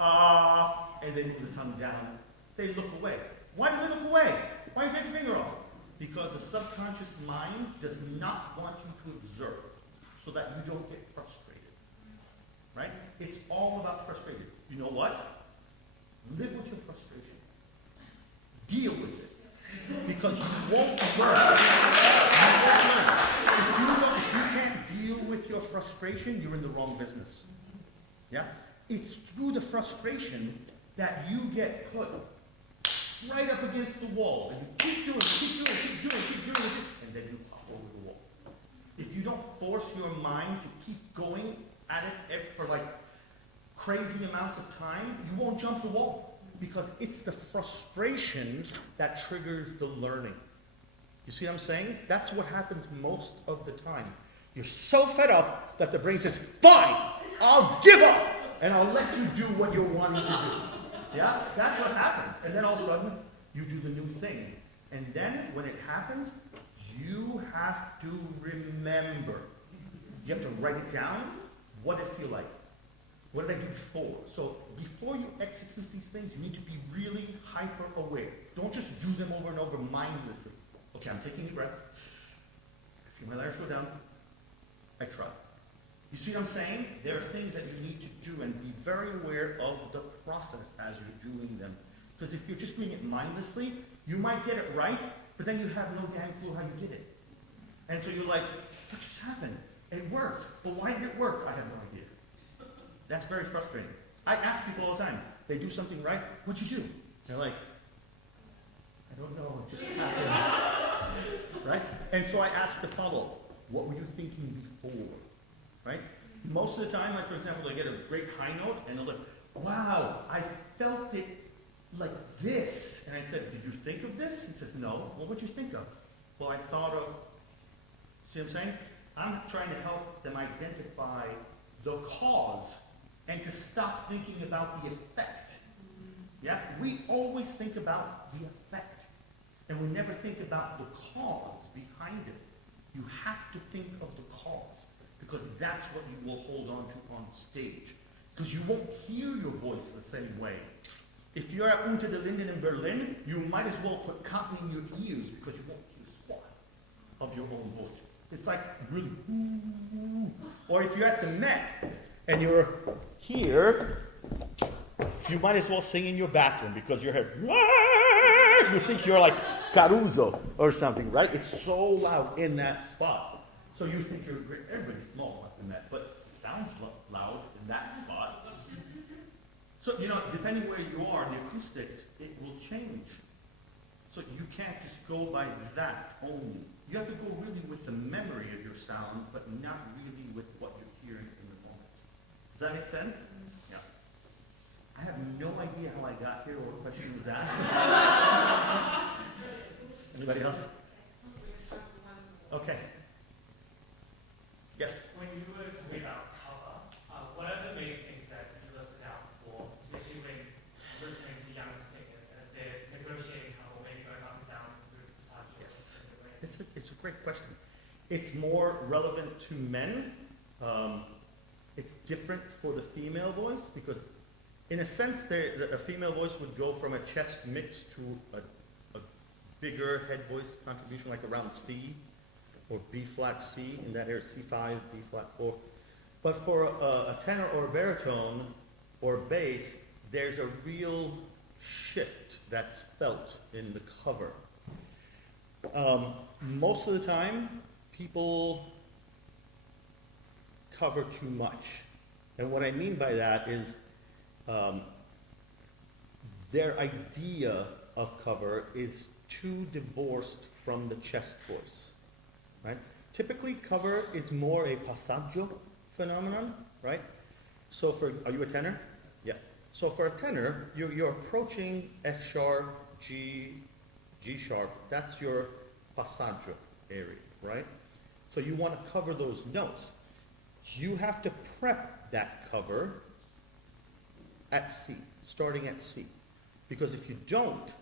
And they move the tongue down. They look away. Why do they look away? Why do you take your finger off? Because the subconscious mind does not want you to observe so that you don't get frustrated. Right? It's all about frustration. You know what? Live with your frustration. Deal with it. Because you won't learn. If you can't deal with your frustration, you're in the wrong business. Yeah? It's through the frustration that you get put right up against the wall. And you keep doing it, and then you hop over the wall. If you don't force your mind to keep going at it for like crazy amounts of time, you won't jump the wall. Because it's the frustration that triggers the learning. You see what I'm saying? That's what happens most of the time. You're so fed up that the brain says, fine, I'll give up, and I'll let you do what you're wanting to do. Yeah? That's what happens. And then all of a sudden, you do the new thing. And then, when it happens, you have to remember. You have to write it down. What did it feel like? What did I do before? So before you execute these things, you need to be really hyper-aware. Don't just do them over and over mindlessly. Okay, I'm taking a breath. I feel my larynx go down. I try. You see what I'm saying? There are things that you need to do and be very aware of the process as you're doing them. Because if you're just doing it mindlessly, you might get it right, but then you have no damn clue how you did it. And so you're like, what just happened? It worked. But why did it work? I have no idea. That's very frustrating. I ask people all the time, they do something right, what'd you do? They're like, I don't know, it just happened. Right? And so I ask the follow-up, what were you thinking before? Right? Most of the time, like for example, they get a great high note, and they're like, wow, I felt it like this. And I said, did you think of this? He says, no. Well, what'd you think of? Well, I thought of, see what I'm saying? I'm trying to help them identify the cause and to stop thinking about the effect. Yeah? We always think about the effect, and we never think about the cause behind it. You have to think of the cause, because that's what you will hold on to on stage. Because you won't hear your voice the same way. If you're at Unter den Linden in Berlin, you might as well put cotton in your ears because you won't hear squat of your own voice. It's like really, or if you're at the Met and you're here, you might as well sing in your bathroom because your head, you think you're like Caruso or something, right? It's so loud in that spot. So you think you're great. Everybody's small at the Met, but it sounds loud in that spot. So, you know, depending where you are in the acoustics, it will change. So you can't just go by that only. You have to go really with the memory of your sound, but not really with what you're hearing in the moment. Does that make sense? Yeah. I have no idea how I got here or what question was asked. Anybody else? Okay. Yes. When you were talking about cover, what are the main things that you listed out before, especially when listening to young singers as they're negotiating cover, maybe going up and down through the side? Yes. It's a great question. It's more relevant to men. It's different for the female voice because, in a sense, a female voice would go from a chest mix to a bigger head voice contribution, like around C or B flat C in that area, C5, B flat 4. But for a tenor or a baritone or bass, there's a real shift that's felt in the cover. Most of the time, people cover too much. And what I mean by that is their idea of cover is too divorced from the chest voice, right? Typically, cover is more a passaggio phenomenon, right? So are you a tenor? Yeah. So for a tenor, you're approaching F sharp, G sharp. That's your passaggio area, right? So you want to cover those notes. You have to prep that cover at C, starting at C. Because if you don't,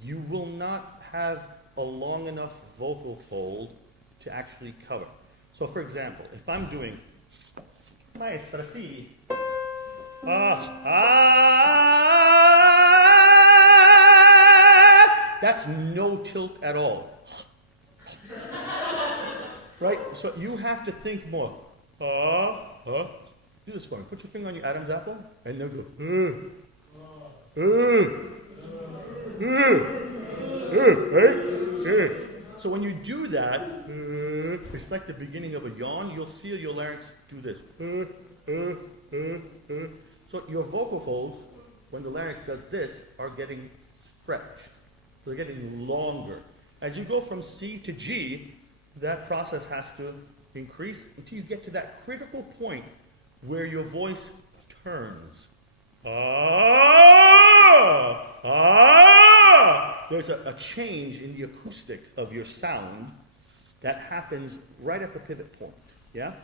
you will not have a long enough vocal fold to actually cover. So for example, if I'm doing maestra si, that's no tilt at all. Right? So you have to think more. Do this for me. Put your finger on your Adam's apple and then go, right? So when you do that, it's like the beginning of a yawn. You'll feel your larynx do this. So your vocal folds, when the larynx does this, are getting stretched. So they're getting longer. As you go from C to G, that process has to increase until you get to that critical point where your voice turns. There's a change in the acoustics of your sound that happens right at the pivot point, yeah?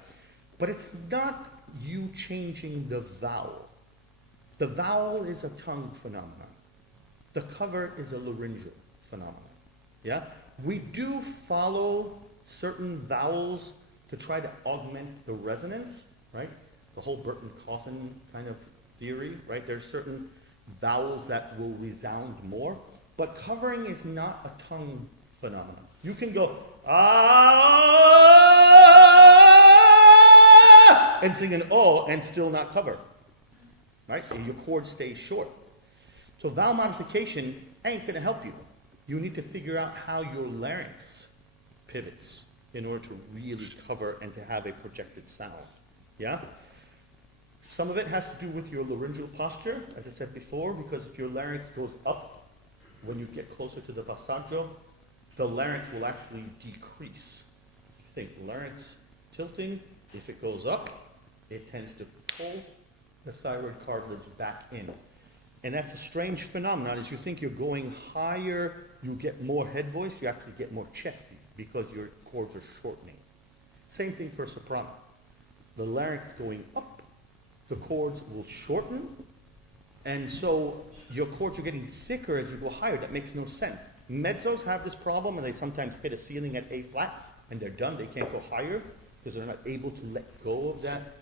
But it's not you changing the vowel. The vowel is a tongue phenomenon. The cover is a laryngeal phenomenon, yeah? We do follow certain vowels to try to augment the resonance, right? The whole Burton Coffin kind of theory, right? There's certain vowels that will resound more, but covering is not a tongue phenomenon. You can go, and sing an O and still not cover, right? So your chord stays short. So vowel modification ain't going to help you. You need to figure out how your larynx pivots in order to really cover and to have a projected sound, yeah? Some of it has to do with your laryngeal posture, as I said before, because if your larynx goes up when you get closer to the passaggio, the larynx will actually decrease. Think larynx tilting, if it goes up, it tends to pull the thyroid cartilage back in. And that's a strange phenomenon. As you think you're going higher, you get more head voice, you actually get more chesty because your chords are shortening. Same thing for soprano. The larynx going up, the chords will shorten, and so your chords are getting thicker as you go higher. That makes no sense. Mezzos have this problem, and they sometimes hit a ceiling at A flat, and they're done. They can't go higher because they're not able to let go of that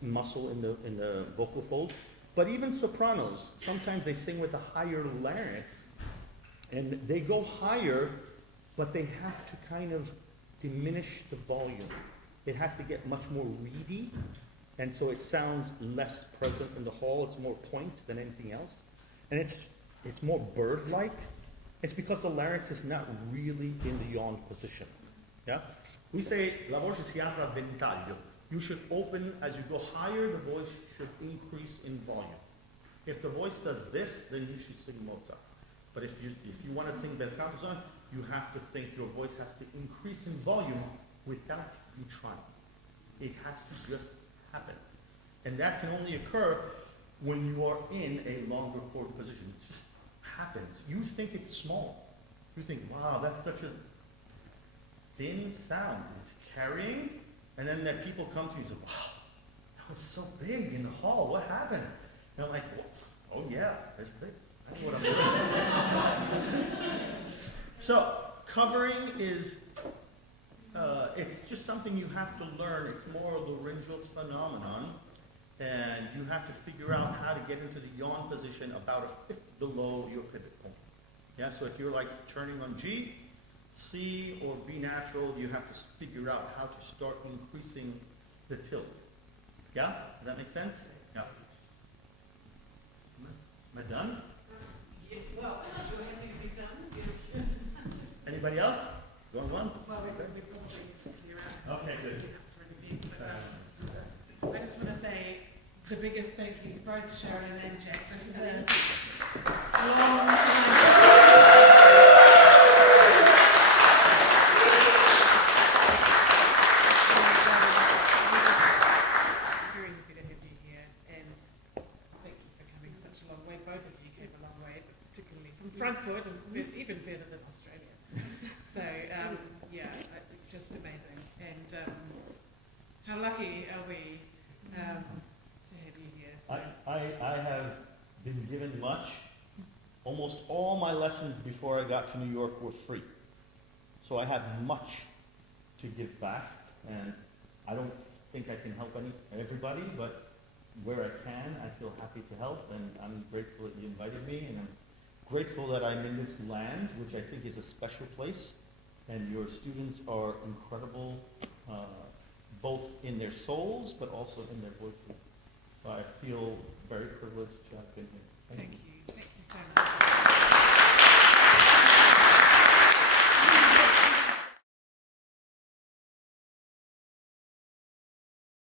muscle in the vocal fold. But even sopranos, sometimes they sing with a higher larynx, and they go higher, but they have to kind of diminish the volume. It has to get much more reedy, and so it sounds less present in the hall. It's more point than anything else. And it's more bird-like. It's because the larynx is not really in the yawn position. Yeah? We say, la voce si apre a ventaglio. You should open, as you go higher, the voice should increase in volume. If the voice does this, then you should sing Mozart. But if you want to sing bel canto song, you have to think your voice has to increase in volume without you trying. It has to just happen. And that can only occur when you are in a longer chord position. It just happens. You think it's small. You think, wow, that's such a thin sound. It's carrying, and then that people come to you and say, wow, that was so big in the hall. What happened? And I'm like, oh yeah, that's big. That's what I'm doing. So, covering is, it's just something you have to learn. It's more a laryngeal phenomenon, and you have to figure out how to get into the yawn position about a fifth below your pivot point. Yeah, so if you're like turning on G, C, or B natural, you have to figure out how to start increasing the tilt. Yeah? Does that make sense? Yeah. Am I done? Yeah, well, you're happy to be done? Yes. Anybody else? Going on? Well, we probably have to clear out. Okay, good. For an event, but, I just want to say the biggest thank you to both Sharon and Jack. This is a long time. Very happy to have you here, and thank you for coming such a long way. Both of you came a long way, but particularly from Frankfurt, is even further than Australia. So, yeah, it's just amazing. And how lucky are we to have you here? So. I have been given much. Almost all my lessons before I got to New York were free. So I have much to give back, and I don't think I can help everybody, but where I can, I feel happy to help, and I'm grateful that you invited me, and I'm grateful that I'm in this land, which I think is a special place, and your students are incredible, both in their souls, but also in their voices. So I feel very privileged to have been here. Thank you. Thank you so much.